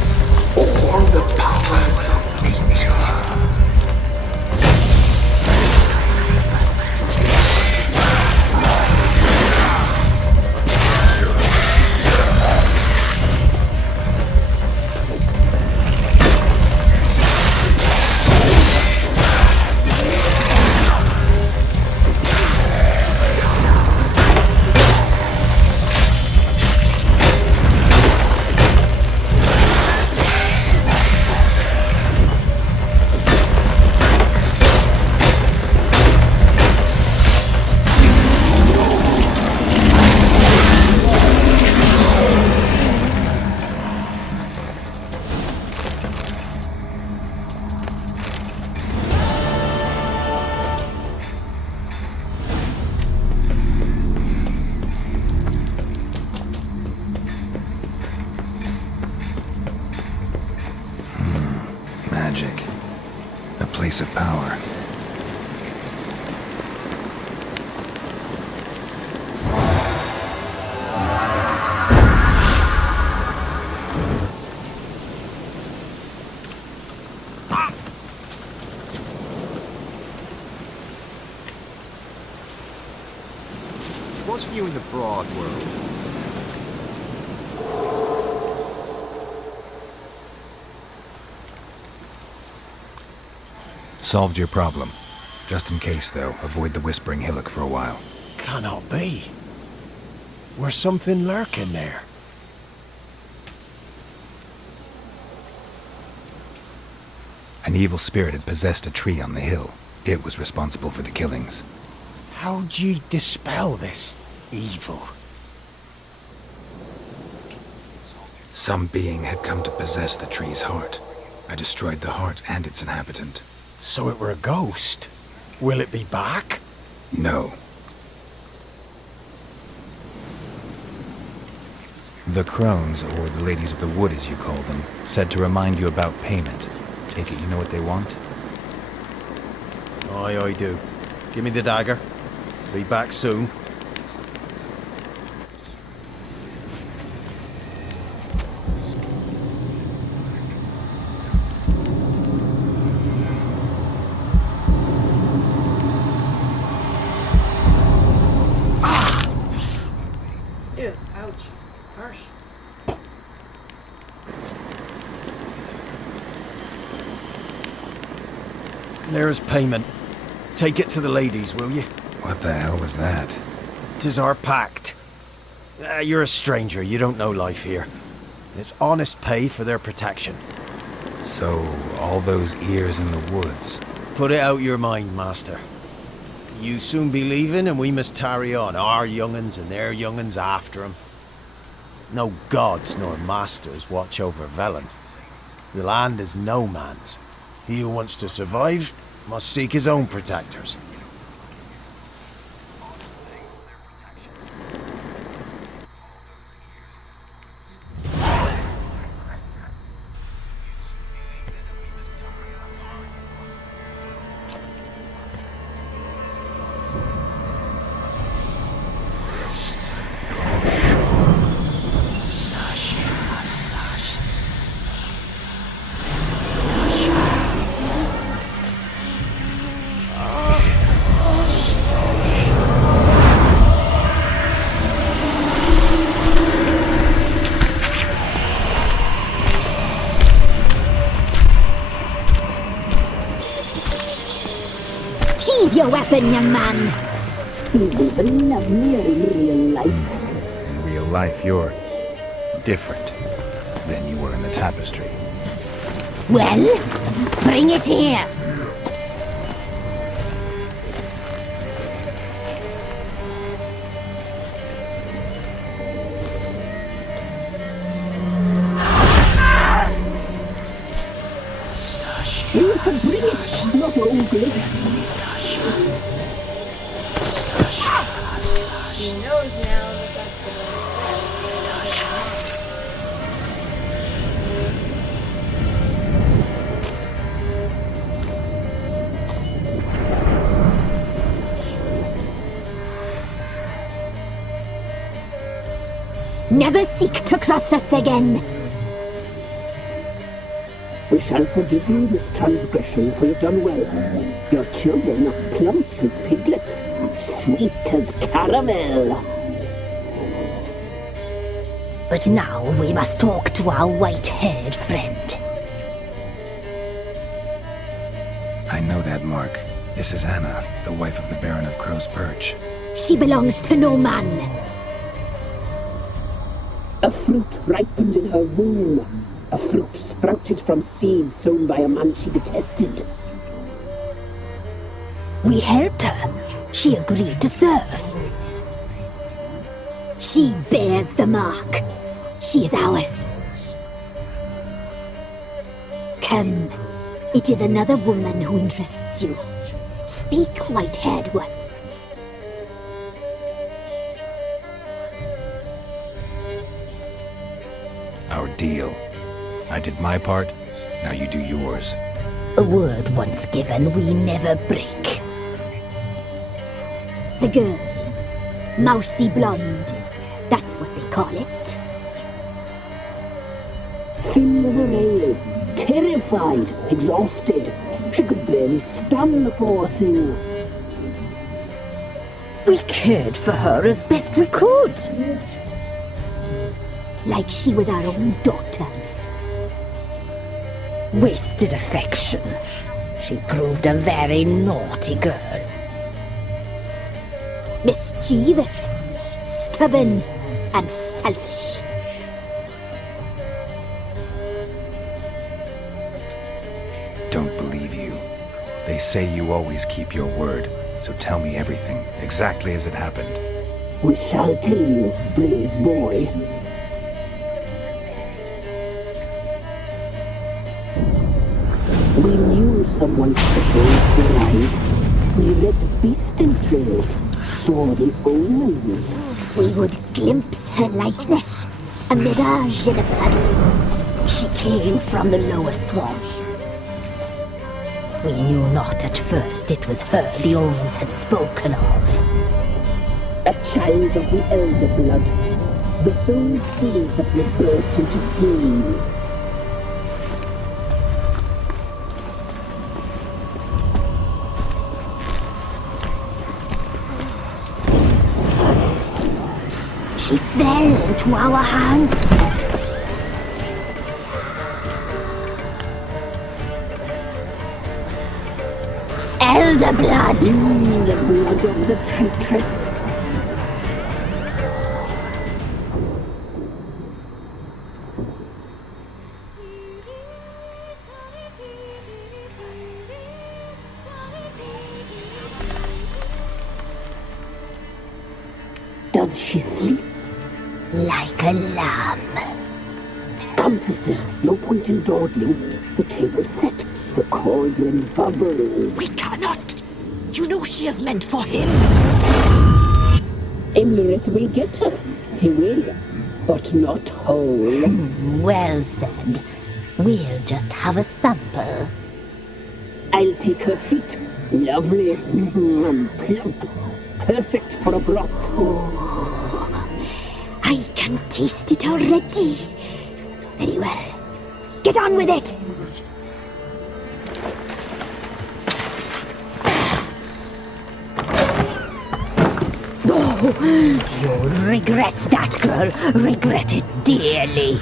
all the powers of nature. Magic. A place of power. What's new in the broad world? Solved your problem. Just in case, though, avoid the Whispering Hillock for a while. Cannot be. Where's something lurking there? An evil spirit had possessed a tree on the hill. It was responsible for the killings. How'd ye dispel this evil? Some being had come to possess the tree's heart. I destroyed the heart and its inhabitant. So it were a ghost? Will it be back? No. The crones, or the ladies of the wood as you call them, said to remind you about payment. Take it you know what they want? Aye, I do. Give me the dagger. Be back soon. Ew, ouch. Harsh. There's payment. Take it to the ladies, will you? What the hell was that? 'Tis our pact. You're a stranger, you don't know life here. It's honest pay for their protection. So, all those ears in the woods. Put it out your mind, master. You soon be leaving and we must tarry on, our young'uns and their young'uns after 'em. No gods nor masters watch over Velen. The land is no man's. He who wants to survive must seek his own protectors. Sheathe your weapon, young man. Live and love me in real life. In real life, you're different than you were in the tapestry. Well, bring it here. You can bring it, not ugly. He knows now that that's the Never seek to cross us again. We shall forgive you this transgression, for you've done well. Your children are plump as piglets, sweet as caramel. But now we must talk to our white-haired friend. I know that mark. This is Anna, the wife of the Baron of Crow's Perch. She belongs to no man. A fruit ripened in her womb. A fruit sprouted from seeds sown by a man she detested. We helped her. She agreed to serve. She bears the mark. She is ours. Come. It is another woman who interests you. Speak, white-haired one. Our deal. I did my part, now you do yours. A word once given, we never break. The girl. Mousy blonde. That's what they call it. Thin as a rail, terrified, exhausted. She could barely stand, the poor thing. We cared for her as best we could. Like she was our own daughter. Wasted affection. she proved a very naughty girl. Mischievous, stubborn, and selfish. Don't believe you. They say you always keep your word, so tell me everything, exactly as it happened. We shall tell you, brave boy. We knew someone special was alive. We read the beast entrails, saw the omens. We would glimpse her likeness, a mirage in a puddle. She came from the lower swamp. We knew not at first it was her the omens had spoken of. A child of the elder blood, the soul seed that will burst into flame. She fell into our hands. Elder blood! The blood of the traitress. Does she sleep? Like a lamb. Come, sisters, no point in dawdling. The table's set. The cauldron bubbles. We cannot! You know she is meant for him! Imlerith will get her. He will, but not whole. Well said. We'll just have a sample. I'll take her feet. Lovely. Plump. Perfect for a broth. I can taste it already. Very well. Get on with it! You'll regret that, girl. Regret it dearly.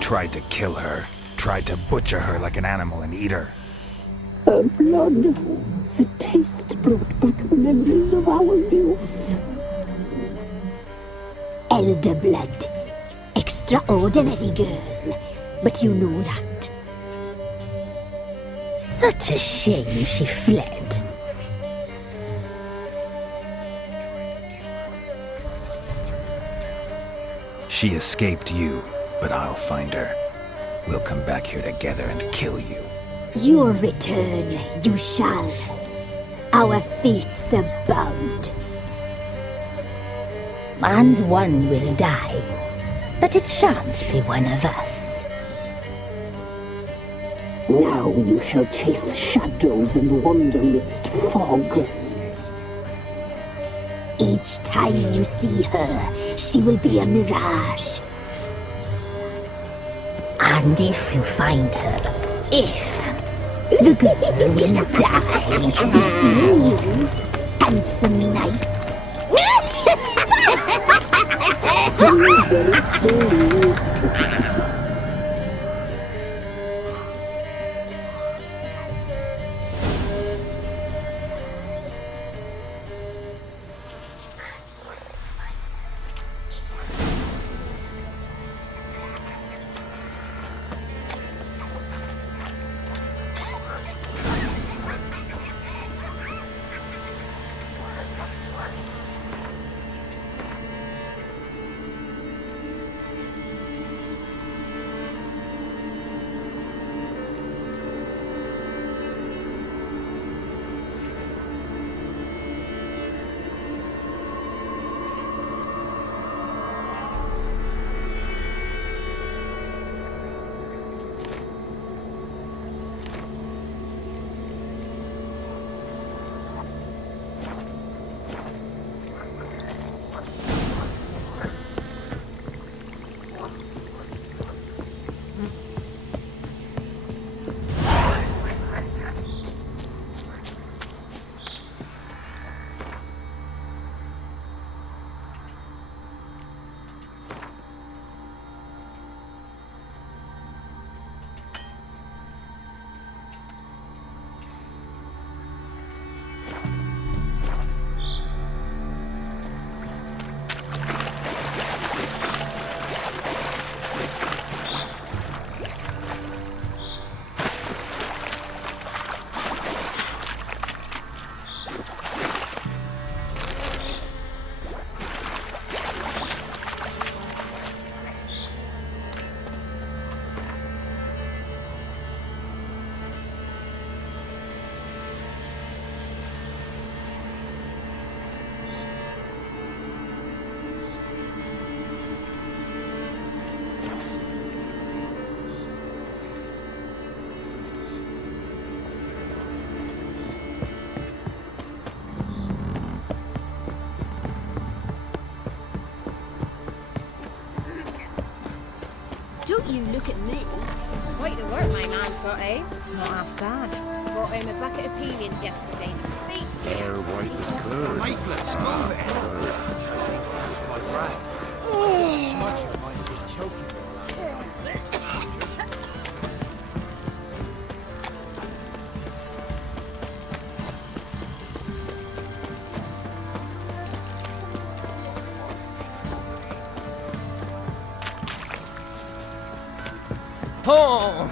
Tried to kill her. Tried to butcher her like an animal and eat her. Her blood. The taste brought back memories of our youth. Elder blood. Extraordinary girl. But you know that. Such a shame she fled. She escaped you, but I'll find her. We'll come back here together and kill you. Your return, you shall. Our fates are bound. And one will die, but it shan't be one of us. Now you shall chase shadows and wander midst fog. Each time you see her, she will be a mirage. And if you find her, The girl will die this new handsome knight. Don't you look at me. Quite the work my man's got, eh? Not half bad. Brought home a bucket of peelings yesterday. Face Hair white as curd. Lifeless, move it! I see, lose my breath. Smudge your mind be choking me last night. Oh!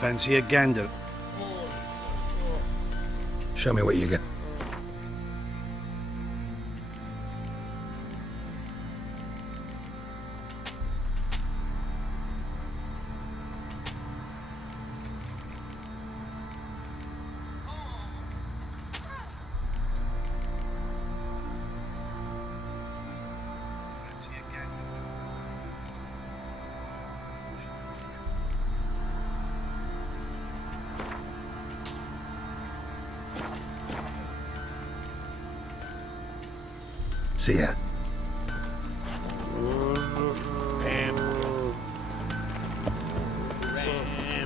Fancy a gander? Show me what you get. See ya. Ram. Ram.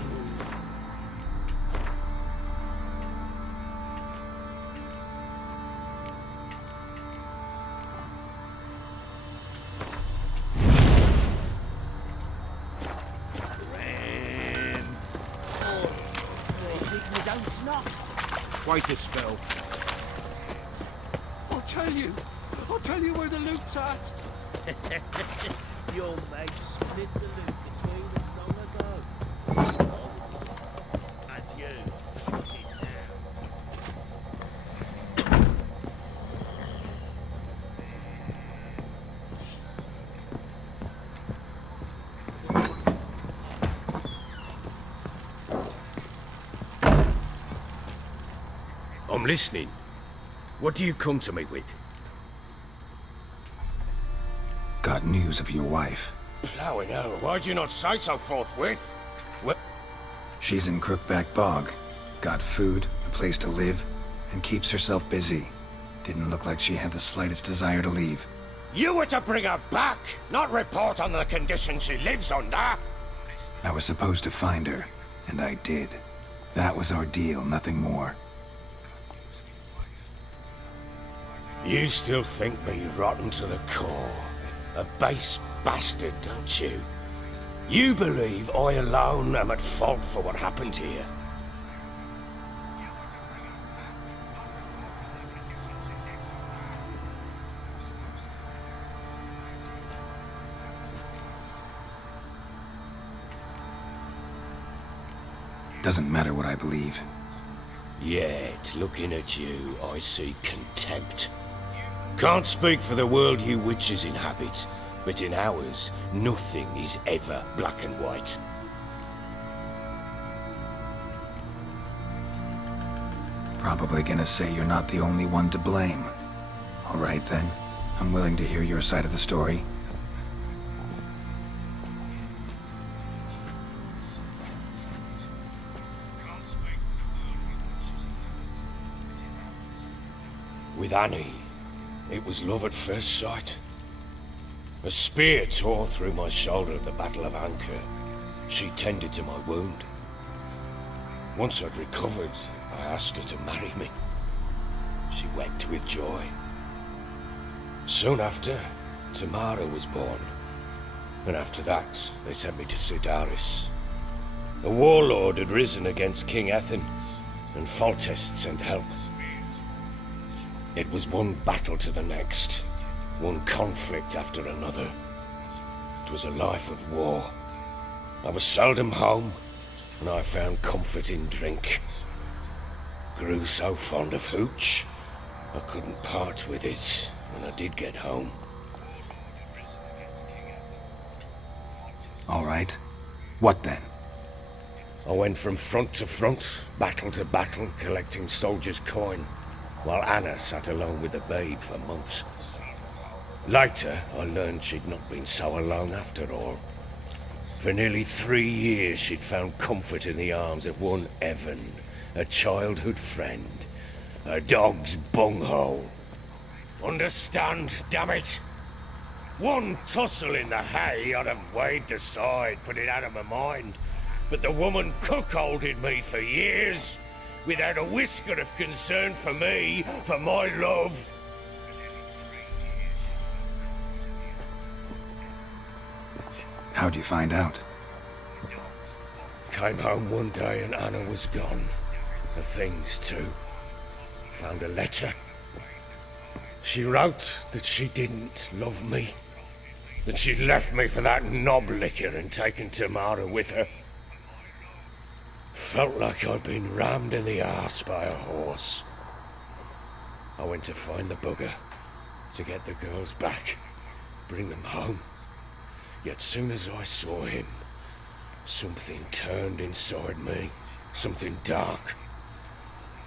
Taking his own snot. Quite a spell. I'll tell you where the loot's at. Your mate split the loot between them long ago. And you shut it down. I'm listening. What do you come to me with? Got news of your wife. Plowing hell, why'd you not say so forthwith? Well, she's in Crookback Bog. Got food, a place to live, and keeps herself busy. Didn't look like she had the slightest desire to leave. You were to bring her back, not report on the conditions she lives under. I was supposed to find her, and I did. That was our deal, nothing more. You still think me rotten to the core. A base bastard, don't you? You believe I alone am at fault for what happened here. Doesn't matter what I believe. Yet, looking at you, I see contempt. Can't speak for the world you witches inhabit, but in ours, nothing is ever black and white. Probably gonna say you're not the only one to blame. All right then, I'm willing to hear your side of the story. With Annie, it was love at first sight. A spear tore through my shoulder at the Battle of Anchor. She tended to my wound. Once I'd recovered, I asked her to marry me. She wept with joy. Soon after, Tamara was born. And after that, they sent me to Sidaris. A warlord had risen against King Ethan, and Foltest sent help. It was one battle to the next, one conflict after another. It was a life of war. I was seldom home, and I found comfort in drink. Grew so fond of hooch, I couldn't part with it when I did get home. All right. What then? I went from front to front, battle to battle, collecting soldiers' coin, while Anna sat alone with the babe for months. Later, I learned she'd not been so alone after all. For nearly 3 years, she'd found comfort in the arms of one Evan, a childhood friend, a dog's bunghole. Understand, damn it? One tussle in the hay I'd have waved aside, put it out of my mind. But the woman cuckolded me for years, without a whisker of concern for me, for my love. How'd you find out? Came home one day and Anna was gone. Her things too. Found a letter. She wrote that she didn't love me. That she'd left me for that knob licker and taken Tamara with her. Felt like I'd been rammed in the arse by a horse. I went to find the bugger, to get the girls back, bring them home. Yet soon as I saw him, something turned inside me, something dark.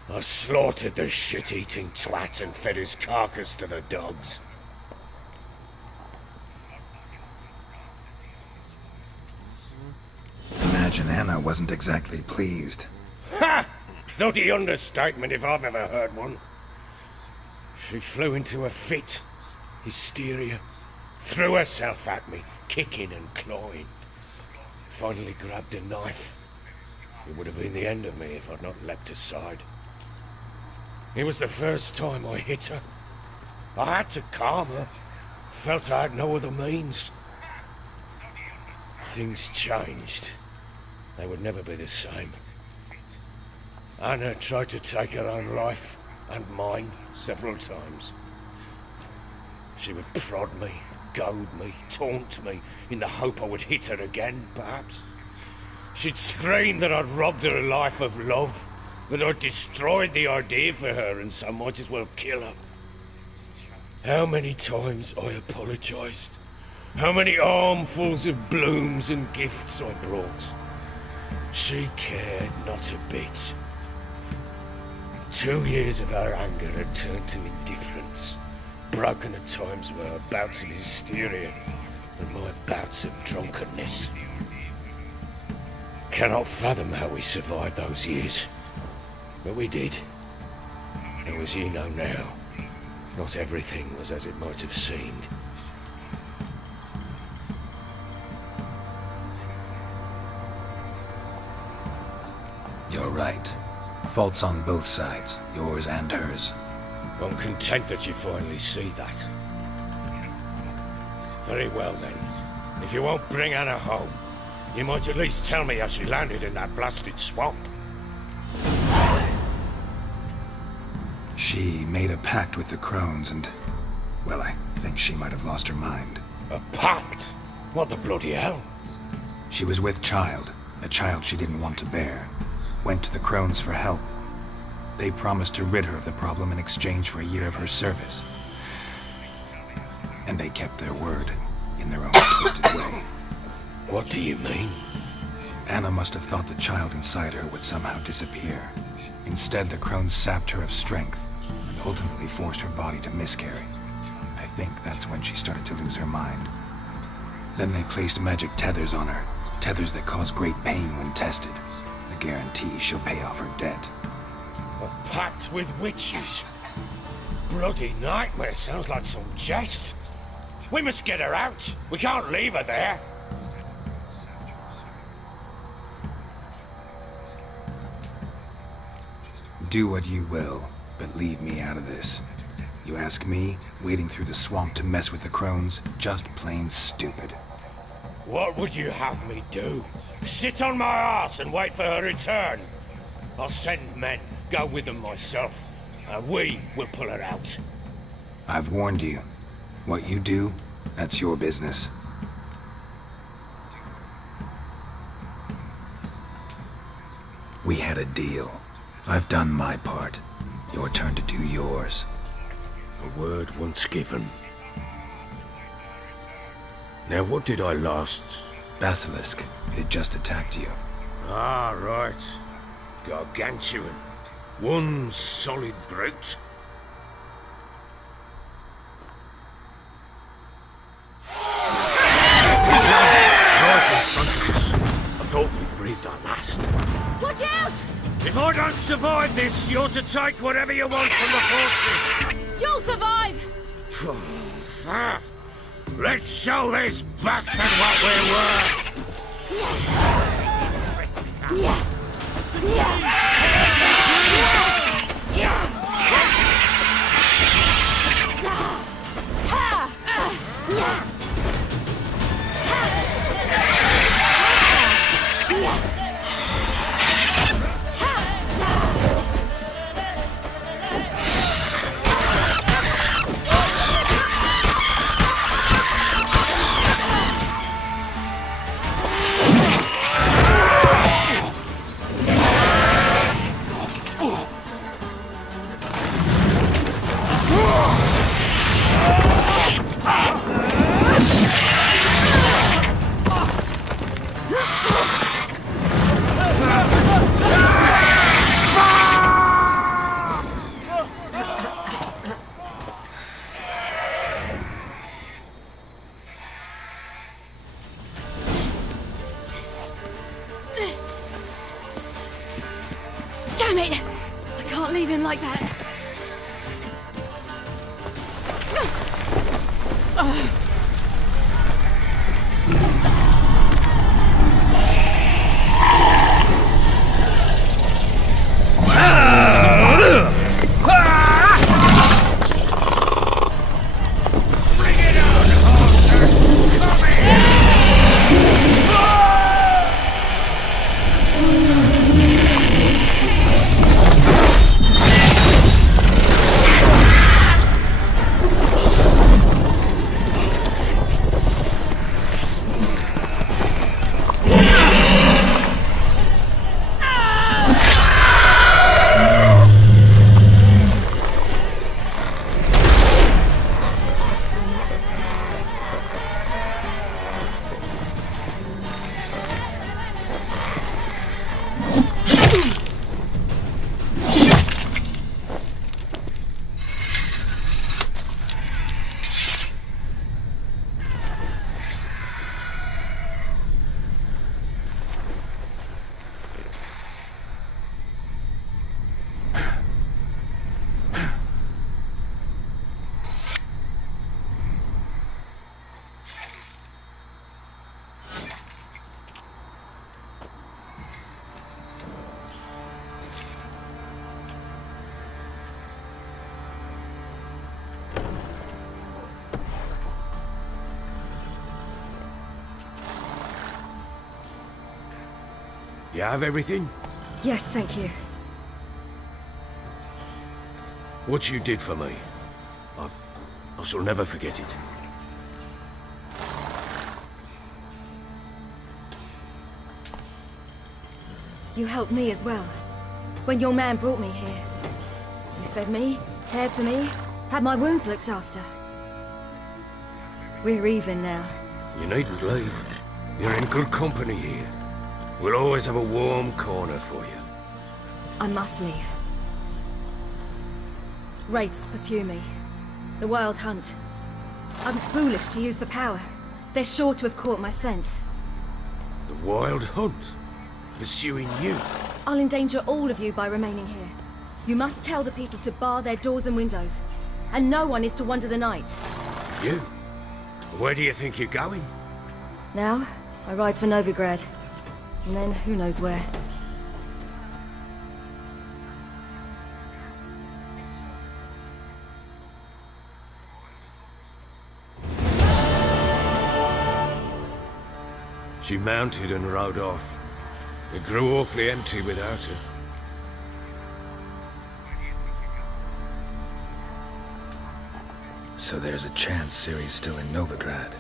I slaughtered the shit-eating twat and fed his carcass to the dogs. Imagine Anna wasn't exactly pleased. Ha! Bloody understatement if I've ever heard one. She flew into a fit, hysteria, threw herself at me, kicking and clawing. Finally grabbed a knife. It would have been the end of me if I'd not leapt aside. It was the first time I hit her. I had to calm her. Felt I had no other means. Things changed. They would never be the same. Anna tried to take her own life, and mine, several times. She would prod me, goad me, taunt me, in the hope I would hit her again, perhaps. She'd scream that I'd robbed her life of love, that I'd destroyed the idea for her, and so might as well kill her. How many times I apologized. How many armfuls of blooms and gifts I brought. She cared not a bit. 2 years of her anger had turned to indifference, broken at times by her bouts of hysteria and my bouts of drunkenness. Cannot fathom how we survived those years, but we did. And as you know now, not everything was as it might have seemed. You're right. Faults on both sides, yours and hers. I'm content that you finally see that. Very well then. If you won't bring Anna home, you might at least tell me how she landed in that blasted swamp. She made a pact with the crones and... well, I think she might have lost her mind. A pact? What the bloody hell? She was with child, a child she didn't want to bear. Went to the crones for help. They promised to rid her of the problem in exchange for a year of her service. And they kept their word, in their own twisted way. What do you mean? Anna must have thought the child inside her would somehow disappear. Instead, the crones sapped her of strength, and ultimately forced her body to miscarry. I think that's when she started to lose her mind. Then they placed magic tethers on her, tethers that cause great pain when tested. A guarantee she'll pay off her debt. A pact with witches? Bloody nightmare, sounds like some jest. We must get her out. We can't leave her there. Do what you will, but leave me out of this. You ask me, wading through the swamp to mess with the crones, just plain stupid. What would you have me do? Sit on my arse and wait for her return? I'll send men, go with them myself, and we will pull her out. I've warned you. What you do, that's your business. We had a deal. I've done my part. Your turn to do yours. A word once given. Now what did I last... Basilisk. It had just attacked you. Ah, right. Gargantuan. One solid brute. Right in front of us. I thought we breathed our last. Watch out! If I don't survive this, you're to take whatever you want from the fortress. You'll survive! Let's show this bastard what we're worth! Damn it! I can't leave him like that. You have everything? Yes, thank you. What you did for me, I shall never forget it. You helped me as well. When your man brought me here. You fed me, cared for me, had my wounds looked after. We're even now. You needn't leave. You're in good company here. We'll always have a warm corner for you. I must leave. Wraiths pursue me. The Wild Hunt. I was foolish to use the power. They're sure to have caught my scent. The Wild Hunt? Pursuing you? I'll endanger all of you by remaining here. You must tell the people to bar their doors and windows. And no one is to wander the night. You? Where do you think you're going? Now, I ride for Novigrad. And then, who knows where. She mounted and rode off. It grew awfully empty without her. So there's a chance Ciri's still in Novigrad.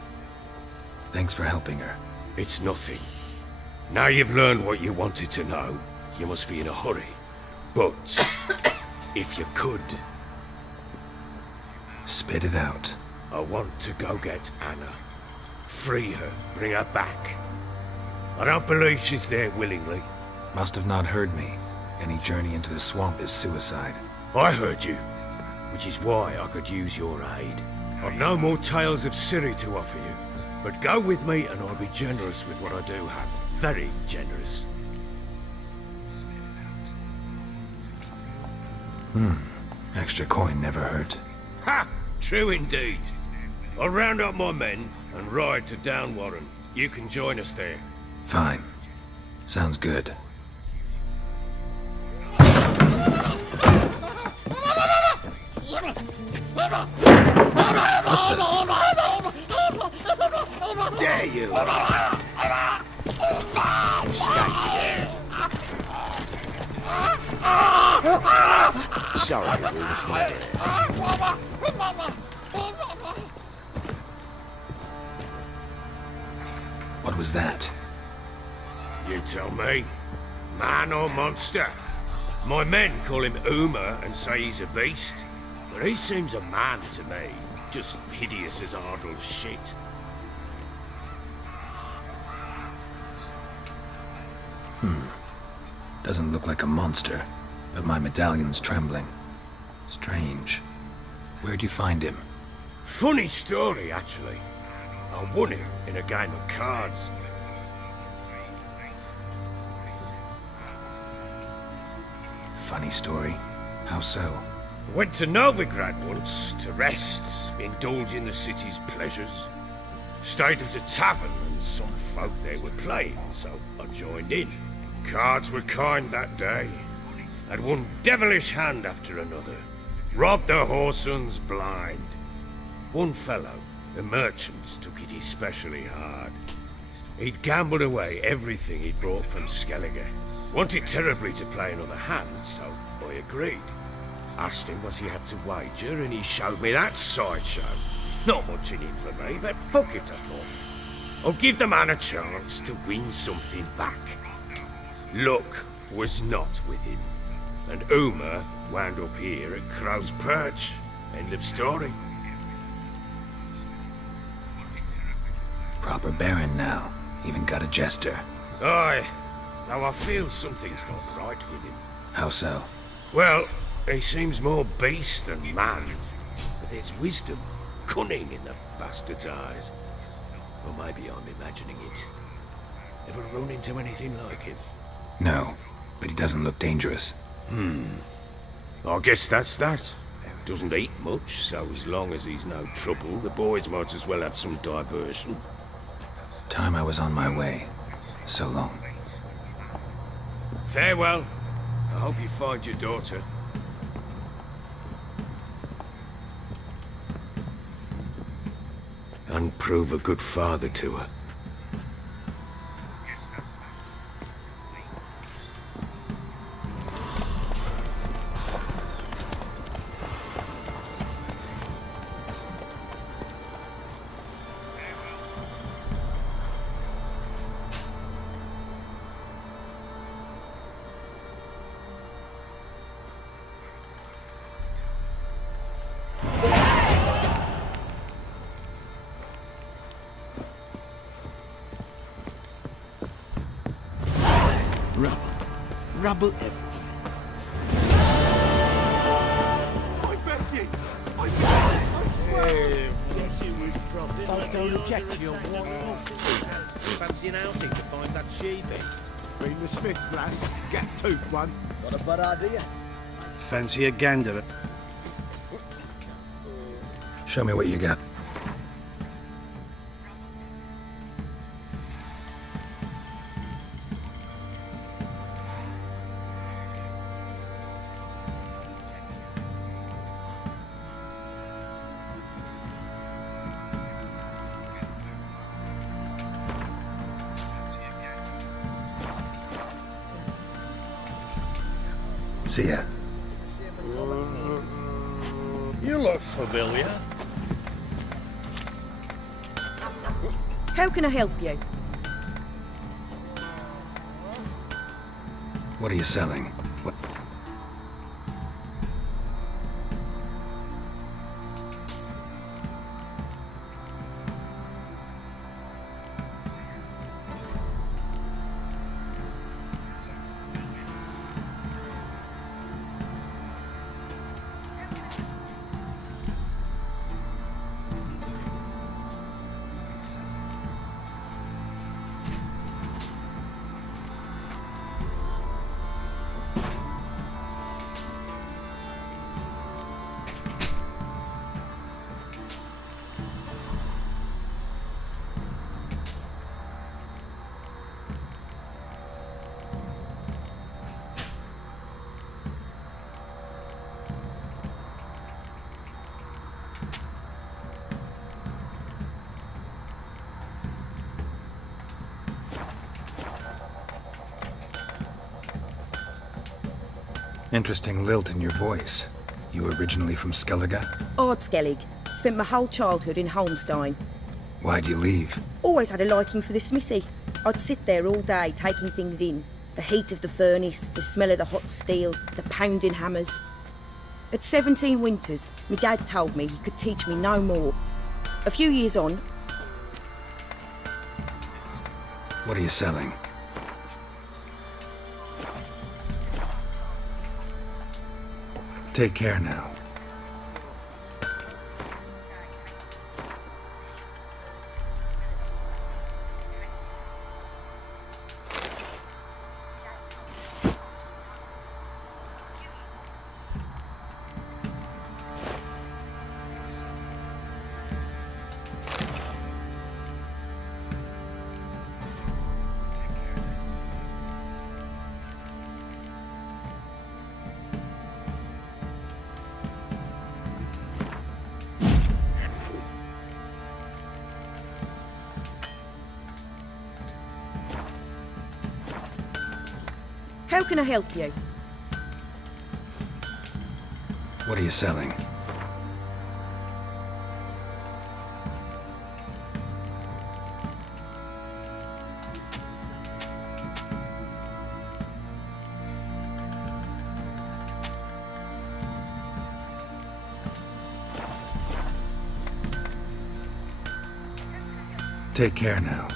Thanks for helping her. It's nothing. Now you've learned what you wanted to know, you must be in a hurry. But, if you could... Spit it out. I want to go get Anna. Free her, bring her back. I don't believe she's there willingly. Must have not heard me. Any journey into the swamp is suicide. I heard you, which is why I could use your aid. I've no more tales of Ciri to offer you, but go with me and I'll be generous with what I do have. Very generous. Extra coin never hurt. Ha! True indeed. I'll round up my men and ride to Downwarren. You can join us there. Fine. Sounds good. There you are. Sorry, Ruth. What was that? You tell me. Man or monster? My men call him Uma and say he's a beast. But he seems a man to me. Just hideous as Ardle's shit. Doesn't look like a monster, but my medallion's trembling. Strange. Where'd you find him? Funny story, actually. I won him in a game of cards. Funny story. How so? Went to Novigrad once to rest, indulge in the city's pleasures. Stayed at a tavern and some folk there were playing, so I joined in. Cards were kind that day. Had one devilish hand after another. Robbed the whoresons blind. One fellow, a merchant, took it especially hard. He'd gambled away everything he'd brought from Skellige. Wanted terribly to play another hand, so I agreed. Asked him what he had to wager, and he showed me that sideshow. Not much in it for me, but fuck it, I thought. I'll give the man a chance to win something back. Luck was not with him, and Uma wound up here at Crow's Perch. End of story. Proper baron now. Even got a jester. Aye, though I feel something's not right with him. How so? Well, he seems more beast than man, but there's wisdom, cunning in the bastard's eyes. Or maybe I'm imagining it. Ever run into anything like him? No, but he doesn't look dangerous. I guess that's that. Doesn't eat much, so as long as he's no trouble, the boys might as well have some diversion. Time I was on my way. So long. Farewell. I hope you find your daughter. And prove a good father to her. Rubble. Rubble everywhere. I beg you! I beg you! I swear! Yes, it was profit. Folk don't object to your warning. Fancy an outing to find that she-beast? Bring the Smiths, lass. Get toothed one. Not a bad idea. Fancy a gander? Show me what you got. See ya. You look familiar. How can I help you? What are you selling? What? Interesting lilt in your voice. You originally from Skellige? Ardskellig. Spent my whole childhood in Holmstein. Why'd you leave? Always had a liking for the smithy. I'd sit there all day taking things in. The heat of the furnace, the smell of the hot steel, the pounding hammers. At 17 winters, my dad told me he could teach me no more. A few years on... What are you selling? Take care now. How can I help you? What are you selling? Take care now.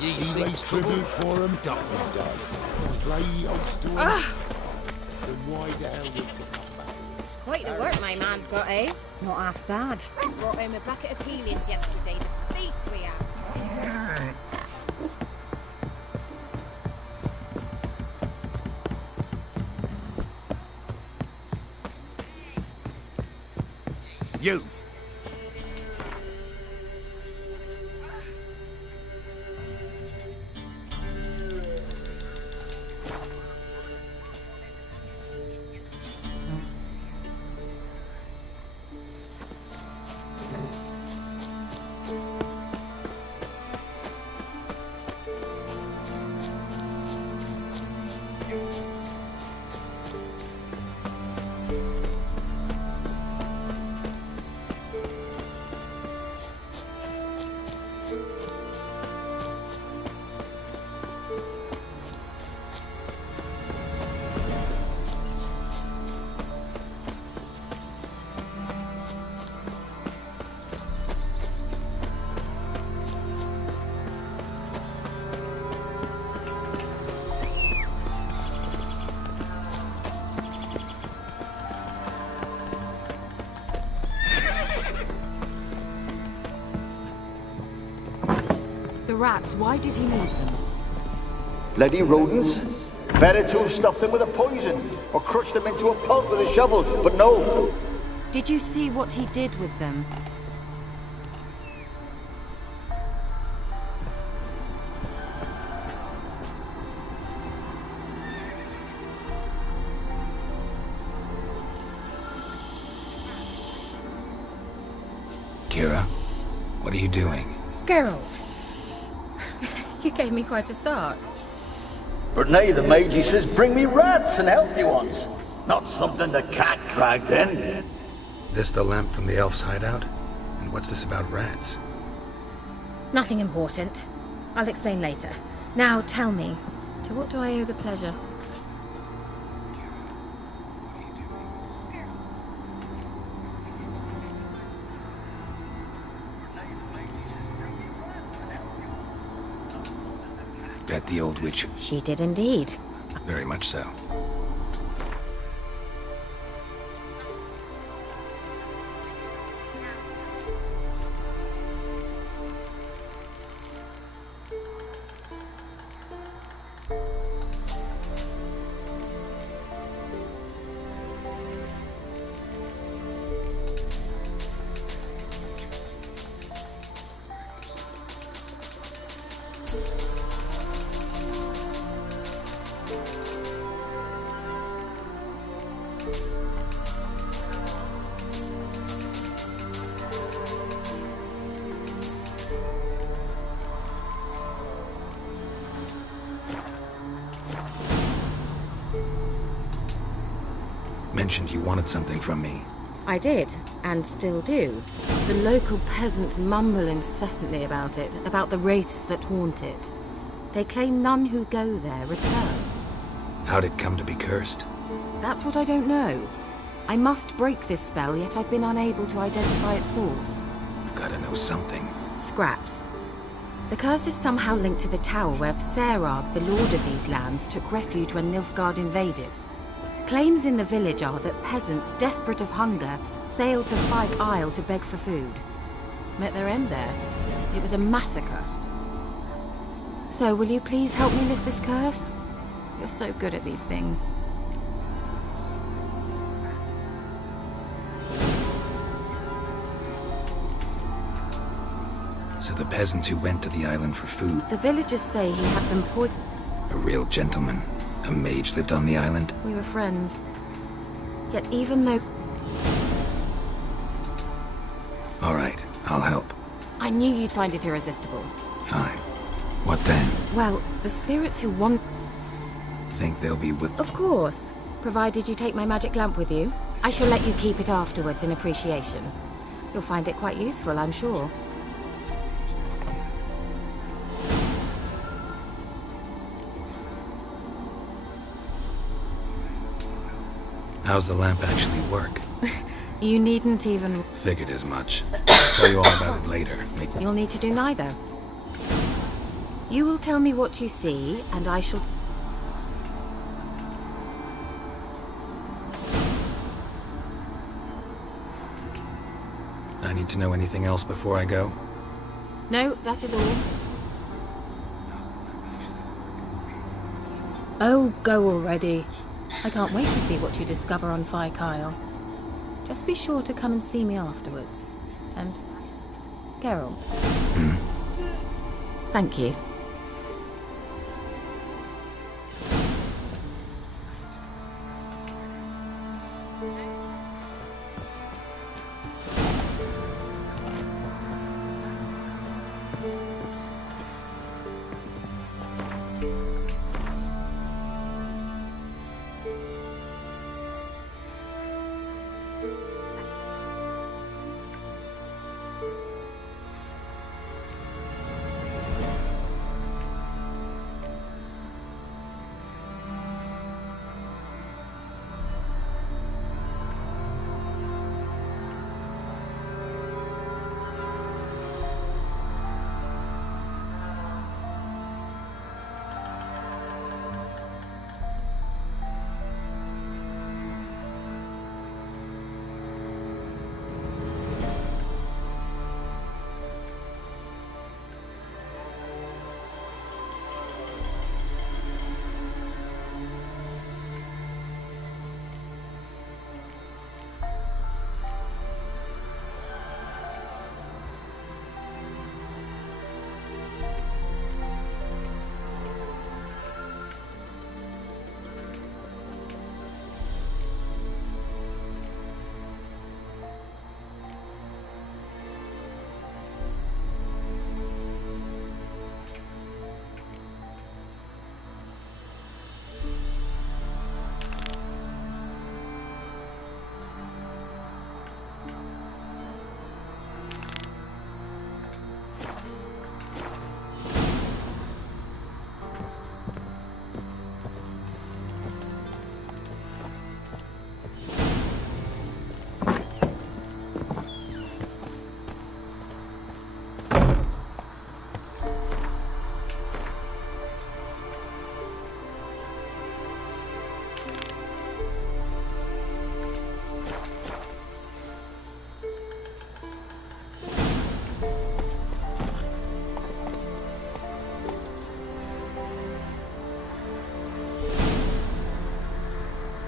Ye He lays tribute for him, Dublin does. Play host to him. Then why the hell would you come back? Quite the work my man's got, eh? Not half bad. Brought home a bucket of peelings yesterday. The feast we had. You! The rats, why did he need them? Bloody rodents. Better to have stuffed them with a poison, or crushed them into a pulp with a shovel, but no. Did you see what he did with them? Kira, what are you doing? Geralt! You gave me quite a start. But nay, the mage he says, bring me rats and healthy ones. Not something the cat dragged in. This the lamp from the elf's hideout? And what's this about rats? Nothing important. I'll explain later. Now tell me, to what do I owe the pleasure? Bet the old witch. She did indeed. Very much so. Mentioned you wanted something from me. I did, and still do. The local peasants mumble incessantly about it, about the wraiths that haunt it. They claim none who go there return. How'd it come to be cursed? That's what I don't know. I must break this spell, yet I've been unable to identify its source. Gotta know something. Scraps. The curse is somehow linked to the tower where Serard, the lord of these lands, took refuge when Nilfgaard invaded. Claims in the village are that peasants, desperate of hunger, sailed to Fyke Isle to beg for food. Met their end there. It was a massacre. So, will you please help me lift this curse? You're so good at these things. So the peasants who went to the island for food. The villagers say he had them A real gentleman. A mage lived on the island. We were friends. Yet even though... All right, I'll help. I knew you'd find it irresistible. Fine. What then? Well, the spirits who want... Think they'll be with... Of course. Provided you take my magic lamp with you. I shall let you keep it afterwards in appreciation. You'll find it quite useful, I'm sure. How's the lamp actually work? You needn't even... Figured as much. I'll tell you all about it later. You'll need to do neither. You will tell me what you see, and I shall... I need to know anything else before I go? No, that is all. Oh, go already. I can't wait to see what you discover on Phi Kyle. Just be sure to come and see me afterwards. And... Geralt. Thank you.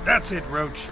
That's it, Roach.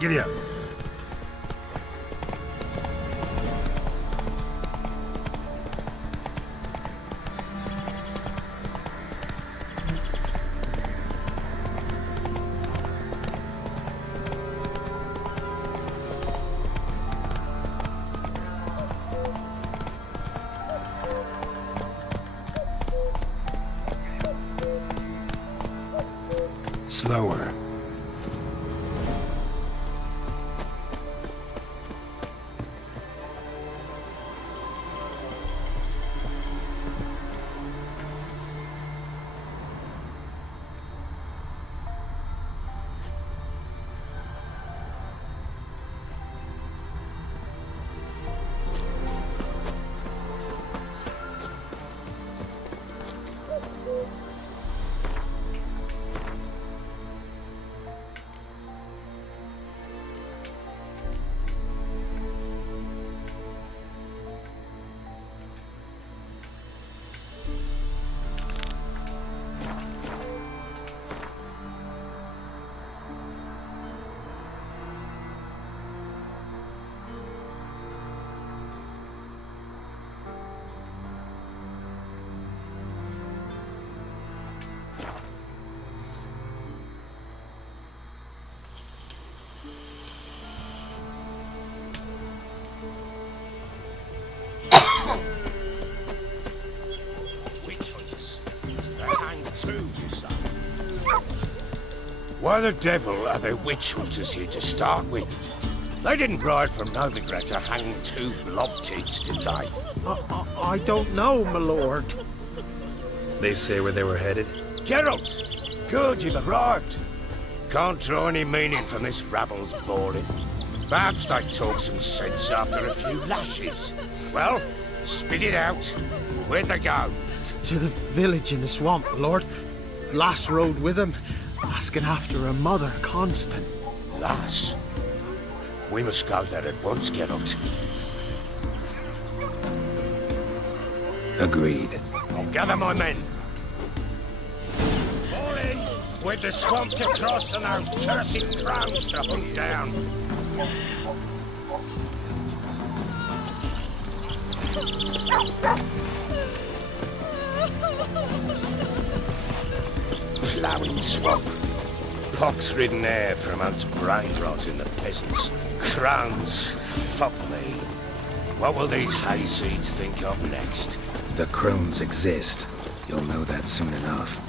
Giddy up. Slower. too, you say? Why the devil are there witch hunters here to start with? They didn't ride from Novigrad to hang two blob-tits, did they? I don't know, my lord. They say where they were headed? Geralt! Good, you've arrived. Can't draw any meaning from this rabble's boring. Perhaps they talk some sense after a few lashes. Well, spit it out. Where'd they go? To the village in the swamp, my lord. Lass rode with him, asking after her mother, Constant. Lass? We must go there at once, Geralt. Agreed. Gather my men. Fall in, with the swamp to cross and those cursed crows to hunt down. Ploughing swamp. Pox-ridden air promotes brain rot in the peasants. Crones, fuck me. What will these hayseeds think of next? The crones exist. You'll know that soon enough.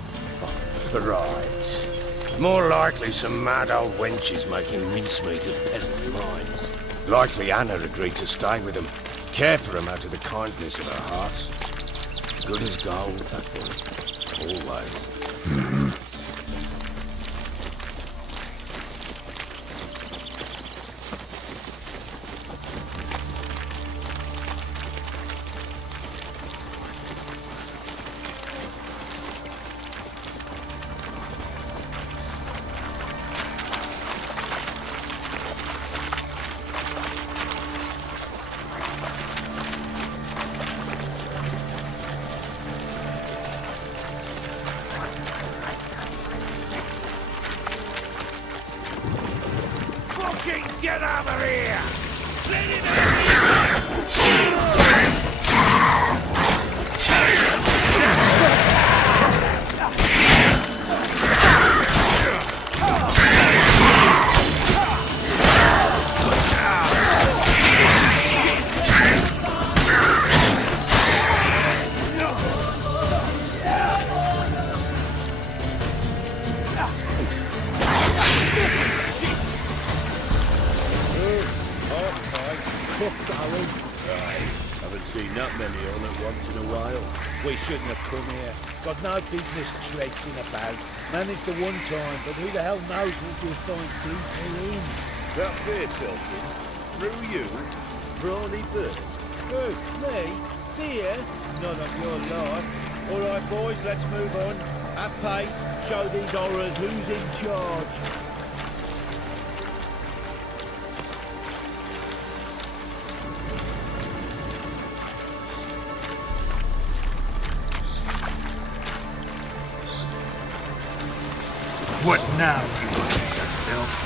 Right. More likely some mad old wenches making mincemeat of peasant minds. Likely Anna agreed to stay with them. Care for them out of the kindness of her heart. Good as gold, that boy. Always. Get over here! Let it We shouldn't have come here. Got no business traipsing about. Managed the one time, but who the hell knows what we'll find deeper in. That fair, Telkin? Through you? Brawny bird? Who? Me? Fear? None of your life. All right, boys, let's move on. At pace, show these horrors who's in charge. What now, you piece of filth?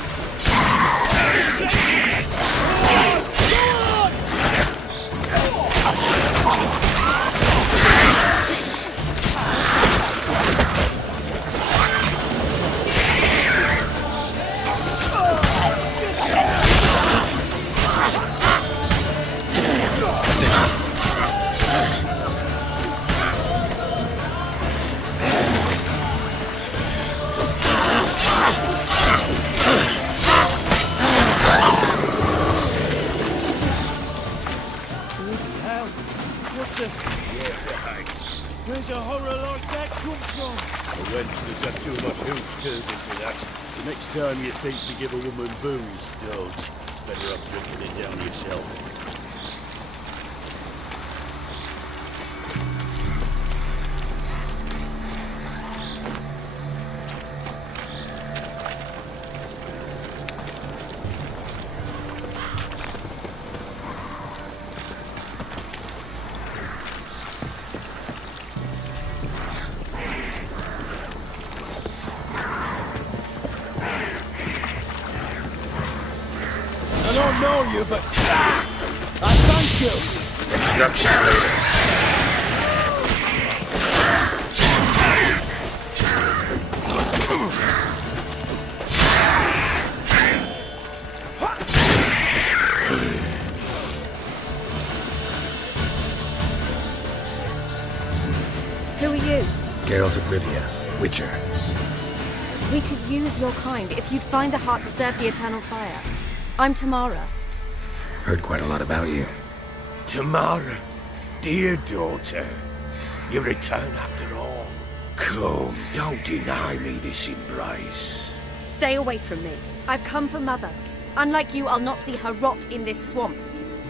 Where's a horror like that come from? A wench that's had too much hooch turns into that. The next time you think to give a woman booze, don't. Better off drinking it down yourself. I don't know you, but I thank you. Introduction later. Who are you? Geralt of Rivia. Witcher. We could use your kind if you'd find the heart to serve the eternal fire. I'm Tamara. Heard quite a lot about you. Tamara, dear daughter, you return after all. Come, don't deny me this embrace. Stay away from me. I've come for Mother. Unlike you, I'll not see her rot in this swamp.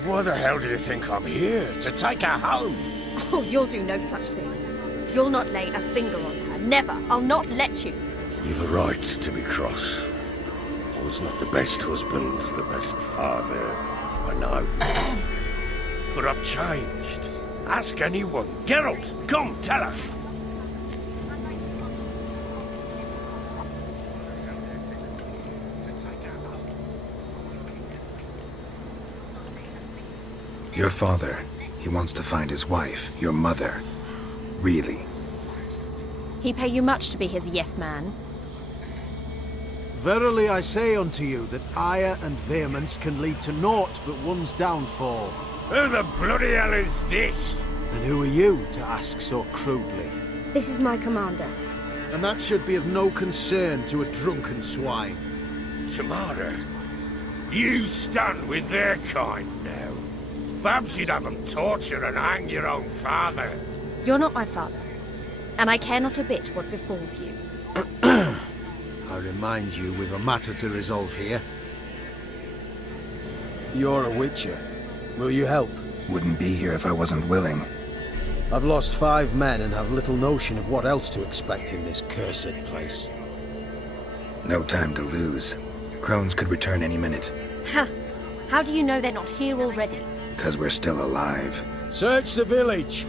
Why the hell do you think I'm here? To take her home? Oh, you'll do no such thing. You'll not lay a finger on her. Never. I'll not let you. You've a right to be cross. I was not the best husband, the best father, I know. But I've changed. Ask anyone. Geralt, come, tell her. Your father, he wants to find his wife, your mother. Really? He pay you much to be his yes man. Verily I say unto you that ire and vehemence can lead to naught but one's downfall. Who the bloody hell is this? And who are you to ask so crudely? This is my commander. And that should be of no concern to a drunken swine. Tamara, you stand with their kind now. Perhaps you'd have them torture and hang your own father. You're not my father, and I care not a bit what befalls you. I remind you we've a matter to resolve here. You're a witcher. Will you help? Wouldn't be here if I wasn't willing. I've lost 5 men and have little notion of what else to expect in this cursed place. No time to lose. Crones could return any minute. Ha! How do you know they're not here already? 'Cause we're still alive. Search the village!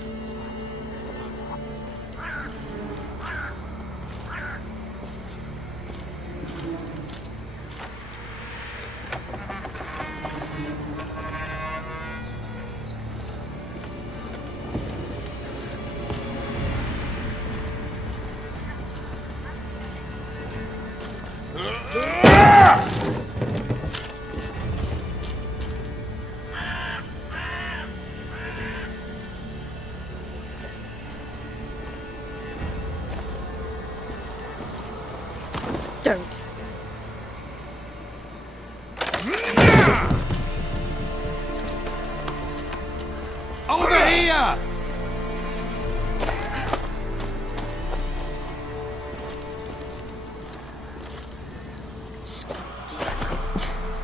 Don't. Over here!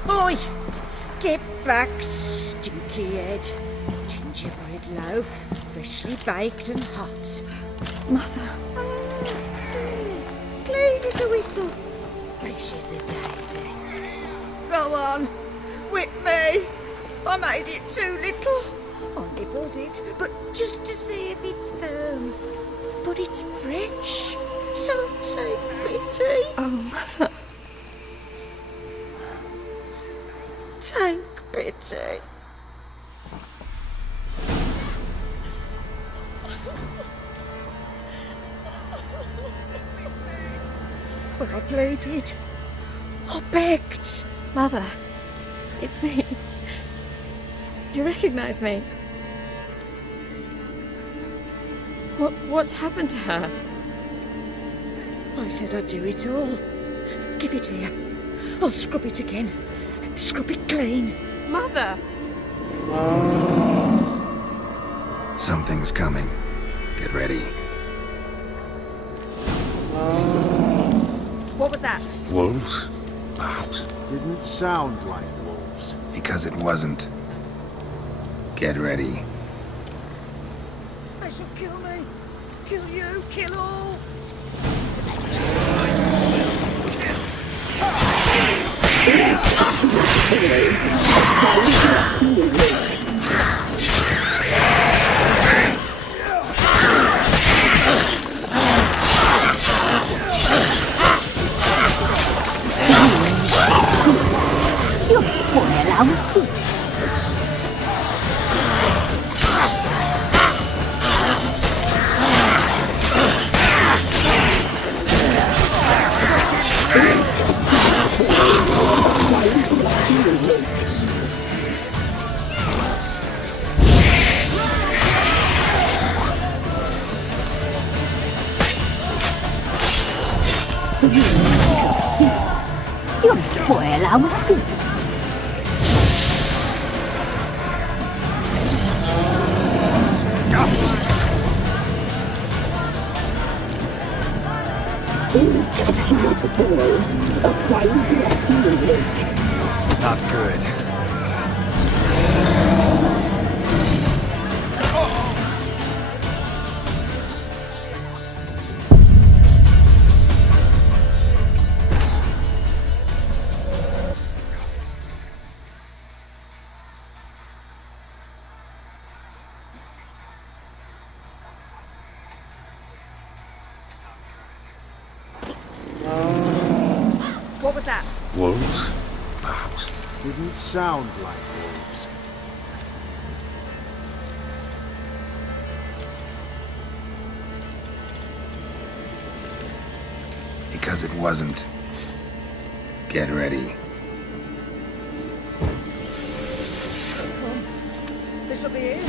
Oi! Get back, stinky head. Gingerbread loaf, freshly baked and hot. Mother. Clean as a whistle. Fresh as a daisy. Go on, whip me. I made it too little. I nibbled it, but just to see if it's firm. But it's fresh, so take pity. Oh, Mother. Take pity. But I pleaded. I begged. Mother, it's me. You recognize me? What's happened to her? I said I'd do it all. Give it here. I'll scrub it again. Scrub it clean. Mother! Something's coming. Get ready. What was that? Wolves? Perhaps. Didn't sound like wolves. Because it wasn't. Get ready. They shall kill me. Kill you. Kill all. You'll spoil our feast. You'll spoil our feast. Catching up the ball. A fine breath in the lake. Not good. What was that? Wolves? Perhaps. Didn't sound like wolves. Because it wasn't. Get ready. This'll be it.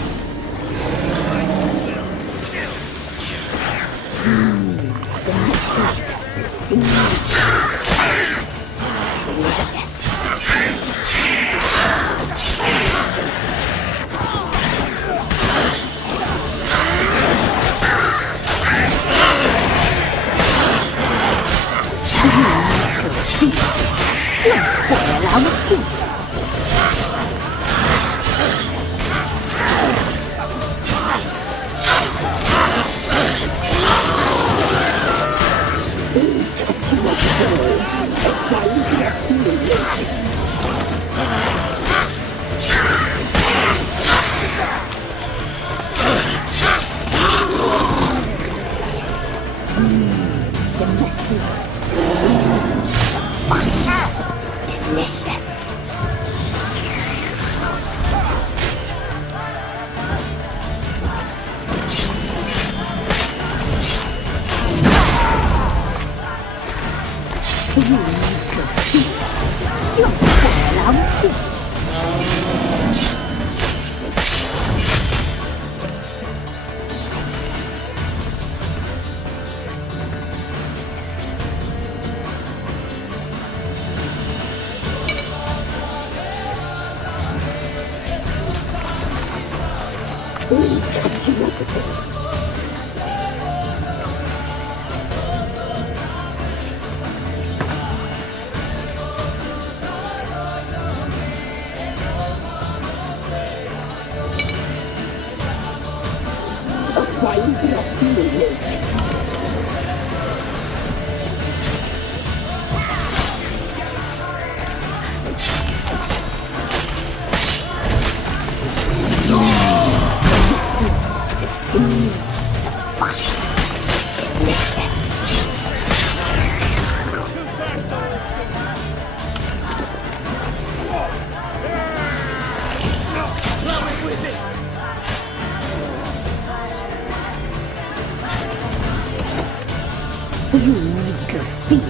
You weak of feet.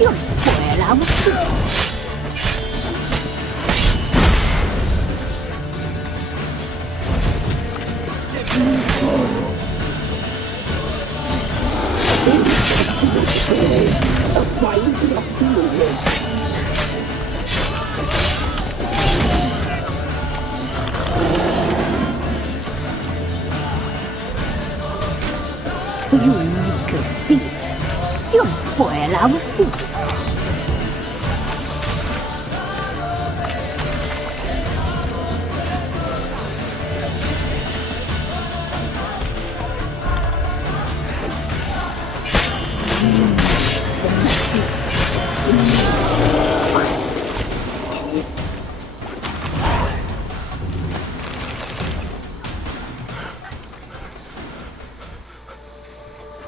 You'll spoil our feast. A fine breath in the lake. You weak of feet. You'll spoil our feast.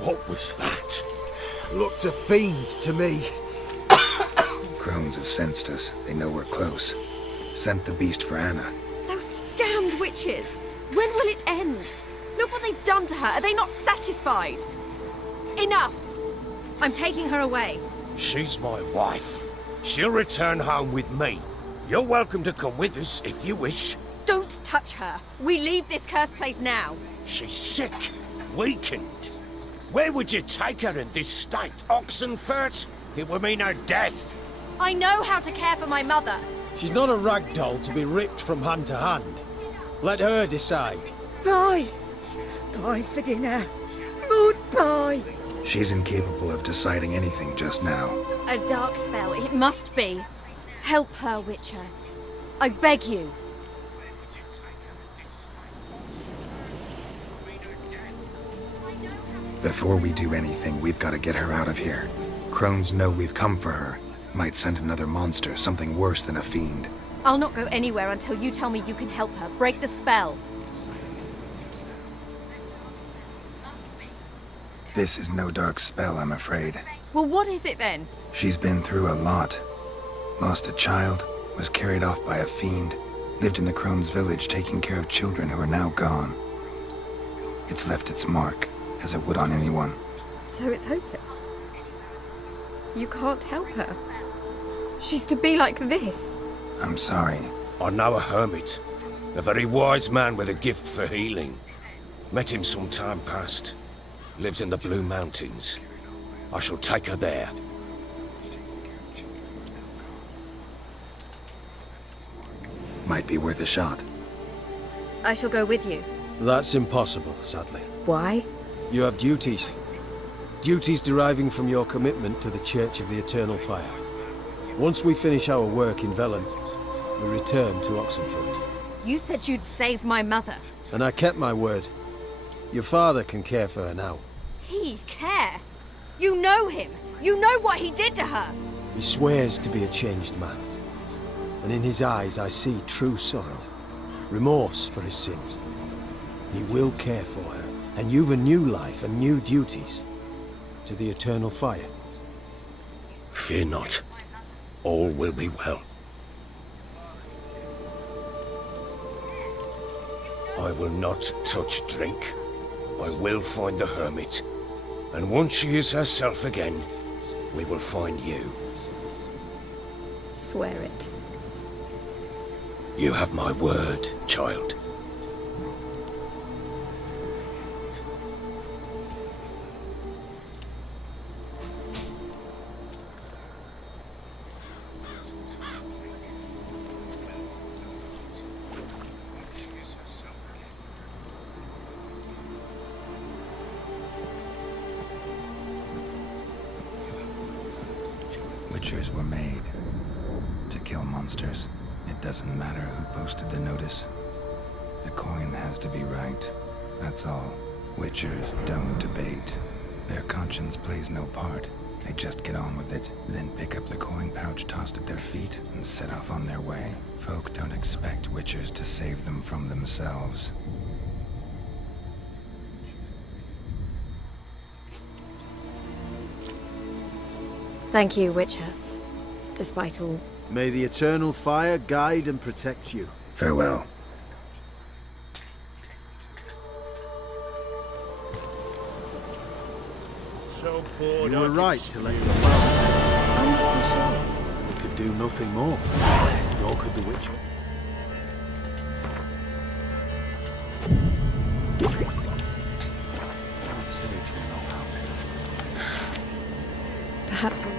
What was that? Looked a fiend to me. Crones have sensed us. They know we're close. Sent the beast for Anna. Those damned witches! When will it end? Look what they've done to her. Are they not satisfied? Enough! I'm taking her away. She's my wife. She'll return home with me. You're welcome to come with us if you wish. Don't touch her. We leave this cursed place now. She's sick, weakened. Where would you take her in this state? Oxenfurt? It would mean her death. I know how to care for my mother. She's not a rag doll to be ripped from hand to hand. Let her decide. Pie! Pie for dinner. Mood pie! She's incapable of deciding anything just now. A dark spell, it must be. Help her, Witcher. I beg you. Before we do anything, we've got to get her out of here. Crones know we've come for her. Might send another monster, something worse than a fiend. I'll not go anywhere until you tell me you can help her. Break the spell. This is no dark spell, I'm afraid. Well, what is it then? She's been through a lot. Lost a child, was carried off by a fiend, lived in the Crone's village taking care of children who are now gone. It's left its mark, as it would on anyone. So it's hopeless. You can't help her. She's to be like this. I'm sorry. I know a hermit. A very wise man with a gift for healing. Met him some time past. Lives in the Blue Mountains. I shall take her there. Might be worth a shot. I shall go with you. That's impossible, sadly. Why? You have duties. Duties deriving from your commitment to the Church of the Eternal Fire. Once we finish our work in Velen, we return to Oxenfurt. You said you'd save my mother. And I kept my word. Your father can care for her now. He care? You know him. You know what he did to her. He swears to be a changed man. And in his eyes I see true sorrow. Remorse for his sins. He will care for her. And you've a new life and new duties. To the Eternal Fire. Fear not. All will be well. I will not touch drink. I will find the hermit. And once she is herself again, we will find you. Swear it. You have my word, child. Witchers were made to kill monsters. It doesn't matter who posted the notice. The coin has to be right. That's all. Witchers don't debate. Their conscience plays no part. They just get on with it, then pick up the coin pouch tossed at their feet and set off on their way. Folk don't expect witchers to save them from themselves. Thank you, Witcher. Despite all. May the Eternal Fire guide and protect you. Farewell. So bored. You were right to let your father take it. I'm not so sure. We could do nothing more. Nor could the Witcher. That sage will know how. Perhaps you're...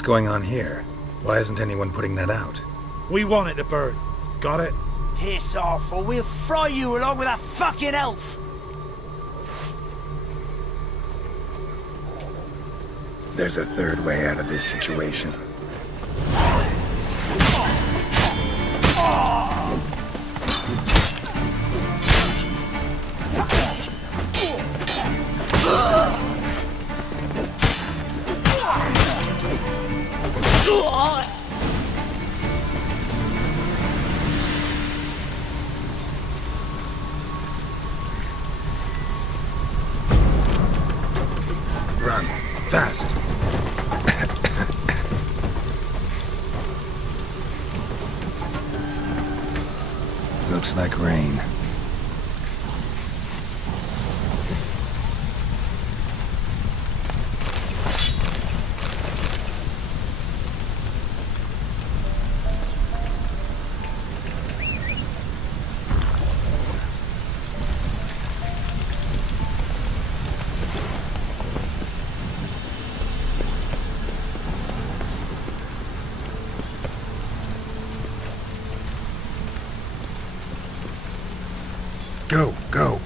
What's going on here? Why isn't anyone putting that out? We want it to burn. Got it? Piss off, or we'll fry you along with that fucking elf! There's a third way out of this situation. Run. Fast. Looks like rain. Go, go.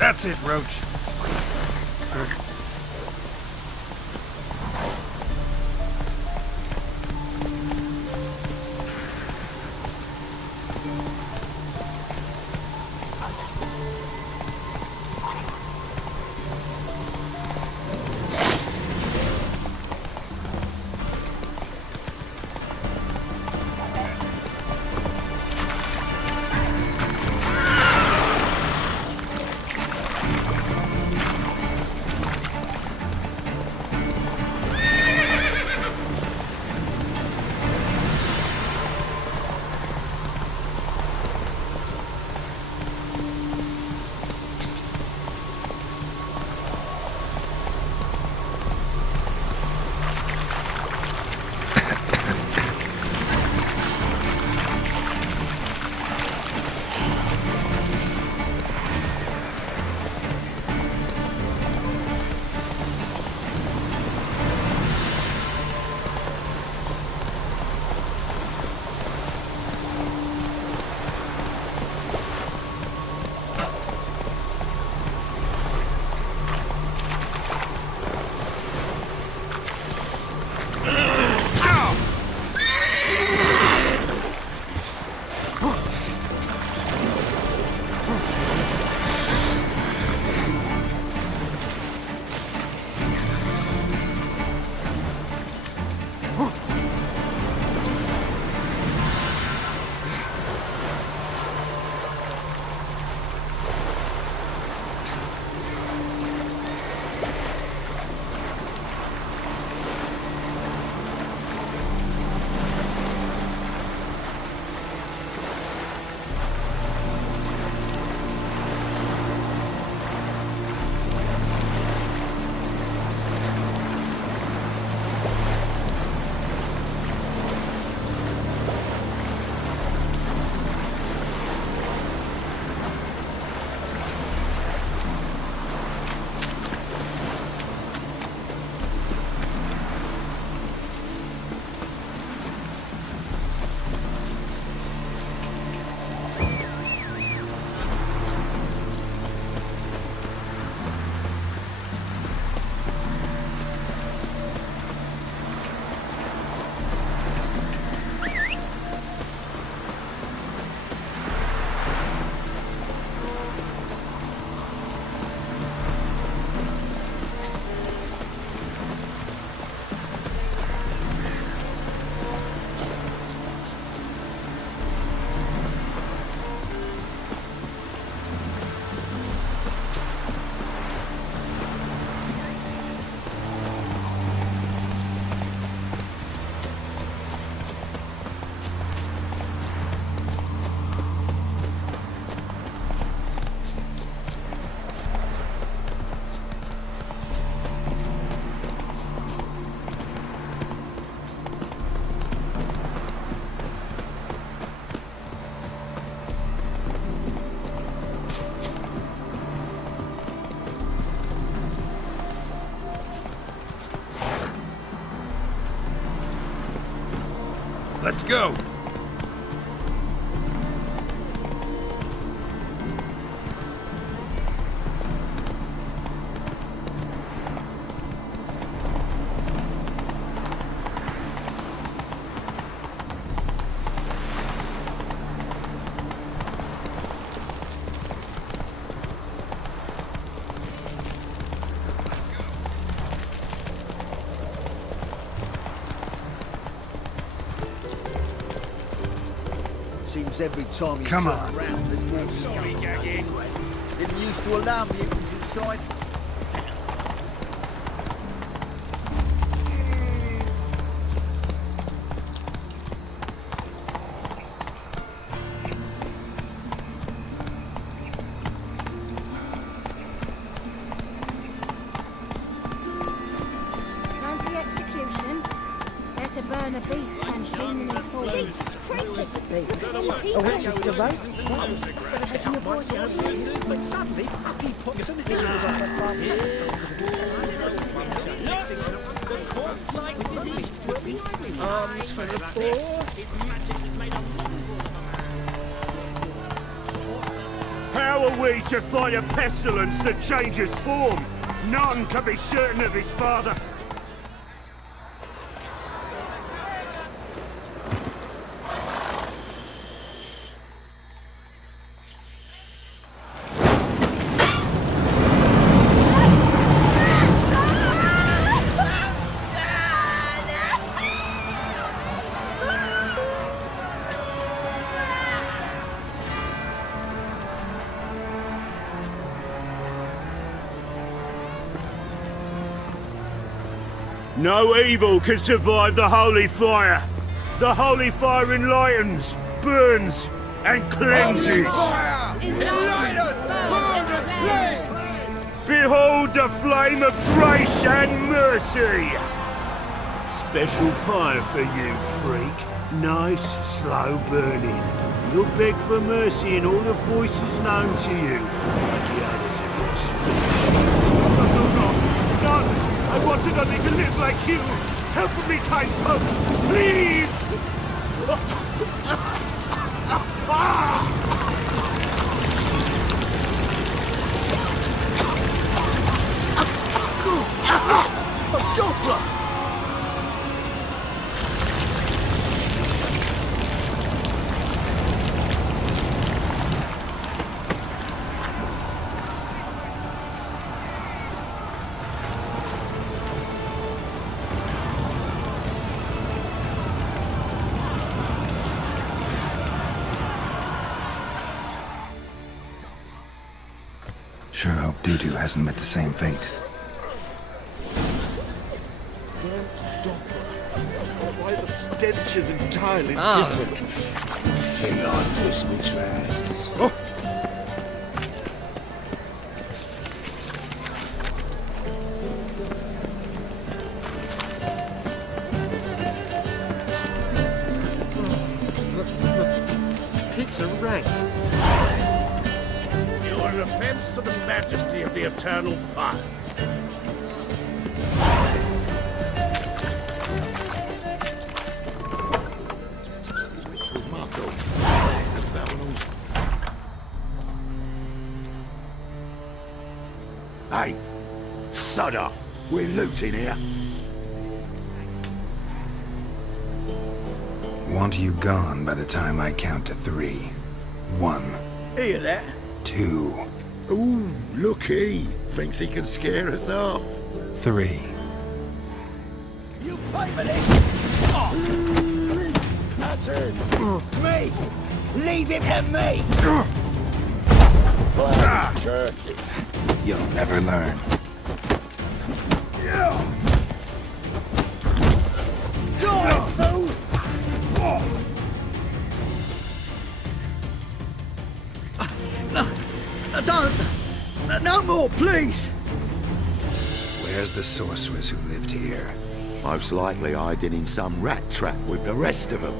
That's it, Roach. Let's go! Seems every time you Come turn on. around, there's more scum. Didn't used to allow mutants inside. Round to the execution. They're to burn a beast 10 human and full. A witch is to roast as well. Taking a boy serious. But suddenly, up he pops and gives us up at 5 minutes. The corpse-like physique to a beastly Arms for the poor. How are we to fight a pestilence that changes form? None can be certain of his father. No evil can survive the holy fire. The holy fire enlightens, burns, and cleanses. Behold the flame of grace and mercy. Special fire for you, freak. Nice, slow burning. You'll beg for mercy in all the voices known to you. The others of your speech. None! I wanted only to live like you! Help me, kind folk! Please! A Doppler! Sure hope Doo-Doo hasn't met the same fate. Why the stench is entirely different. Think I'd twist me trousers. Oh. It's a rank. You are an offense to the majesty of the eternal fire. Muscle. That's the spell. Hey, sod off. We're looting here. Want you gone by the time I count to 3. 1. Hear that? 2. Ooh, looky. Thinks he can scare us off. 3. You play with it! That's it! Me! Leave him to me! Bloody curses. You'll never learn. Die, fool! Don't! No more, please! Where's the sorceress who lived here? Most likely hiding in some rat trap with the rest of them.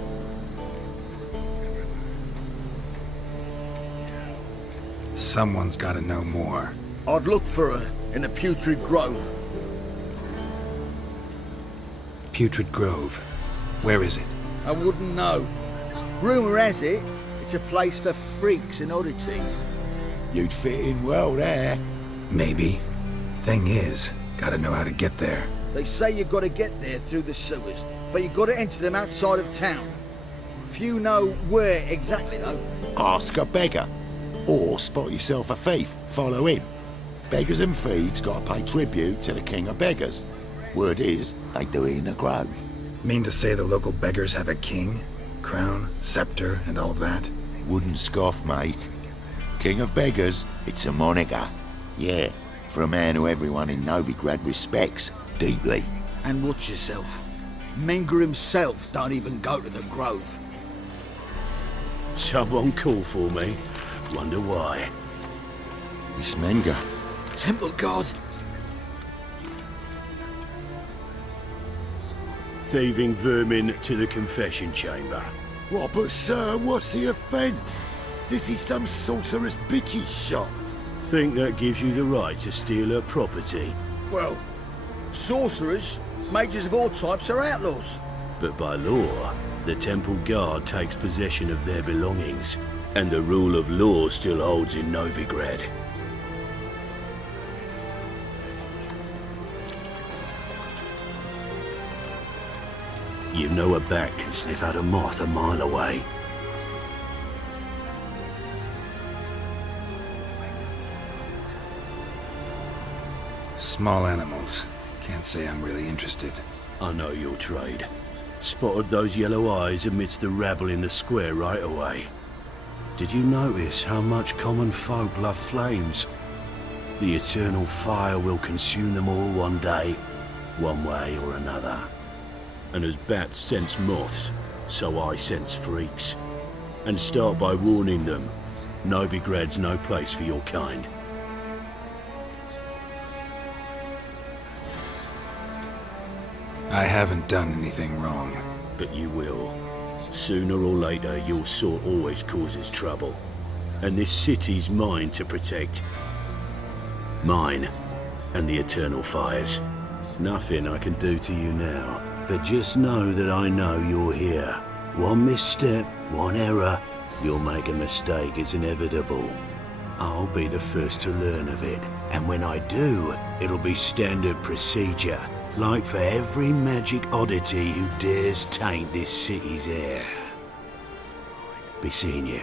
Someone's gotta know more. I'd look for her in the Putrid Grove. Putrid Grove. Where is it? I wouldn't know. Rumour has it, it's a place for freaks and oddities. You'd fit in well there. Maybe. Thing is, gotta know how to get there. They say you've got to get there through the sewers, but you've got to enter them outside of town. Few know where exactly, though. Ask a beggar. Or spot yourself a thief, follow him. Beggars and thieves gotta pay tribute to the king of beggars. Word is, they do it in the grove. Mean to say the local beggars have a king? Crown, scepter, and all that? Wouldn't scoff, mate. King of beggars, it's a moniker. Yeah, for a man who everyone in Novigrad respects deeply. And watch yourself. Menger himself don't even go to the grove. Someone call for me. Wonder why. It's Menger. Temple guard. Thieving vermin to the confession chamber. What, but sir, what's the offence? This is some sorcerer's bitchy shop. Think that gives you the right to steal her property? Well, sorcerers, mages of all types are outlaws. But by law, the temple guard takes possession of their belongings, and the rule of law still holds in Novigrad. You know a bat can sniff out a moth a mile away. Small animals. Can't say I'm really interested. I know your trade. Spotted those yellow eyes amidst the rabble in the square right away. Did you notice how much common folk love flames? The eternal fire will consume them all one day, one way or another. And as bats sense moths, so I sense freaks. And start by warning them, Novigrad's no place for your kind. I haven't done anything wrong. But you will. Sooner or later, your sort always causes trouble. And this city's mine to protect. Mine and the eternal fires. Nothing I can do to you now. But just know that I know you're here. One misstep, one error, you'll make a mistake, it's inevitable. I'll be the first to learn of it. And when I do, it'll be standard procedure. Like for every magic oddity who dares taint this city's air. Be seeing you.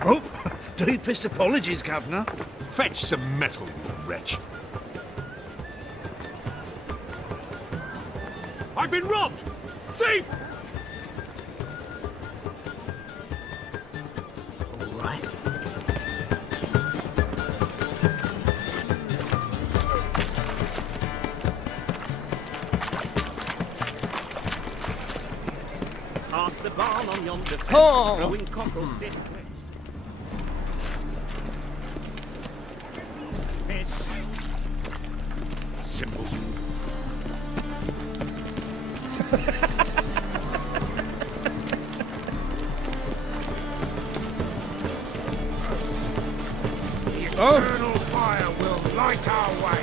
Oh, deepest apologies, Governor. Fetch some metal, you wretch. I've been robbed! Thief! All right. Past the barn on yonder fence, Oh. growing cockerels sit west. Miss. Simple. The eternal fire will light our way.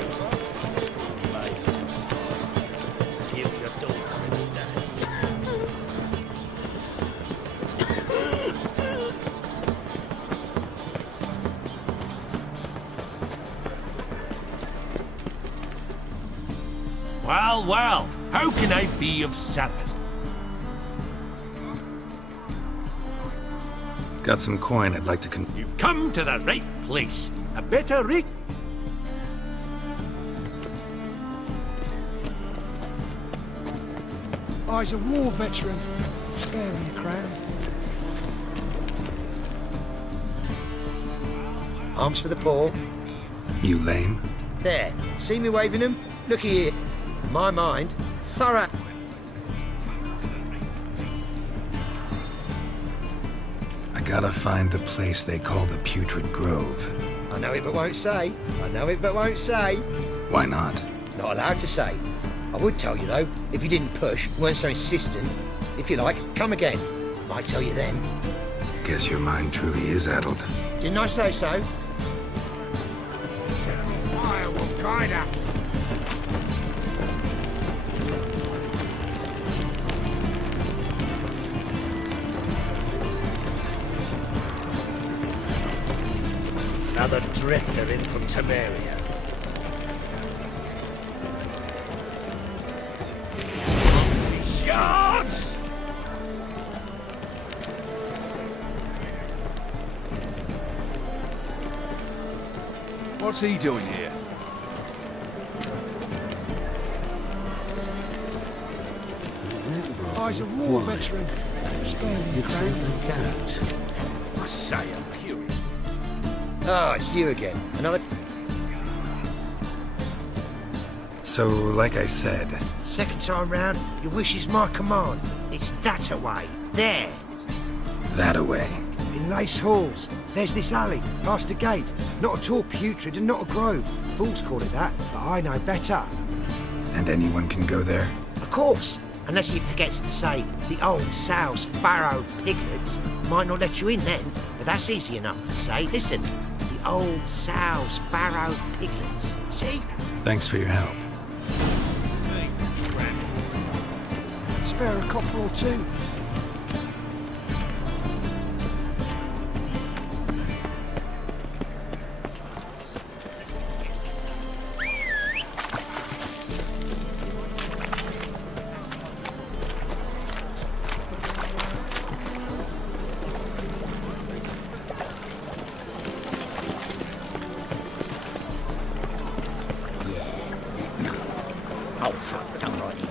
Kill your daughter today. Well, well, how can I be of service? Got some coin I'd like to You've come to the right place. A better rate. I's a war veteran. Spare me a crown. Arms for the poor. You lame? There. See me waving them? Looky here. In my mind, thorough. I gotta find the place they call the Putrid Grove. I know it but won't say. I know it but won't say. Why not? Not allowed to say. I would tell you though, if you didn't push, weren't so insistent. If you like, come again. Might tell you then. Guess your mind truly is addled. Didn't I say so? Fire will guide us. Another drifter in from Temeria. Guards! What's he doing here? I's a war veteran. Spare me a crown. I say I'm curious. Oh, it's you again. Another... So, like I said... Second time round, your wish is my command. It's that away. There. That away. In Lace Halls. There's this alley, past the gate. Not at all putrid and not a grove. Fools call it that, but I know better. And anyone can go there? Of course. Unless he forgets to say, the old sow's farrowed piglets. Might not let you in then, but that's easy enough to say. Listen, the old sow's farrowed piglets. See? Thanks for your help. Spare a copper or two. Oh, fuck, don't write it.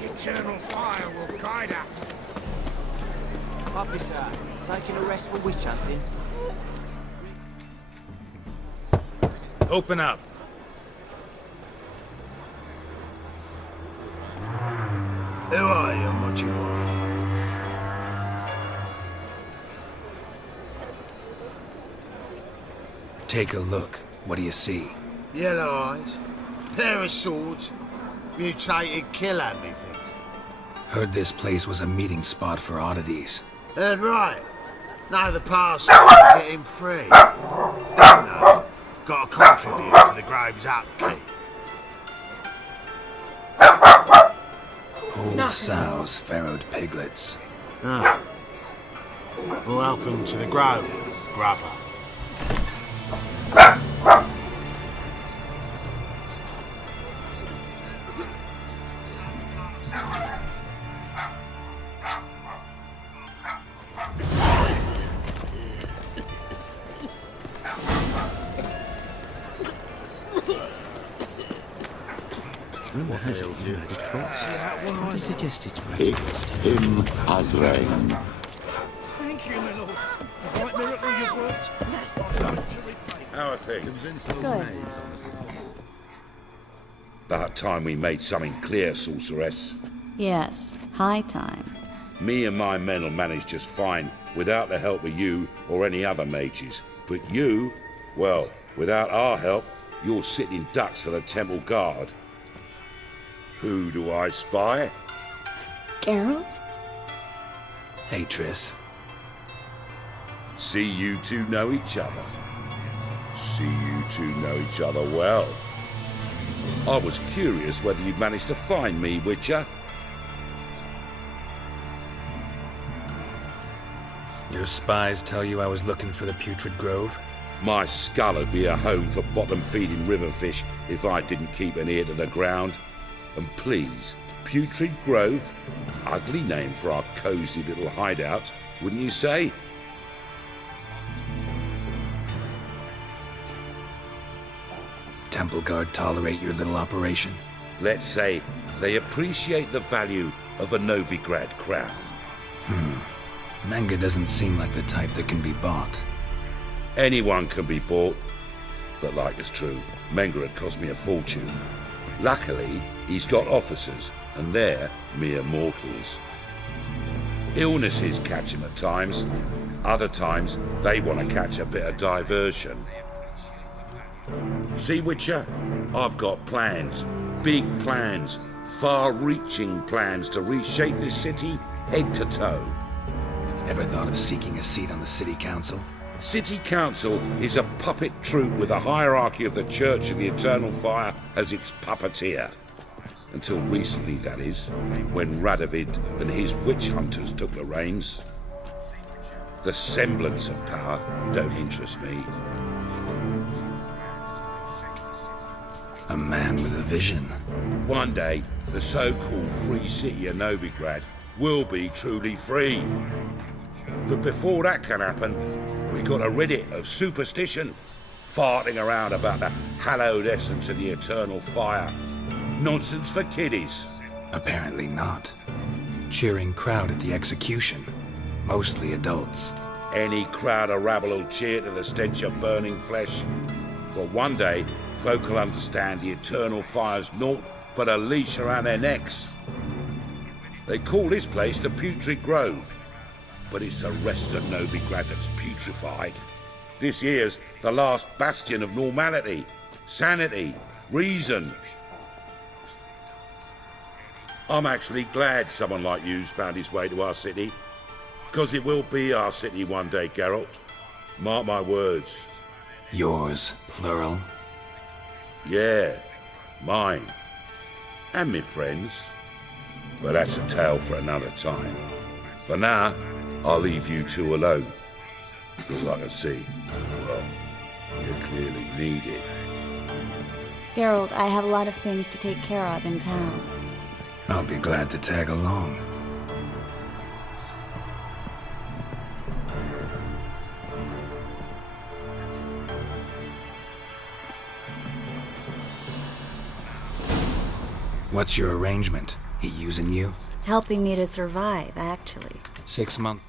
The eternal fire will guide us. Officer, taking a rest for witch hunting. Open up. Who are you and what you want? Take a look. What do you see? Yellow eyes, pair of swords, mutated killer, methinks. Heard this place was a meeting spot for oddities. Heard right. Now the pastor will get him free. Don't know. Got to contribute to the Grove's upkeep. Old sows, farrowed piglets. Ah. Welcome to the Grove, brother. What has it murdered frogs? What is suggested to It's him as rain. Thank you, my lord. The right miracle you've worked. How are things? Good. About time we made something clear, sorceress. Yes, high time. Me and my men will manage just fine without the help of you or any other mages. But you, well, without our help, you're sitting ducks for the temple guard. Who do I spy? Geralt? Hey, Triss. See you two know each other. See you two know each other well. I was curious whether you'd managed to find me, Witcher. Your spies tell you I was looking for the Putrid Grove? My skull would be a home for bottom-feeding river fish if I didn't keep an ear to the ground. And please, Putrid Grove? Ugly name for our cosy little hideout, wouldn't you say? Temple Guard tolerate your little operation? Let's say they appreciate the value of a Novigrad crown. Menga doesn't seem like the type that can be bought. Anyone can be bought, but like it's true, Menga had cost me a fortune. Luckily, he's got officers, and they're mere mortals. Illnesses catch him at times. Other times, they want to catch a bit of diversion. See, Witcher? I've got plans. Big plans. Far-reaching plans to reshape this city head to toe. Ever thought of seeking a seat on the city council? City Council is a puppet troupe with a hierarchy of the Church of the Eternal Fire as its puppeteer. Until recently, that is, when Radovid and his witch hunters took the reins. The semblance of power don't interest me. A man with a vision. One day, the so-called free city of Novigrad will be truly free. But before that can happen, we got to rid it of superstition, farting around about the hallowed essence of the eternal fire. Nonsense for kiddies. Apparently not. Cheering crowd at the execution. Mostly adults. Any crowd of rabble will cheer to the stench of burning flesh. But one day, folk will understand the eternal fire's naught but a leash around their necks. They call this place the Putrid Grove, but it's the rest of Novigrad that's putrefied. This here's the last bastion of normality, sanity, reason. I'm actually glad someone like you's found his way to our city, because it will be our city one day, Geralt. Mark my words. Yours, plural? Yeah, mine. And me friends. But that's a tale for another time. For now, I'll leave you two alone. Because like I see, well, you clearly need it. Geralt, I have a lot of things to take care of in town. I'll be glad to tag along. What's your arrangement? He using you? Helping me to survive, actually. 6 months.